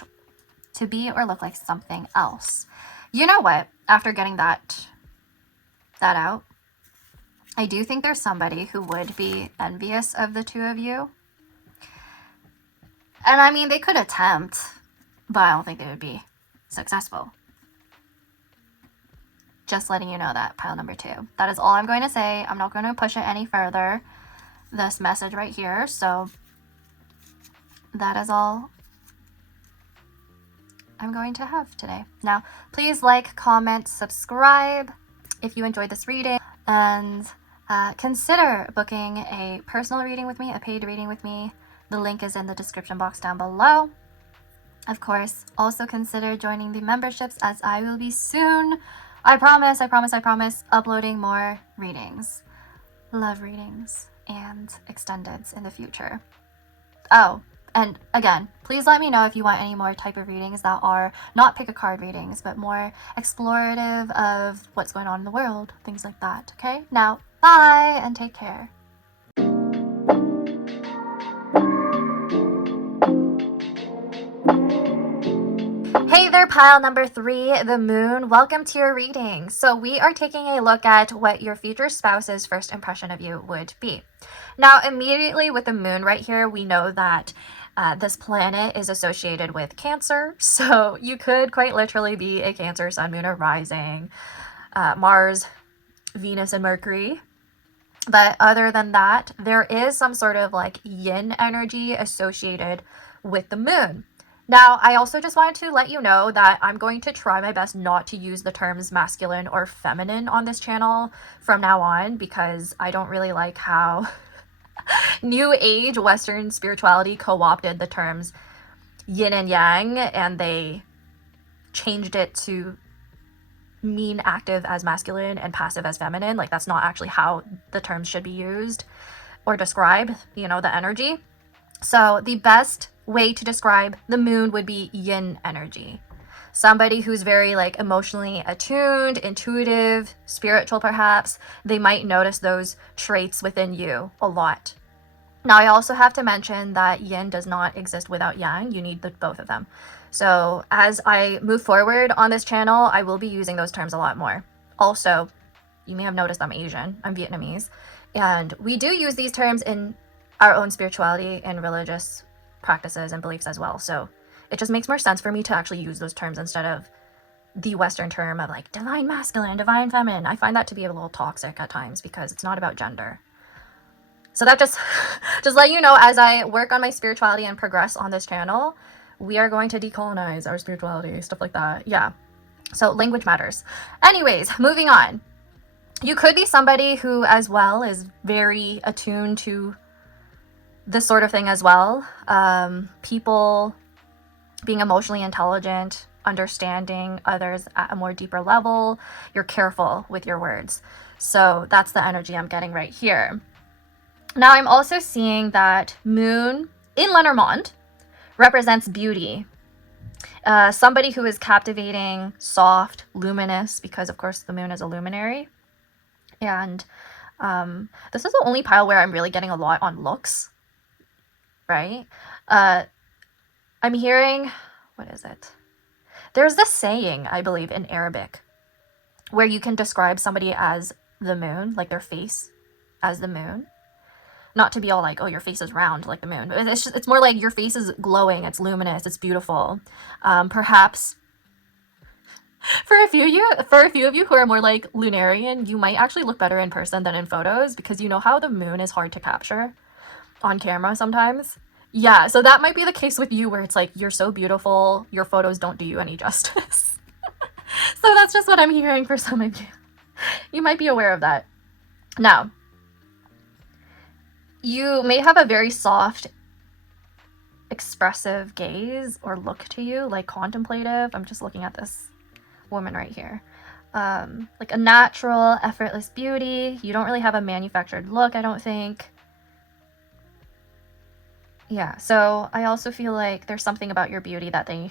to be or look like something else. You know what? After getting that out, I do think there's somebody who would be envious of the two of you. And I mean, they could attempt, but I don't think they would be successful. Just letting you know that, pile number 2. That is all I'm going to say. I'm not going to push it any further, this message right here. So that is all I'm going to have today. Now, please like, comment, subscribe if you enjoyed this reading, and consider booking a personal reading with me, a paid reading with me. The link is in the description box down below. Of course, also consider joining the memberships, as I will be soon. I promise, uploading more readings, love readings, and extendeds in the future. Oh, and again, please let me know if you want any more type of readings that are not Pickacard readings, but more explorative of what's going on in the world, things like that, okay? Now, bye, and take care. Hey there, pile number 3, the moon. Welcome to your reading. So we are taking a look at what your future spouse's first impression of you would be. Now, immediately with the moon right here, we know that this planet is associated with Cancer. So you could quite literally be a Cancer sun, moon, or rising, Mars, Venus, and Mercury. But other than that, there is some sort of like yin energy associated with the moon. Now, I also just wanted to let you know that I'm going to try my best not to use the terms masculine or feminine on this channel from now on, because I don't really like how New Age Western spirituality co-opted the terms yin and yang, and they changed it to mean active as masculine and passive as feminine. Like, that's not actually how the terms should be used or describe, you know, the energy. So the best way to describe the moon would be yin energy. Somebody who's very like emotionally attuned, intuitive, spiritual perhaps, they might notice those traits within you a lot. Now, I also have to mention that yin does not exist without yang. You need both of them. So as I move forward on this channel, I will be using those terms a lot more. Also, you may have noticed I'm Asian, I'm Vietnamese, and we do use these terms in our own spirituality and religious practices and beliefs as well. So it just makes more sense for me to actually use those terms instead of the Western term of like divine masculine, divine feminine. I find that to be a little toxic at times because it's not about gender. So that just let you know, as I work on my spirituality and progress on this channel, we are going to decolonize our spirituality, stuff like that. Yeah. So language matters. Anyways, moving on. You could be somebody who as well is very attuned to this sort of thing as well. People being emotionally intelligent, understanding others at a more deeper level. You're careful with your words. So that's the energy I'm getting right here. Now, I'm also seeing that moon in Lenormand represents beauty. Somebody who is captivating, soft, luminous, because of course the moon is a luminary. And this is the only pile where I'm really getting a lot on looks, right? I'm hearing, what is it? There's this saying, I believe, in Arabic, where you can describe somebody as the moon, like their face as the moon. Not to be all like, oh, your face is round like the moon. It's more like your face is glowing, it's luminous, it's beautiful. Perhaps for a few of you who are more like lunarian, you might actually look better in person than in photos, because you know how the moon is hard to capture on camera sometimes. Yeah, so that might be the case with you, where it's like you're so beautiful, your photos don't do you any justice. So that's just what I'm hearing for some of you. You might be aware of that. Now, you may have a very soft, expressive gaze or look to you, like contemplative. I'm just looking at this woman right here. Like a natural, effortless beauty. You don't really have a manufactured look, I don't think. Yeah, so I also feel like there's something about your beauty that they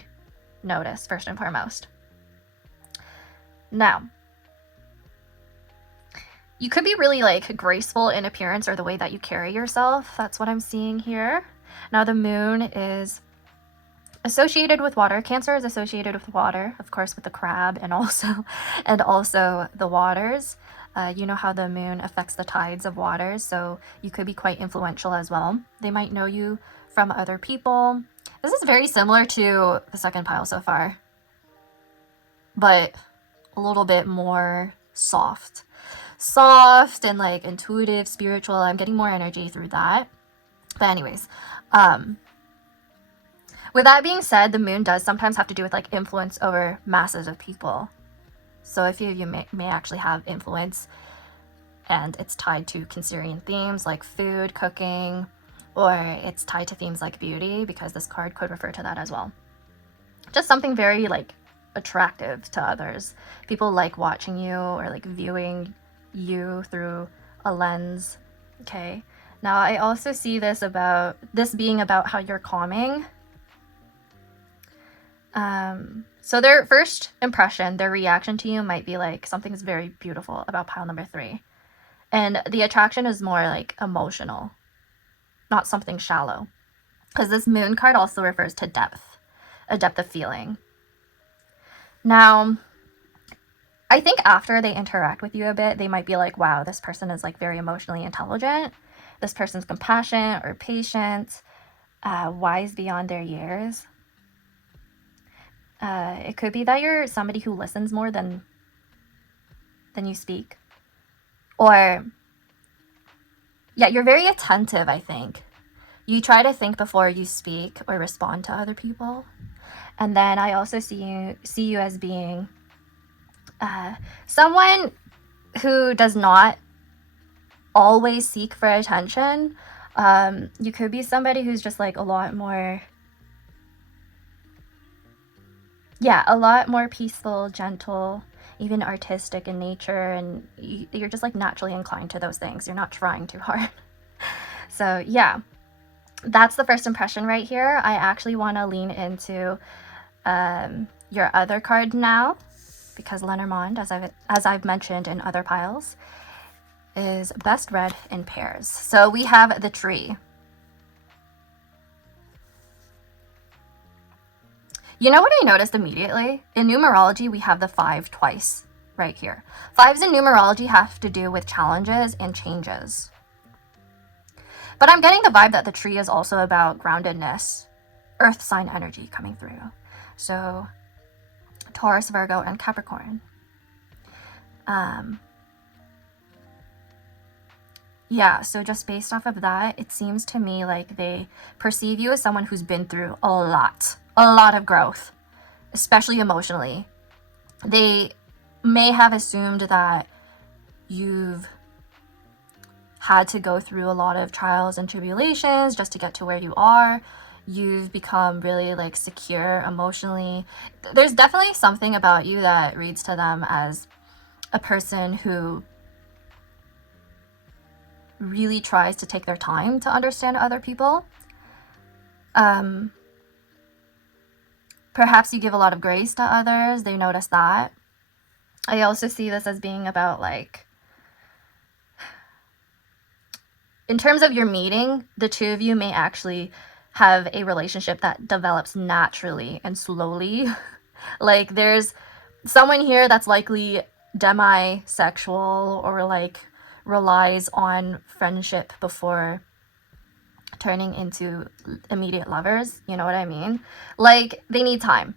notice, first and foremost. Now, you could be really like graceful in appearance or the way that you carry yourself. That's what I'm seeing here. Now, the moon is associated with water. Cancer is associated with water, of course, with the crab and also the waters. You know how the moon affects the tides of waters, so you could be quite influential as well. They might know you from other people. This is very similar to the second pile so far, but a little bit more soft and like intuitive, spiritual. I'm getting more energy through that. But anyways, with that being said, the moon does sometimes have to do with like influence over masses of people. So a few of you may actually have influence, and it's tied to Cancerian themes like food, cooking, or it's tied to themes like beauty, because this card could refer to that as well. Just something very like attractive to others. People like watching you or like viewing you through a lens. Okay. Now I also see this being about how you're calming. So their first impression, their reaction to you might be like, something's very beautiful about pile number 3. And the attraction is more like emotional, not something shallow. Because this moon card also refers to depth, a depth of feeling. Now, I think after they interact with you a bit, they might be like, wow, this person is like very emotionally intelligent. This person's compassionate or patient, wise beyond their years. It could be that you're somebody who listens more than you speak. Or, yeah, you're very attentive, I think. You try to think before you speak or respond to other people. And then I also see you as being someone who does not always seek for attention. You could be somebody who's just like a lot more peaceful, gentle, even artistic in nature, and you're just like naturally inclined to those things. You're not trying too hard. So yeah, that's the first impression right here. I actually want to lean into your other card now, because Lenormand, as I've mentioned in other piles, is best read in pairs. So we have the tree. You know what I noticed immediately? In numerology, we have the 5 twice right here. 5s in numerology have to do with challenges and changes. But I'm getting the vibe that the tree is also about groundedness, earth sign energy coming through. So Taurus, Virgo, and Capricorn. Yeah, so just based off of that, it seems to me like they perceive you as someone who's been through a lot of growth, especially emotionally. They may have assumed that you've had to go through a lot of trials and tribulations just to get to where you are. You've become really like secure emotionally. There's definitely something about you that reads to them as a person who really tries to take their time to understand other people. Perhaps you give a lot of grace to others. They notice that. I also see this as being about like, in terms of your meeting, the two of you may actually have a relationship that develops naturally and slowly. Like there's someone here that's likely demisexual or like relies on friendship before turning into immediate lovers. You know what I mean? Like they need time.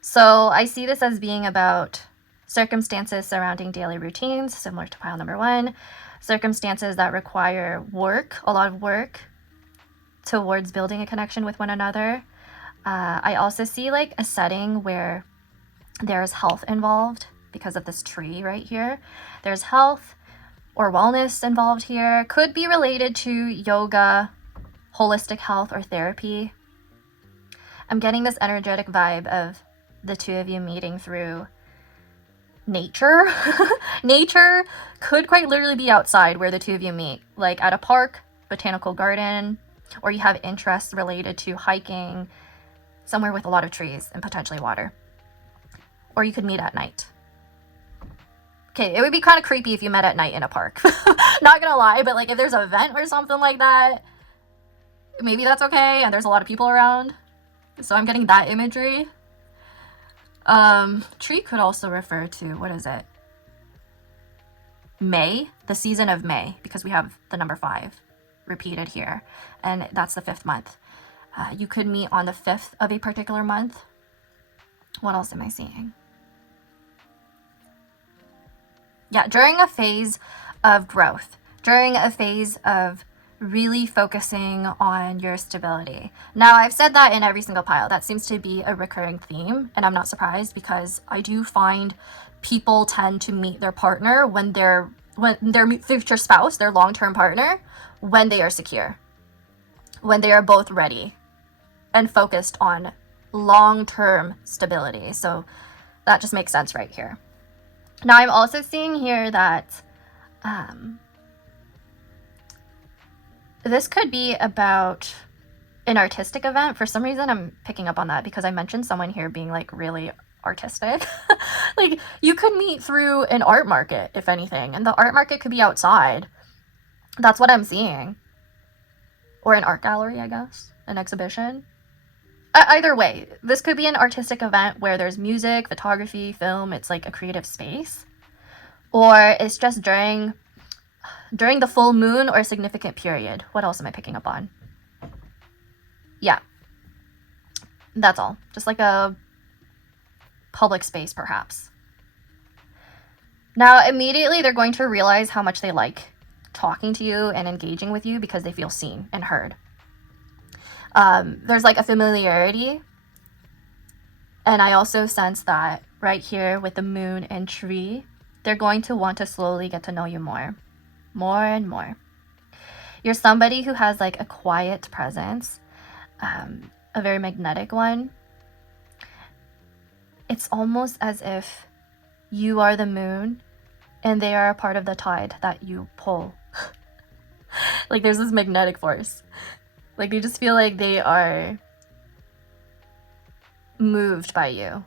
So I see this as being about circumstances surrounding daily routines, similar to pile number 1. Circumstances that require work, a lot of work, towards building a connection with one another. I also see like a setting where there's health involved because of this tree right here. There's health or wellness involved here. Could be related to yoga, holistic health, or therapy. I'm getting this energetic vibe of the two of you meeting through nature. Nature could quite literally be outside where the two of you meet, like at a park, botanical garden, or you have interests related to hiking, somewhere with a lot of trees and potentially water. Or you could meet at night. Okay, it would be kind of creepy if you met at night in a park. Not gonna lie, but like if there's an event or something like that, maybe that's okay, and there's a lot of people around. So I'm getting that imagery. Tree could also refer to, what is it? May, the season of May, because we have the number 5 repeated here, and that's the 5th month. You could meet on the 5th of a particular month. What else am I seeing? Yeah, during a phase of growth, during a phase of really focusing on your stability. Now, I've said that in every single pile. That seems to be a recurring theme, and I'm not surprised because I do find people tend to meet their partner when their future spouse, their long-term partner, when they are secure, when they are both ready and focused on long-term stability. So that just makes sense right here. Now, I'm also seeing here that this could be about an artistic event. For some reason, I'm picking up on that because I mentioned someone here being like really artistic. Like, you could meet through an art market, if anything, and the art market could be outside. That's what I'm seeing. Or an art gallery, I guess, an exhibition. Either way, this could be an artistic event where there's music, photography, film. It's like a creative space. Or it's just during the full moon or a significant period. What else am I picking up on? Yeah. That's all. Just like a public space, perhaps. Now, immediately they're going to realize how much they like talking to you and engaging with you because they feel seen and heard. There's like a familiarity. And I also sense that right here with the moon and tree, they're going to want to slowly get to know you more and more. You're somebody who has like a quiet presence, a very magnetic one. It's almost as if you are the moon and they are a part of the tide that you pull. Like, there's this magnetic force. Like, you just feel like they are moved by you.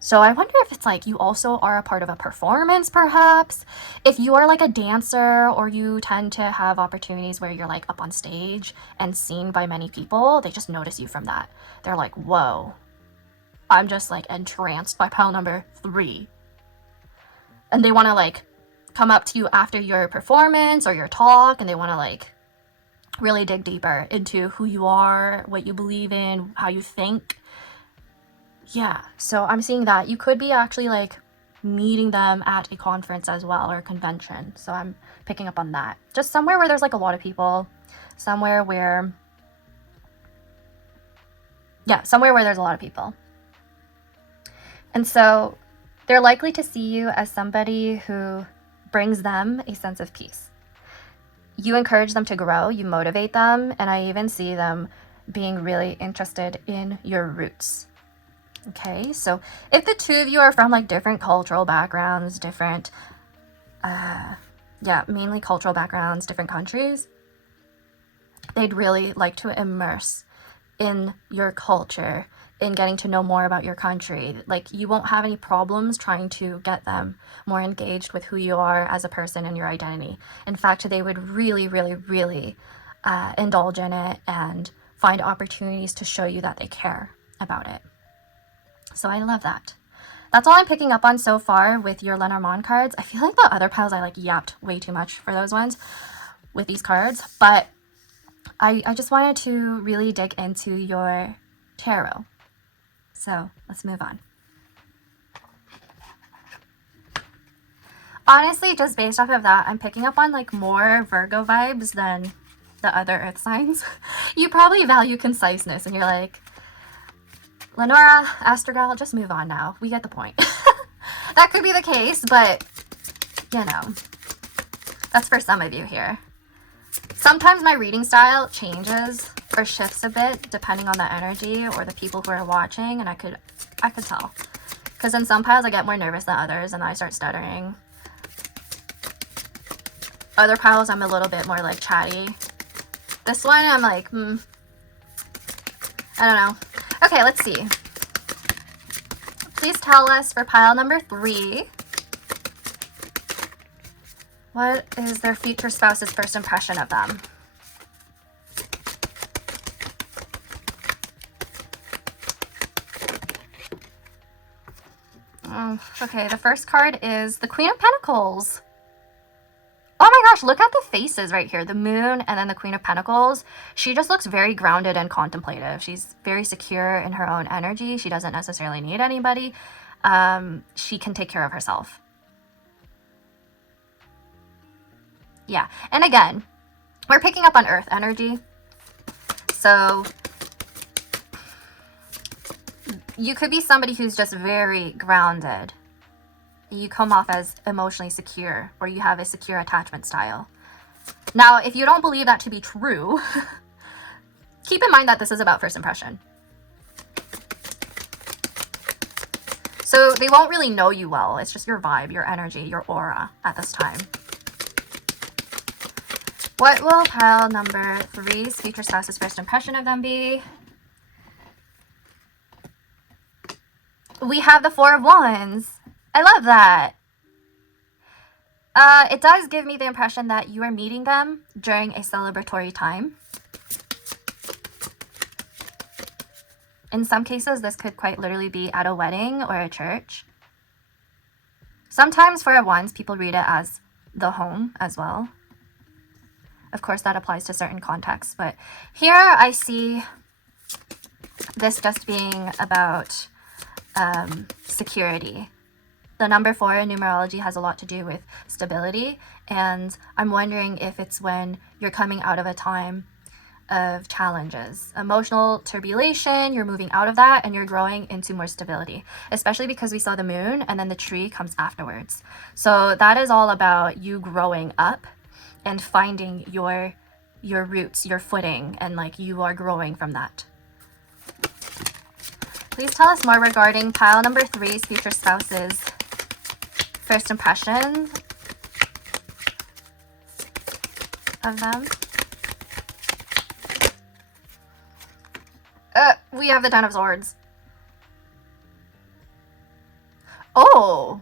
So I wonder if it's like you also are a part of a performance, perhaps. If you are like a dancer, or you tend to have opportunities where you're like up on stage and seen by many people, they just notice you from that. They're like, whoa, I'm just like entranced by pile number 3. And they want to like come up to you after your performance or your talk, and they want to like really dig deeper into who you are, what you believe in, how you think. Yeah, so I'm seeing that you could be actually like meeting them at a conference as well, or a convention. So I'm picking up on that. Just somewhere where there's like a lot of people, somewhere where there's a lot of people. And so they're likely to see you as somebody who brings them a sense of peace. You encourage them to grow, you motivate them, and I even see them being really interested in your roots. Okay, so if the two of you are from like different cultural backgrounds, mainly cultural backgrounds, different countries, they'd really like to immerse in your culture, in getting to know more about your country. Like, you won't have any problems trying to get them more engaged with who you are as a person and your identity. In fact, they would really, really, really indulge in it and find opportunities to show you that they care about it. So I love that. That's all I'm picking up on so far with your Lenormand cards. I feel like the other piles I like yapped way too much for those ones with these cards, but I just wanted to really dig into your tarot. So let's move on. Honestly, just based off of that, I'm picking up on like more Virgo vibes than the other earth signs. You probably value conciseness and you're like, Lenora, ASTROG L, just move on now. We get the point. That could be the case, but you know, that's for some of you here. Sometimes my reading style changes or shifts a bit depending on the energy or the people who are watching, and I could tell. Because in some piles I get more nervous than others and I start stuttering. Other piles I'm a little bit more like chatty. This one I'm like, I don't know. Okay, let's see. Please tell us for pile number 3, what is their future spouse's first impression of them? Okay, the first card is the Queen of Pentacles. Oh my gosh, look at the faces right here. The moon and then the Queen of Pentacles. She just looks very grounded and contemplative. She's very secure in her own energy. She doesn't necessarily need anybody. She can take care of herself. Yeah. And again, we're picking up on earth energy. So you could be somebody who's just very grounded. You come off as emotionally secure, or you have a secure attachment style. Now, if you don't believe that to be true, keep in mind that this is about first impression. So they won't really know you well. It's just your vibe, your energy, your aura at this time. What will pile number 3's future spouse's first impression of them be? We have the 4 of Wands. I love that. It does give me the impression that you are meeting them during a celebratory time. In some cases, this could quite literally be at a wedding or a church. Sometimes for Wands, people read it as the home as well. Of course, that applies to certain contexts, but here I see this just being about security. The number 4 in numerology has a lot to do with stability, and I'm wondering if it's when you're coming out of a time of challenges, emotional turbulation, you're moving out of that and you're growing into more stability, especially because we saw the moon and then the tree comes afterwards. So that is all about you growing up and finding your roots, your footing, and like you are growing from that. Please tell us more regarding pile number 3's future spouse's first impression of them. We have the 10 of Swords. Oh.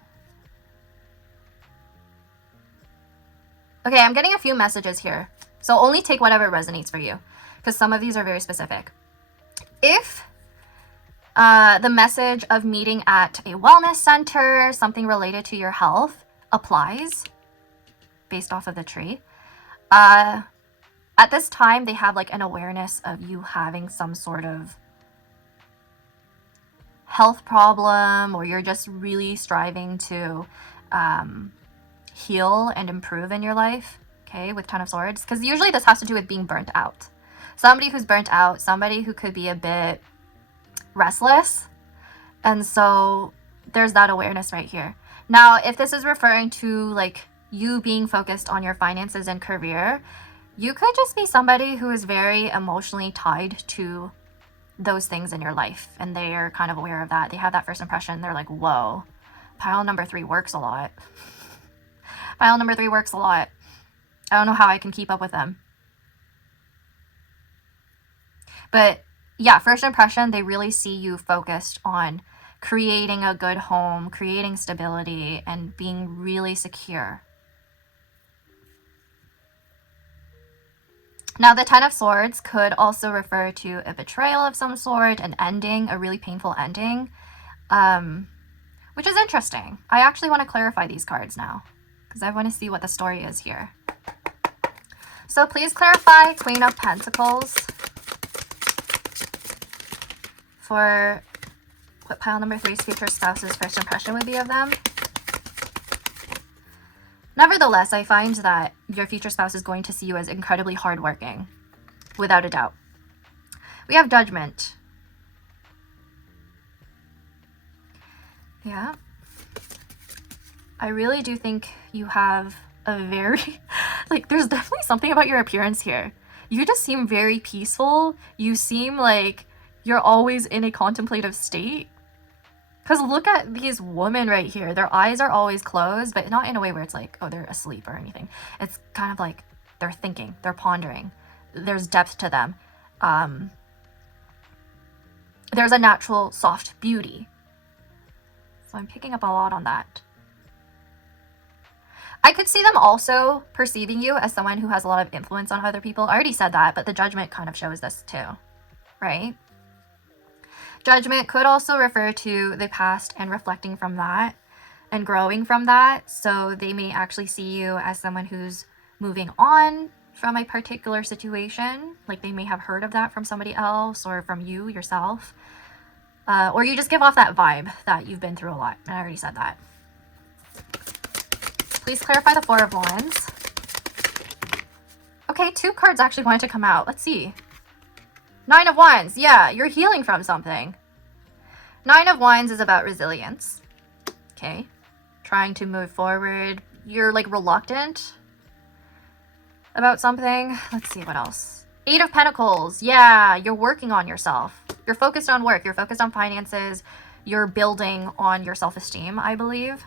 Okay, I'm getting a few messages here. So only take whatever resonates for you, because some of these are very specific. If the message of meeting at a wellness center, something related to your health, applies based off of the tree, at this time they have like an awareness of you having some sort of health problem, or you're just really striving to heal and improve in your life, okay, with 10 of Swords, because usually this has to do with being burnt out. Somebody who's burnt out, somebody who could be a bit restless, and so there's that awareness right here. Now, if this is referring to like you being focused on your finances and career, you could just be somebody who is very emotionally tied to those things in your life, and they are kind of aware of that. They have that first impression. They're like, whoa, pile number 3 works a lot. Pile number 3 works a lot. I don't know how I can keep up with them. But yeah, first impression, they really see you focused on creating a good home, creating stability, and being really secure. Now, the 10 of Swords could also refer to a betrayal of some sort, an ending, a really painful ending, which is interesting. I actually want to clarify these cards now, because I want to see what the story is here. So please clarify Queen of Pentacles for what pile number 3's future spouse's first impression would be of them. Nevertheless, I find that your future spouse is going to see you as incredibly hardworking, without a doubt. We have Judgment. Yeah. I really do think you have a very, like, there's definitely something about your appearance here. You just seem very peaceful. You seem like you're always in a contemplative state. Because look at these women right here. Their eyes are always closed, but not in a way where it's like, oh, they're asleep or anything. It's kind of like they're thinking, they're pondering. There's depth to them. There's a natural soft beauty. So I'm picking up a lot on that. I could see them also perceiving you as someone who has a lot of influence on other people. I already said that, but the Judgment kind of shows this too, right? Judgment could also refer to the past and reflecting from that and growing from that. So they may actually see you as someone who's moving on from a particular situation. Like they may have heard of that from somebody else or from you yourself. Or you just give off that vibe that you've been through a lot. And I already said that. Please clarify the 4 of Wands Okay, 2 cards actually wanted to come out. Let's see. 9 of Wands. Yeah, you're healing from something. 9 of Wands is about resilience. Okay. Trying to move forward. You're like reluctant about something. Let's see what else. 8 of Pentacles. Yeah, you're working on yourself. You're focused on work. You're focused on finances. You're building on your self-esteem, I believe.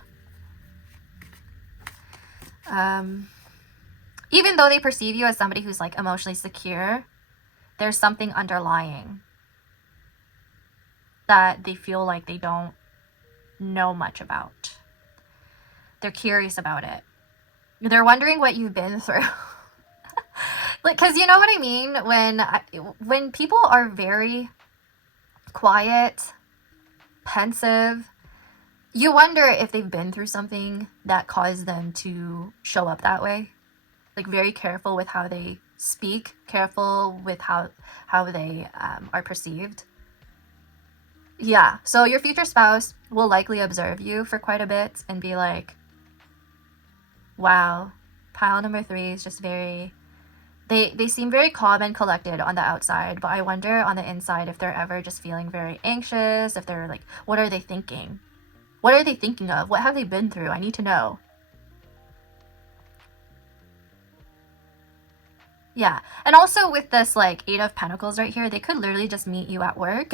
Even though they perceive you as somebody who's like emotionally secure, there's something underlying that they feel like they don't know much about. They're curious about it. They're wondering what you've been through. Like, because you know what I mean? When people are very quiet, pensive, you wonder if they've been through something that caused them to show up that way. Like, very careful with how they speak, careful with how they are perceived. Yeah, so your future spouse will likely observe you for quite a bit and be like, wow, pile number 3 is just very... They seem very calm and collected on the outside, but I wonder on the inside if they're ever just feeling very anxious, if they're like, what are they thinking? What are they thinking of? What have they been through? I need to know. Yeah, and also with this like 8 of Pentacles right here, they could literally just meet you at work.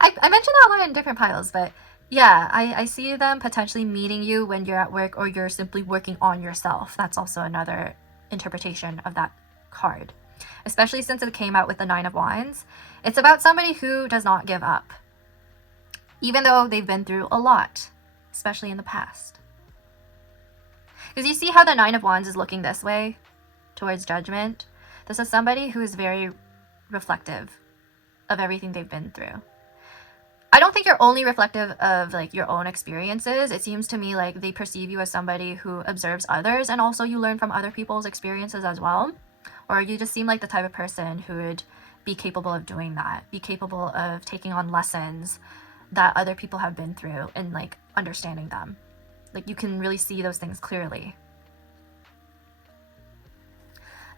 I mentioned that a lot in different piles, but yeah, I see them potentially meeting you when you're at work or you're simply working on yourself. That's also another interpretation of that card, especially since it came out with the 9 of Wands. It's about somebody who does not give up, even though they've been through a lot, especially in the past. Because you see how the 9 of Wands is looking this way towards Judgment. This is somebody who is very reflective of everything they've been through. I don't think you're only reflective of like your own experiences. It seems to me like they perceive you as somebody who observes others, and also you learn from other people's experiences as well. Or you just seem like the type of person who would be capable of doing that, be capable of taking on lessons that other people have been through and like understanding them. Like you can really see those things clearly.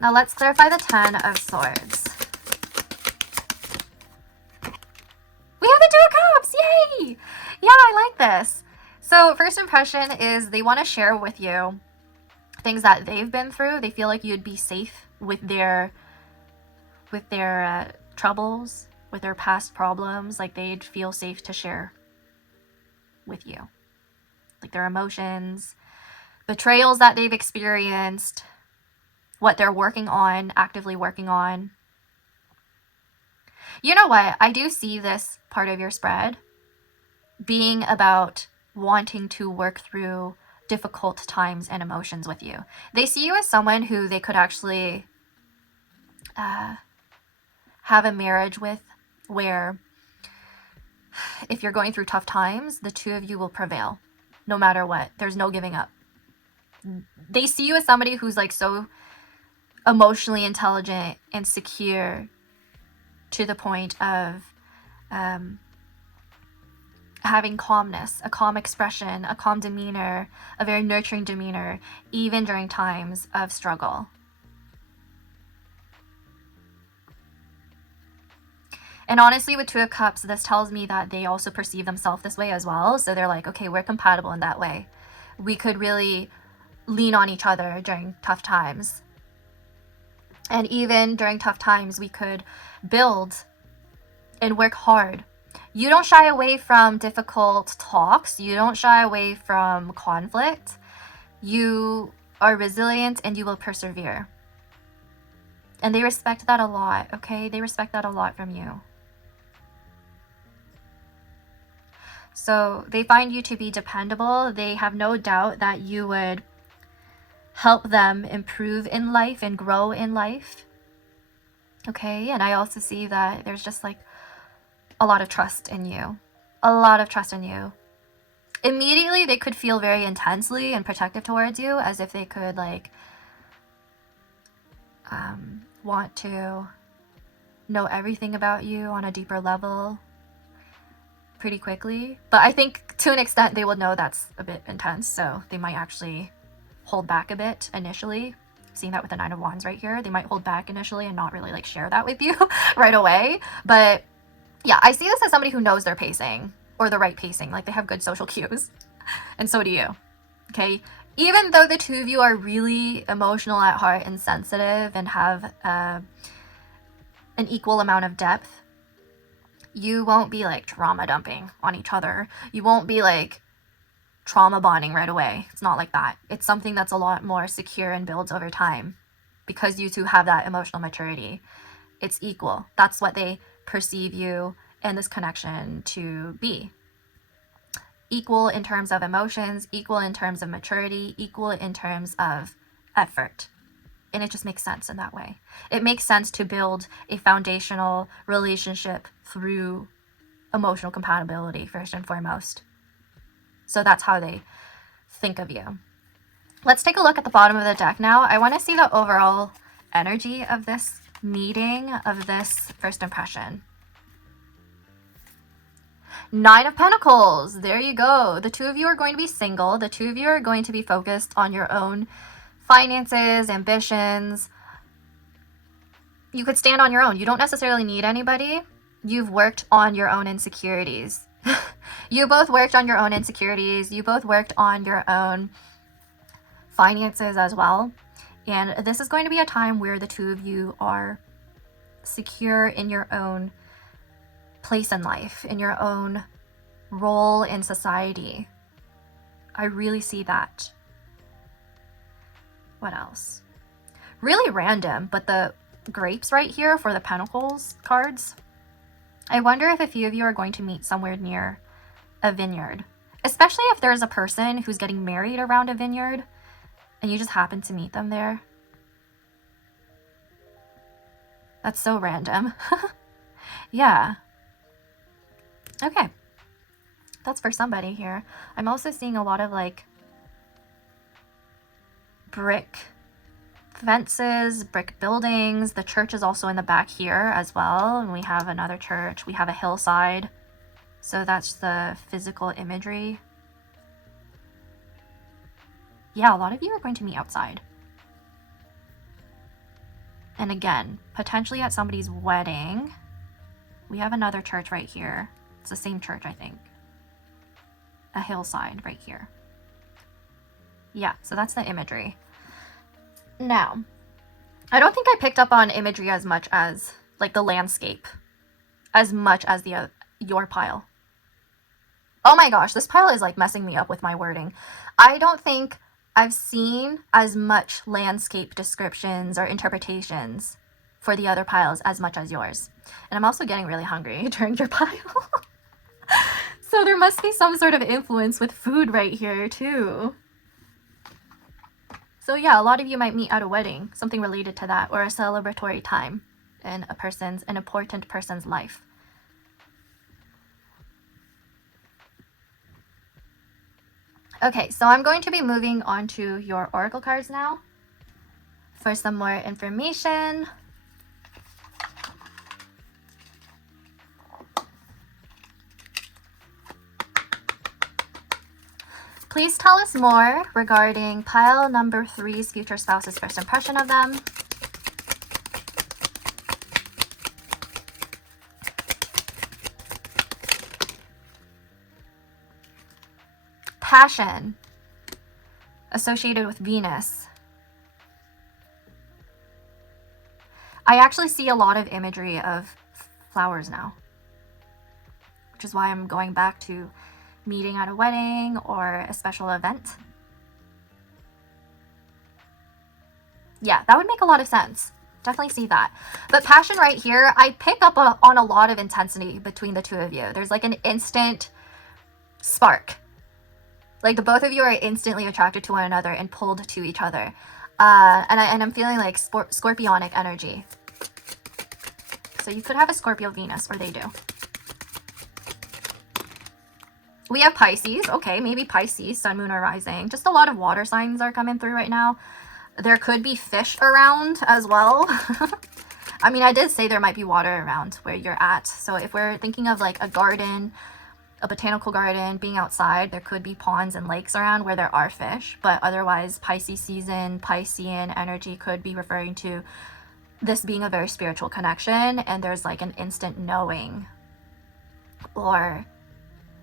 Now let's clarify the 10 of Swords. We have the 2 of Cups! Yay! Yeah, I like this. So first impression is they want to share with you things that they've been through. They feel like you'd be safe with their troubles, with their past problems. Like they'd feel safe to share with you. Like their emotions, betrayals that they've experienced, what they're working on, actively working on. You know what? I do see this part of your spread being about wanting to work through difficult times and emotions with you. They see you as someone who they could actually have a marriage with, where if you're going through tough times, the 2 of you will prevail no matter what. There's no giving up. They see you as somebody who's like so emotionally intelligent and secure to the point of having calmness, a calm expression, a calm demeanor, a very nurturing demeanor, even during times of struggle. And honestly, with 2 of Cups, this tells me that they also perceive themselves this way as well. So they're like, okay, we're compatible in that way. We could really lean on each other during tough times. And even during tough times, we could build and work hard. You don't shy away from difficult talks. You don't shy away from conflict. You are resilient and you will persevere. And they respect that a lot, okay? They respect that a lot from you. So they find you to be dependable. They have no doubt that you would help them improve in life and grow in life. Okay, and I also see that there's just like a lot of trust in you. A lot of trust in you. Immediately, they could feel very intensely and protective towards you, as if they could like want to know everything about you on a deeper level pretty quickly. But I think to an extent they will know that's a bit intense, so they might actually hold back a bit initially Seeing that with the Nine of Wands right here, they might hold back initially and not really like share that with you right away. But yeah, I see this as somebody who knows their pacing, or the right pacing. Like, they have good social cues. And so do you. Okay? Even though the two of you are really emotional at heart and sensitive and have an equal amount of depth, you won't be like trauma dumping on each other. You won't be like trauma bonding right away. It's not like that. It's something that's a lot more secure and builds over time because you two have that emotional maturity. It's equal. That's what they perceive you and this connection to be. Equal in terms of emotions, equal in terms of maturity, equal in terms of effort. And it just makes sense in that way. It makes sense to build a foundational relationship through emotional compatibility, first and foremost. So that's how they think of you. Let's take a look at the bottom of the deck now. I want to see the overall energy of this meeting, of this first impression. Nine of Pentacles. There you go. The two of you are going to be single. The two of you are going to be focused on your own finances, ambitions. You could stand on your own. You don't necessarily need anybody. You've worked on your own insecurities. You both worked on your own insecurities. You both worked on your own finances as well. And this is going to be a time where the two of you are secure in your own place in life, in your own role in society. I really see that. What else? Really random, but the grapes right here for the Pentacles cards. I wonder if a few of you are going to meet somewhere near a vineyard, especially if there's a person who's getting married around a vineyard and you just happen to meet them there. That's so random. Yeah. Okay. That's for somebody here. I'm also seeing a lot of like brick fences, brick buildings. The church is also in the back here as well. And we have another church. We have a hillside. So that's the physical imagery. Yeah, a lot of you are going to meet outside. And again, potentially at somebody's wedding. We have another church right here. It's the same church, I think. A hillside right here. Yeah, so that's the imagery. Now, I don't think I picked up on imagery as much as, like, the landscape, as much as your pile. Oh my gosh, this pile is, like, messing me up with my wording. I don't think I've seen as much landscape descriptions or interpretations for the other piles as much as yours. And I'm also getting really hungry during your pile. So there must be some sort of influence with food right here, too. So yeah, a lot of you might meet at a wedding, something related to that, or a celebratory time in an important person's life. Okay, so I'm going to be moving on to your oracle cards now for some more information. Please tell us more regarding pile number 3's future spouse's first impression of them. Passion associated with Venus. I actually see a lot of imagery of flowers now, which is why I'm going back to meeting at a wedding or a special event. Yeah, that would make a lot of sense. Definitely see that. But passion right here, I pick up on a lot of intensity between the two of you. There's like an instant spark. Like the both of you are instantly attracted to one another and pulled to each other. And I'm feeling like scorpionic energy. So you could have a Scorpio Venus, or they do. We have Pisces. Okay, maybe Pisces, Sun, Moon, or Rising. Just a lot of water signs are coming through right now. There could be fish around as well. I mean, I did say there might be water around where you're at. So if we're thinking of like a garden a botanical garden, being outside. There could be ponds and lakes around where there are fish, but otherwise Pisces season, Piscean energy could be referring to this being a very spiritual connection, and there's like an instant knowing or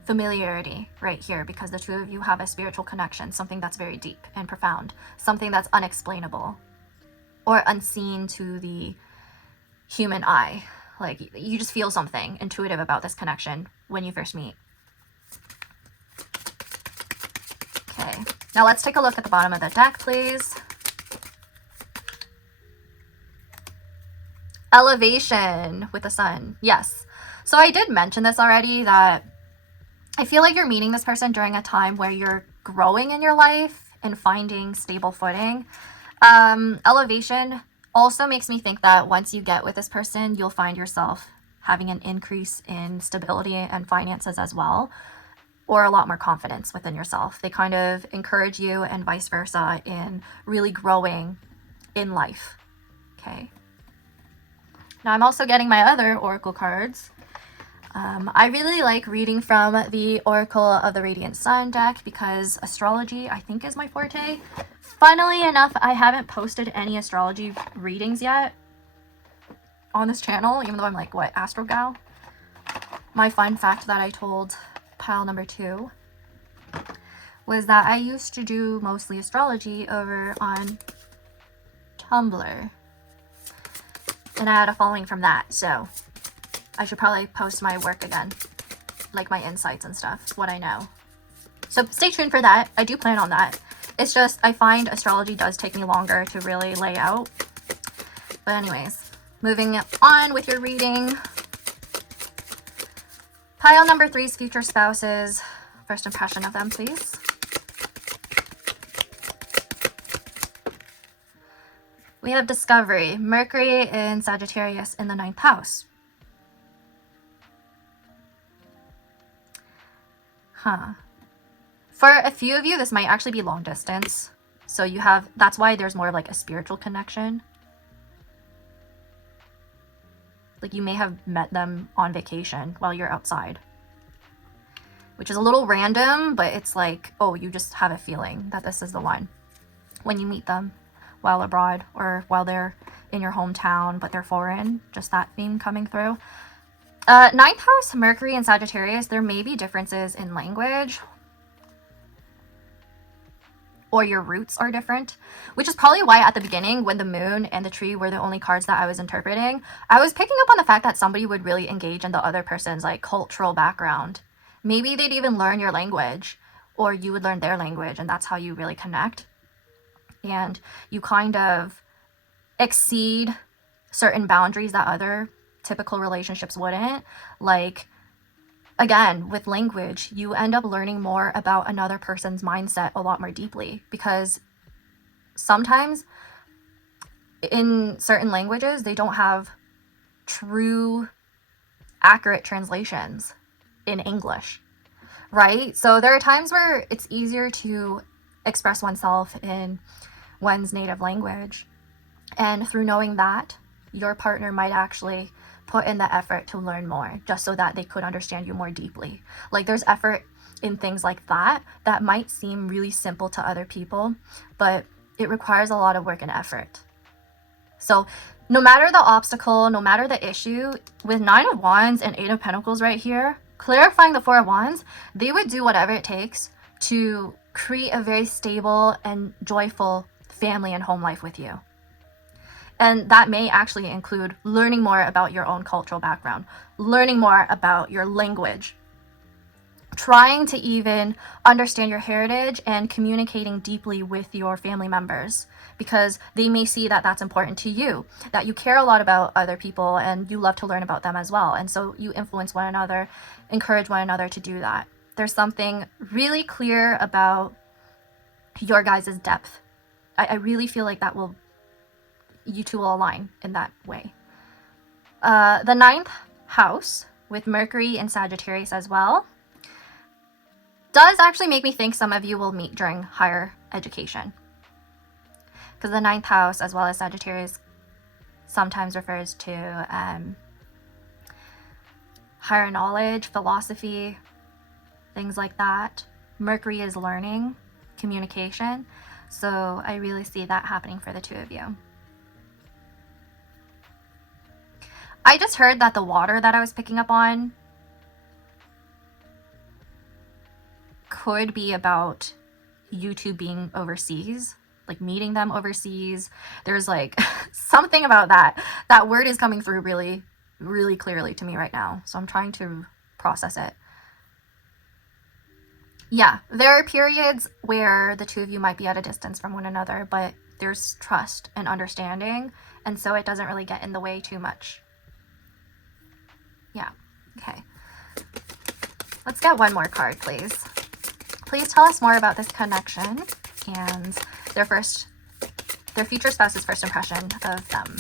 familiarity right here because the two of you have a spiritual connection, something that's very deep and profound, something that's unexplainable or unseen to the human eye. Like, you just feel something intuitive about this connection when you first meet. Okay, now let's take a look at the bottom of the deck, please. Elevation with the sun. Yes. So I did mention this already, that I feel like you're meeting this person during a time where you're growing in your life and finding stable footing. Elevation also makes me think that once you get with this person, you'll find yourself having an increase in stability and finances as well, or a lot more confidence within yourself. They kind of encourage you and vice versa in really growing in life. Okay. Now I'm also getting my other oracle cards. I really like reading from the Oracle of the Radiant Sun deck because astrology, I think, is my forte. Funnily enough, I haven't posted any astrology readings yet on this channel, even though I'm like, what, ASTROG L? My fun fact that I told pile number 2 was that I used to do mostly astrology over on Tumblr. And I had a following from that, so I should probably post my work again, like my insights and stuff, what I know. So stay tuned for that. I do plan on that. It's just I find astrology does take me longer to really lay out. But anyways, moving on with your reading. Pile number 3's future spouses. First impression of them, please. We have discovery. Mercury in Sagittarius in the 9th house. For a few of you, this might actually be long distance. So you have, that's why there's more of like a spiritual connection. Like you may have met them on vacation while you're outside. Which is a little random, but it's like, oh, you just have a feeling that this is the one when you meet them while abroad or while they're in your hometown, but they're foreign. Just that theme coming through. 9th house, Mercury and Sagittarius, there may be differences in language or your roots are different, which is probably why at the beginning when the moon and the tree were the only cards that I was interpreting, I was picking up on the fact that somebody would really engage in the other person's like cultural background. Maybe they'd even learn your language or you would learn their language, and that's how you really connect. And you kind of exceed certain boundaries that other typical relationships wouldn't. Like, again, with language, you end up learning more about another person's mindset a lot more deeply, because sometimes in certain languages, they don't have true, accurate translations in English, right? So there are times where it's easier to express oneself in one's native language. And through knowing that, your partner might actually put in the effort to learn more just so that they could understand you more deeply. Like there's effort in things like that that might seem really simple to other people, but it requires a lot of work and effort. So no matter the obstacle, no matter the issue, with 9 of Wands and 8 of Pentacles right here, clarifying the 4 of Wands, they would do whatever it takes to create a very stable and joyful family and home life with you. And that may actually include learning more about your own cultural background, learning more about your language, trying to even understand your heritage and communicating deeply with your family members, because they may see that that's important to you, that you care a lot about other people and you love to learn about them as well. And so you influence one another, encourage one another to do that. There's something really clear about your guys' depth. I really feel like that will, you two will align in that way. The 9th house with Mercury and Sagittarius as well does actually make me think some of you will meet during higher education, because the 9th house as well as Sagittarius sometimes refers to higher knowledge, philosophy, things like that. Mercury is learning, communication. So I really see that happening for the two of you. I just heard that the water that I was picking up on could be about you two being overseas, like meeting them overseas. There's like something about that. That word is coming through really, really clearly to me right now. So I'm trying to process it. Yeah, there are periods where the two of you might be at a distance from one another, but there's trust and understanding, and so it doesn't really get in the way too much. Yeah, okay. Let's get one more card, please. Please tell us more about this connection and their future spouse's first impression of them.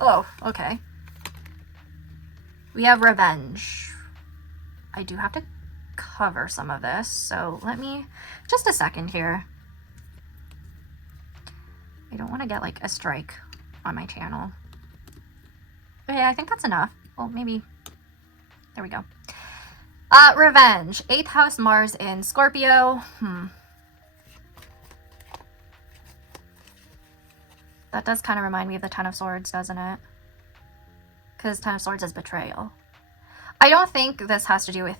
Oh, okay. We have revenge. I do have to cover some of this, so let me, just a second here. I don't want to get like a strike on my channel. Okay, I think that's enough. Well, maybe, there we go. Revenge, 8th house Mars in Scorpio. That does kind of remind me of the Ten of Swords, doesn't it? Because Ten of Swords is betrayal. I don't think this has to do with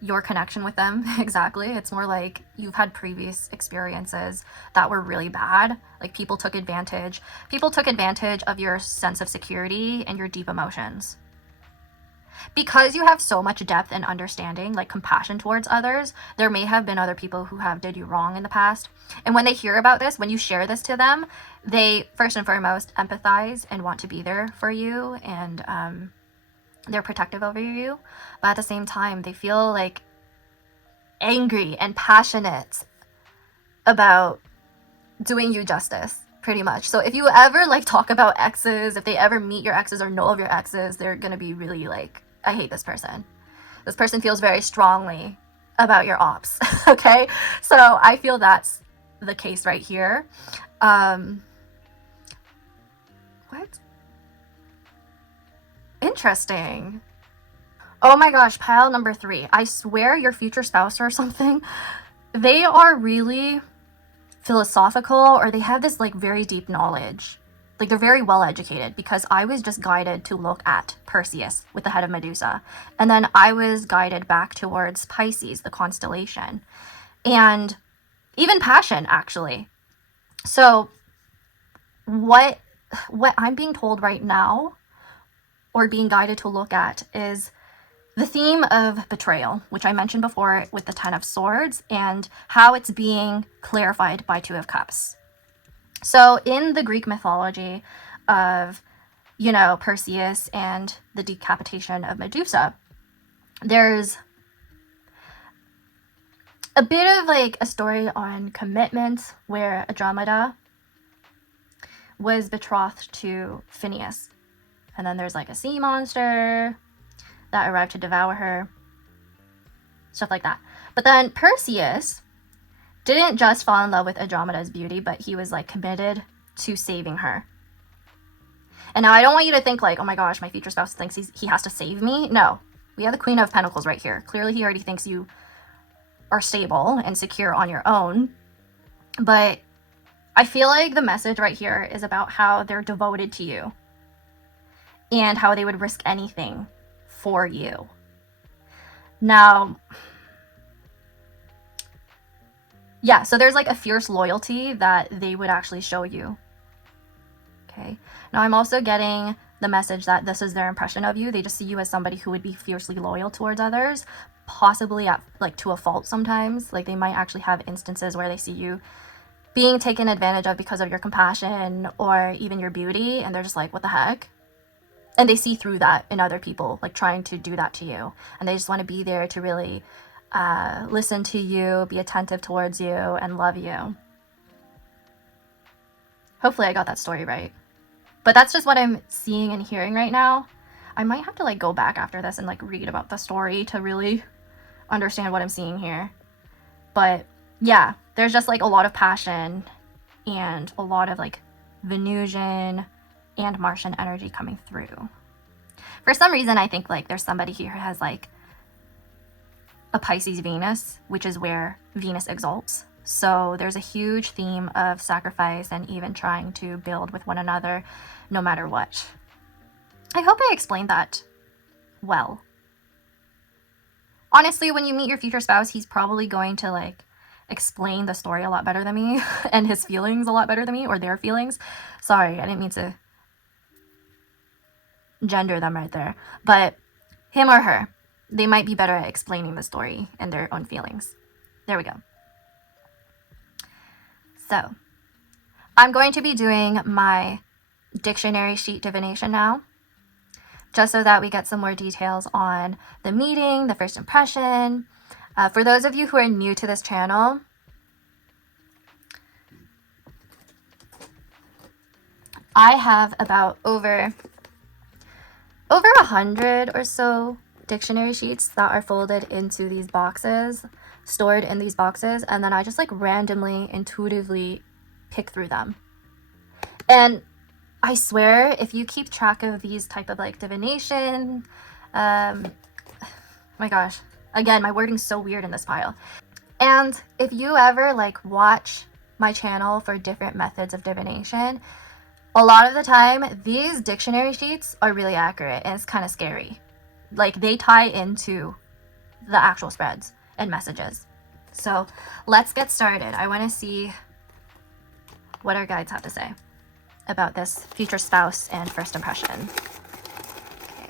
your connection with them exactly. It's more like you've had previous experiences that were really bad. Like people took advantage of your sense of security and your deep emotions. Because you have so much depth and understanding, like compassion towards others, there may have been other people who have did you wrong in the past. And when they hear about this, when you share this to them, they first and foremost empathize and want to be there for you, and they're protective over you. But at the same time, they feel like angry and passionate about doing you justice, pretty much. So if you ever like talk about exes, if they ever meet your exes or know of your exes, they're gonna be really like, I hate this person. This person feels very strongly about your ops. Okay, so I feel that's the case right here. What? Interesting. Oh my gosh, pile number 3. I swear your future spouse or something, they are really philosophical, or they have this like very deep knowledge. Like they're very well educated, because I was just guided to look at Perseus with the head of Medusa. And then I was guided back towards Pisces, the constellation. And even passion, actually. So what I'm being told right now, or being guided to look at, is the theme of betrayal, which I mentioned before with the Ten of Swords, and how it's being clarified by Two of Cups. So in the Greek mythology of, you know, Perseus and the decapitation of Medusa, there's a bit of like a story on commitment where Andromeda was betrothed to Phineas. And then there's like a sea monster that arrived to devour her. Stuff like that. But then Perseus didn't just fall in love with Andromeda's beauty, but he was like committed to saving her. And now I don't want you to think like, oh my gosh, my future spouse thinks he has to save me. No, we have the Queen of Pentacles right here. Clearly he already thinks you are stable and secure on your own. But I feel like the message right here is about how they're devoted to you and how they would risk anything for you. Now, yeah, so there's like a fierce loyalty that they would actually show you. Okay. Now I'm also getting the message that this is their impression of you. They just see you as somebody who would be fiercely loyal towards others, possibly at like to a fault sometimes. Like they might actually have instances where they see you being taken advantage of because of your compassion or even your beauty, and they're just like, what the heck? And they see through that in other people, like trying to do that to you. And they just want to be there to really listen to you, be attentive towards you, and love you. Hopefully I got that story right. But that's just what I'm seeing and hearing right now. I might have to like go back after this and like read about the story to really understand what I'm seeing here. But yeah, there's just like a lot of passion and a lot of like Venusian and Martian energy coming through. For some reason, I think like there's somebody here who has like a Pisces Venus, which is where Venus exalts. So there's a huge theme of sacrifice and even trying to build with one another no matter what. I hope I explained that well. Honestly, when you meet your future spouse, he's probably going to like explain the story a lot better than me and his feelings a lot better than me, or their feelings. Sorry, I didn't mean to gender them right there. But him or her, they might be better at explaining the story and their own feelings. There we go. So, I'm going to be doing my dictionary sheet divination now, just so that we get some more details on the meeting, the first impression. For those of you who are new to this channel, I have about over 100 or so dictionary sheets that are folded into these boxes, stored in these boxes, and then I just like randomly, intuitively pick through them. And I swear, if you keep track of these type of like divination, my gosh, again, my wording's so weird in this pile. And if you ever like watch my channel for different methods of divination, a lot of the time, these dictionary sheets are really accurate and it's kind of scary. Like they tie into the actual spreads and messages. So let's get started. I want to see what our guides have to say about this future spouse and first impression. Okay.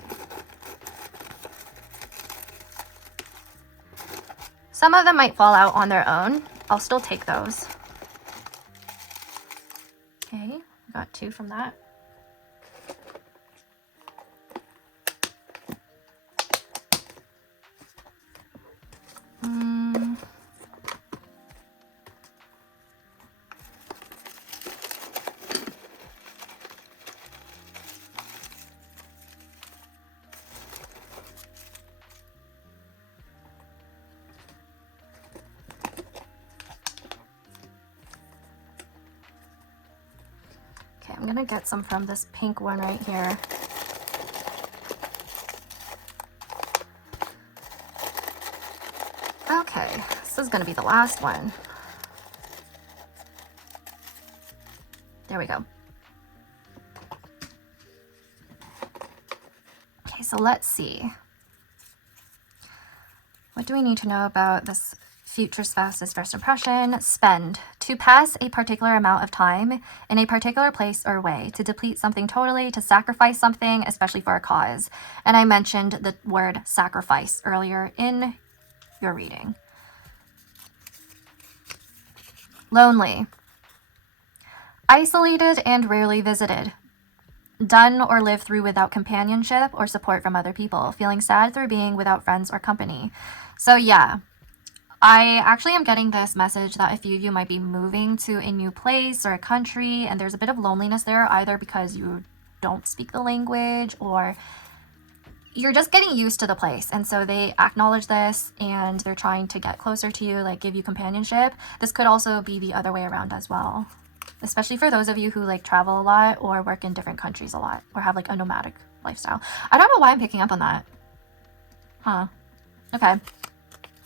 Some of them might fall out on their own. I'll still take those. Okay, got 2 from that. Okay, I'm gonna get some from this pink one right here. Okay, this is gonna be the last one. There we go. Okay, so let's see. What do we need to know about this future spouse's first impression? Spend. To pass a particular amount of time in a particular place or way. To deplete something totally. To sacrifice something, especially for a cause. And I mentioned the word sacrifice earlier in your reading. Lonely. Isolated and rarely visited. Done or lived through without companionship or support from other people. Feeling sad through being without friends or company. So yeah, I actually am getting this message that a few of you might be moving to a new place or a country, and there's a bit of loneliness there, either because you don't speak the language or you're just getting used to the place. And so they acknowledge this and they're trying to get closer to you, like give you companionship. This could also be the other way around as well, especially for those of you who like travel a lot or work in different countries a lot or have like a nomadic lifestyle. I don't know why I'm picking up on that. Huh. Okay.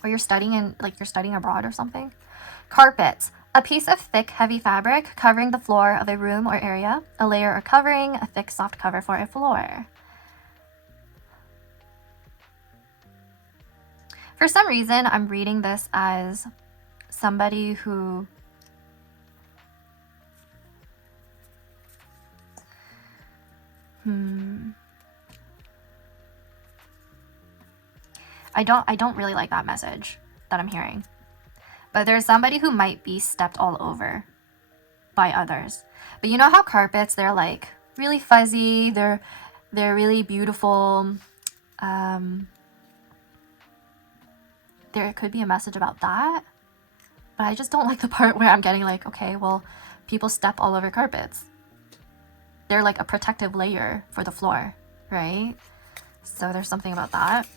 Or you're studying abroad or something. Carpets. A piece of thick, heavy fabric covering the floor of a room or area. A layer or covering, a thick, soft cover for a floor. For some reason, I'm reading this as somebody who I don't really like that message that I'm hearing. But there's somebody who might be stepped all over by others. But you know how carpets, they're like really fuzzy, they're really beautiful. There could be a message about that. But I just don't like the part where I'm getting like, okay, well, people step all over carpets. They're like a protective layer for the floor, right? So there's something about that.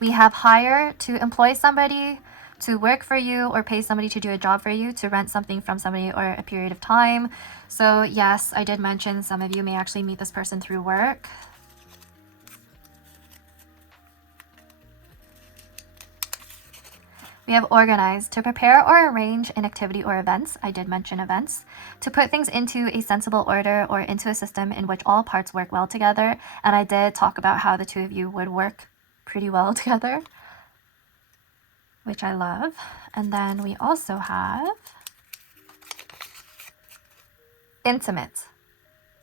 We have hire, to employ somebody, to work for you or pay somebody to do a job for you, to rent something from somebody or a period of time. So yes, I did mention some of you may actually meet this person through work. We have organize, to prepare or arrange an activity or events. I did mention events. To put things into a sensible order or into a system in which all parts work well together. And I did talk about how the two of you would work pretty well together, which I love. And then we also have intimate.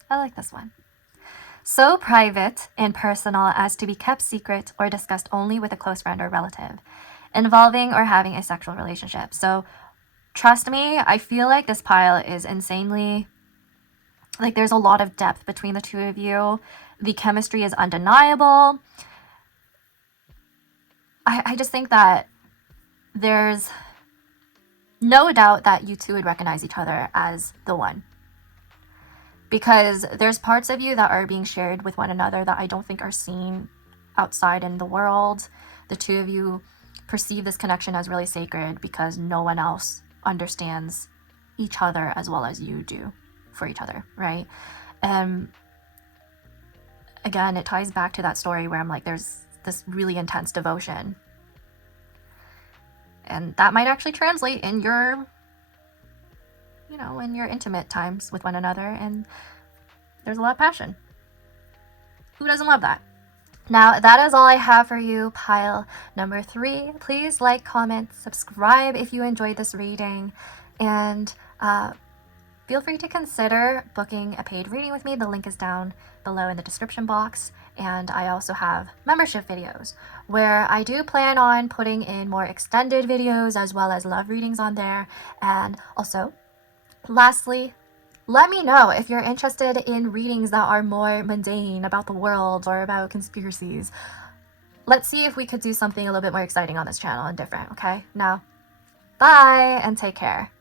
I like this one. So private and personal as to be kept secret or discussed only with a close friend or relative, involving or having a sexual relationship. So trust me, I feel like this pile is insanely, like, there's a lot of depth between the two of you. The chemistry is undeniable. I just think that there's no doubt that you two would recognize each other as the one. Because there's parts of you that are being shared with one another that I don't think are seen outside in the world. The two of you perceive this connection as really sacred because no one else understands each other as well as you do for each other, right? Again, it ties back to that story where I'm like, there's this really intense devotion. And that might actually translate in your, in your intimate times with one another, and there's a lot of passion. Who doesn't love that? Now, that is all I have for you, pile number 3. Please like, comment, subscribe if you enjoyed this reading, and feel free to consider booking a paid reading with me. The link is down below in the description box. And I also have membership videos where I do plan on putting in more extended videos as well as love readings on there. And also, lastly, let me know if you're interested in readings that are more mundane about the world or about conspiracies. Let's see if we could do something a little bit more exciting on this channel and different, okay? Now, bye and take care.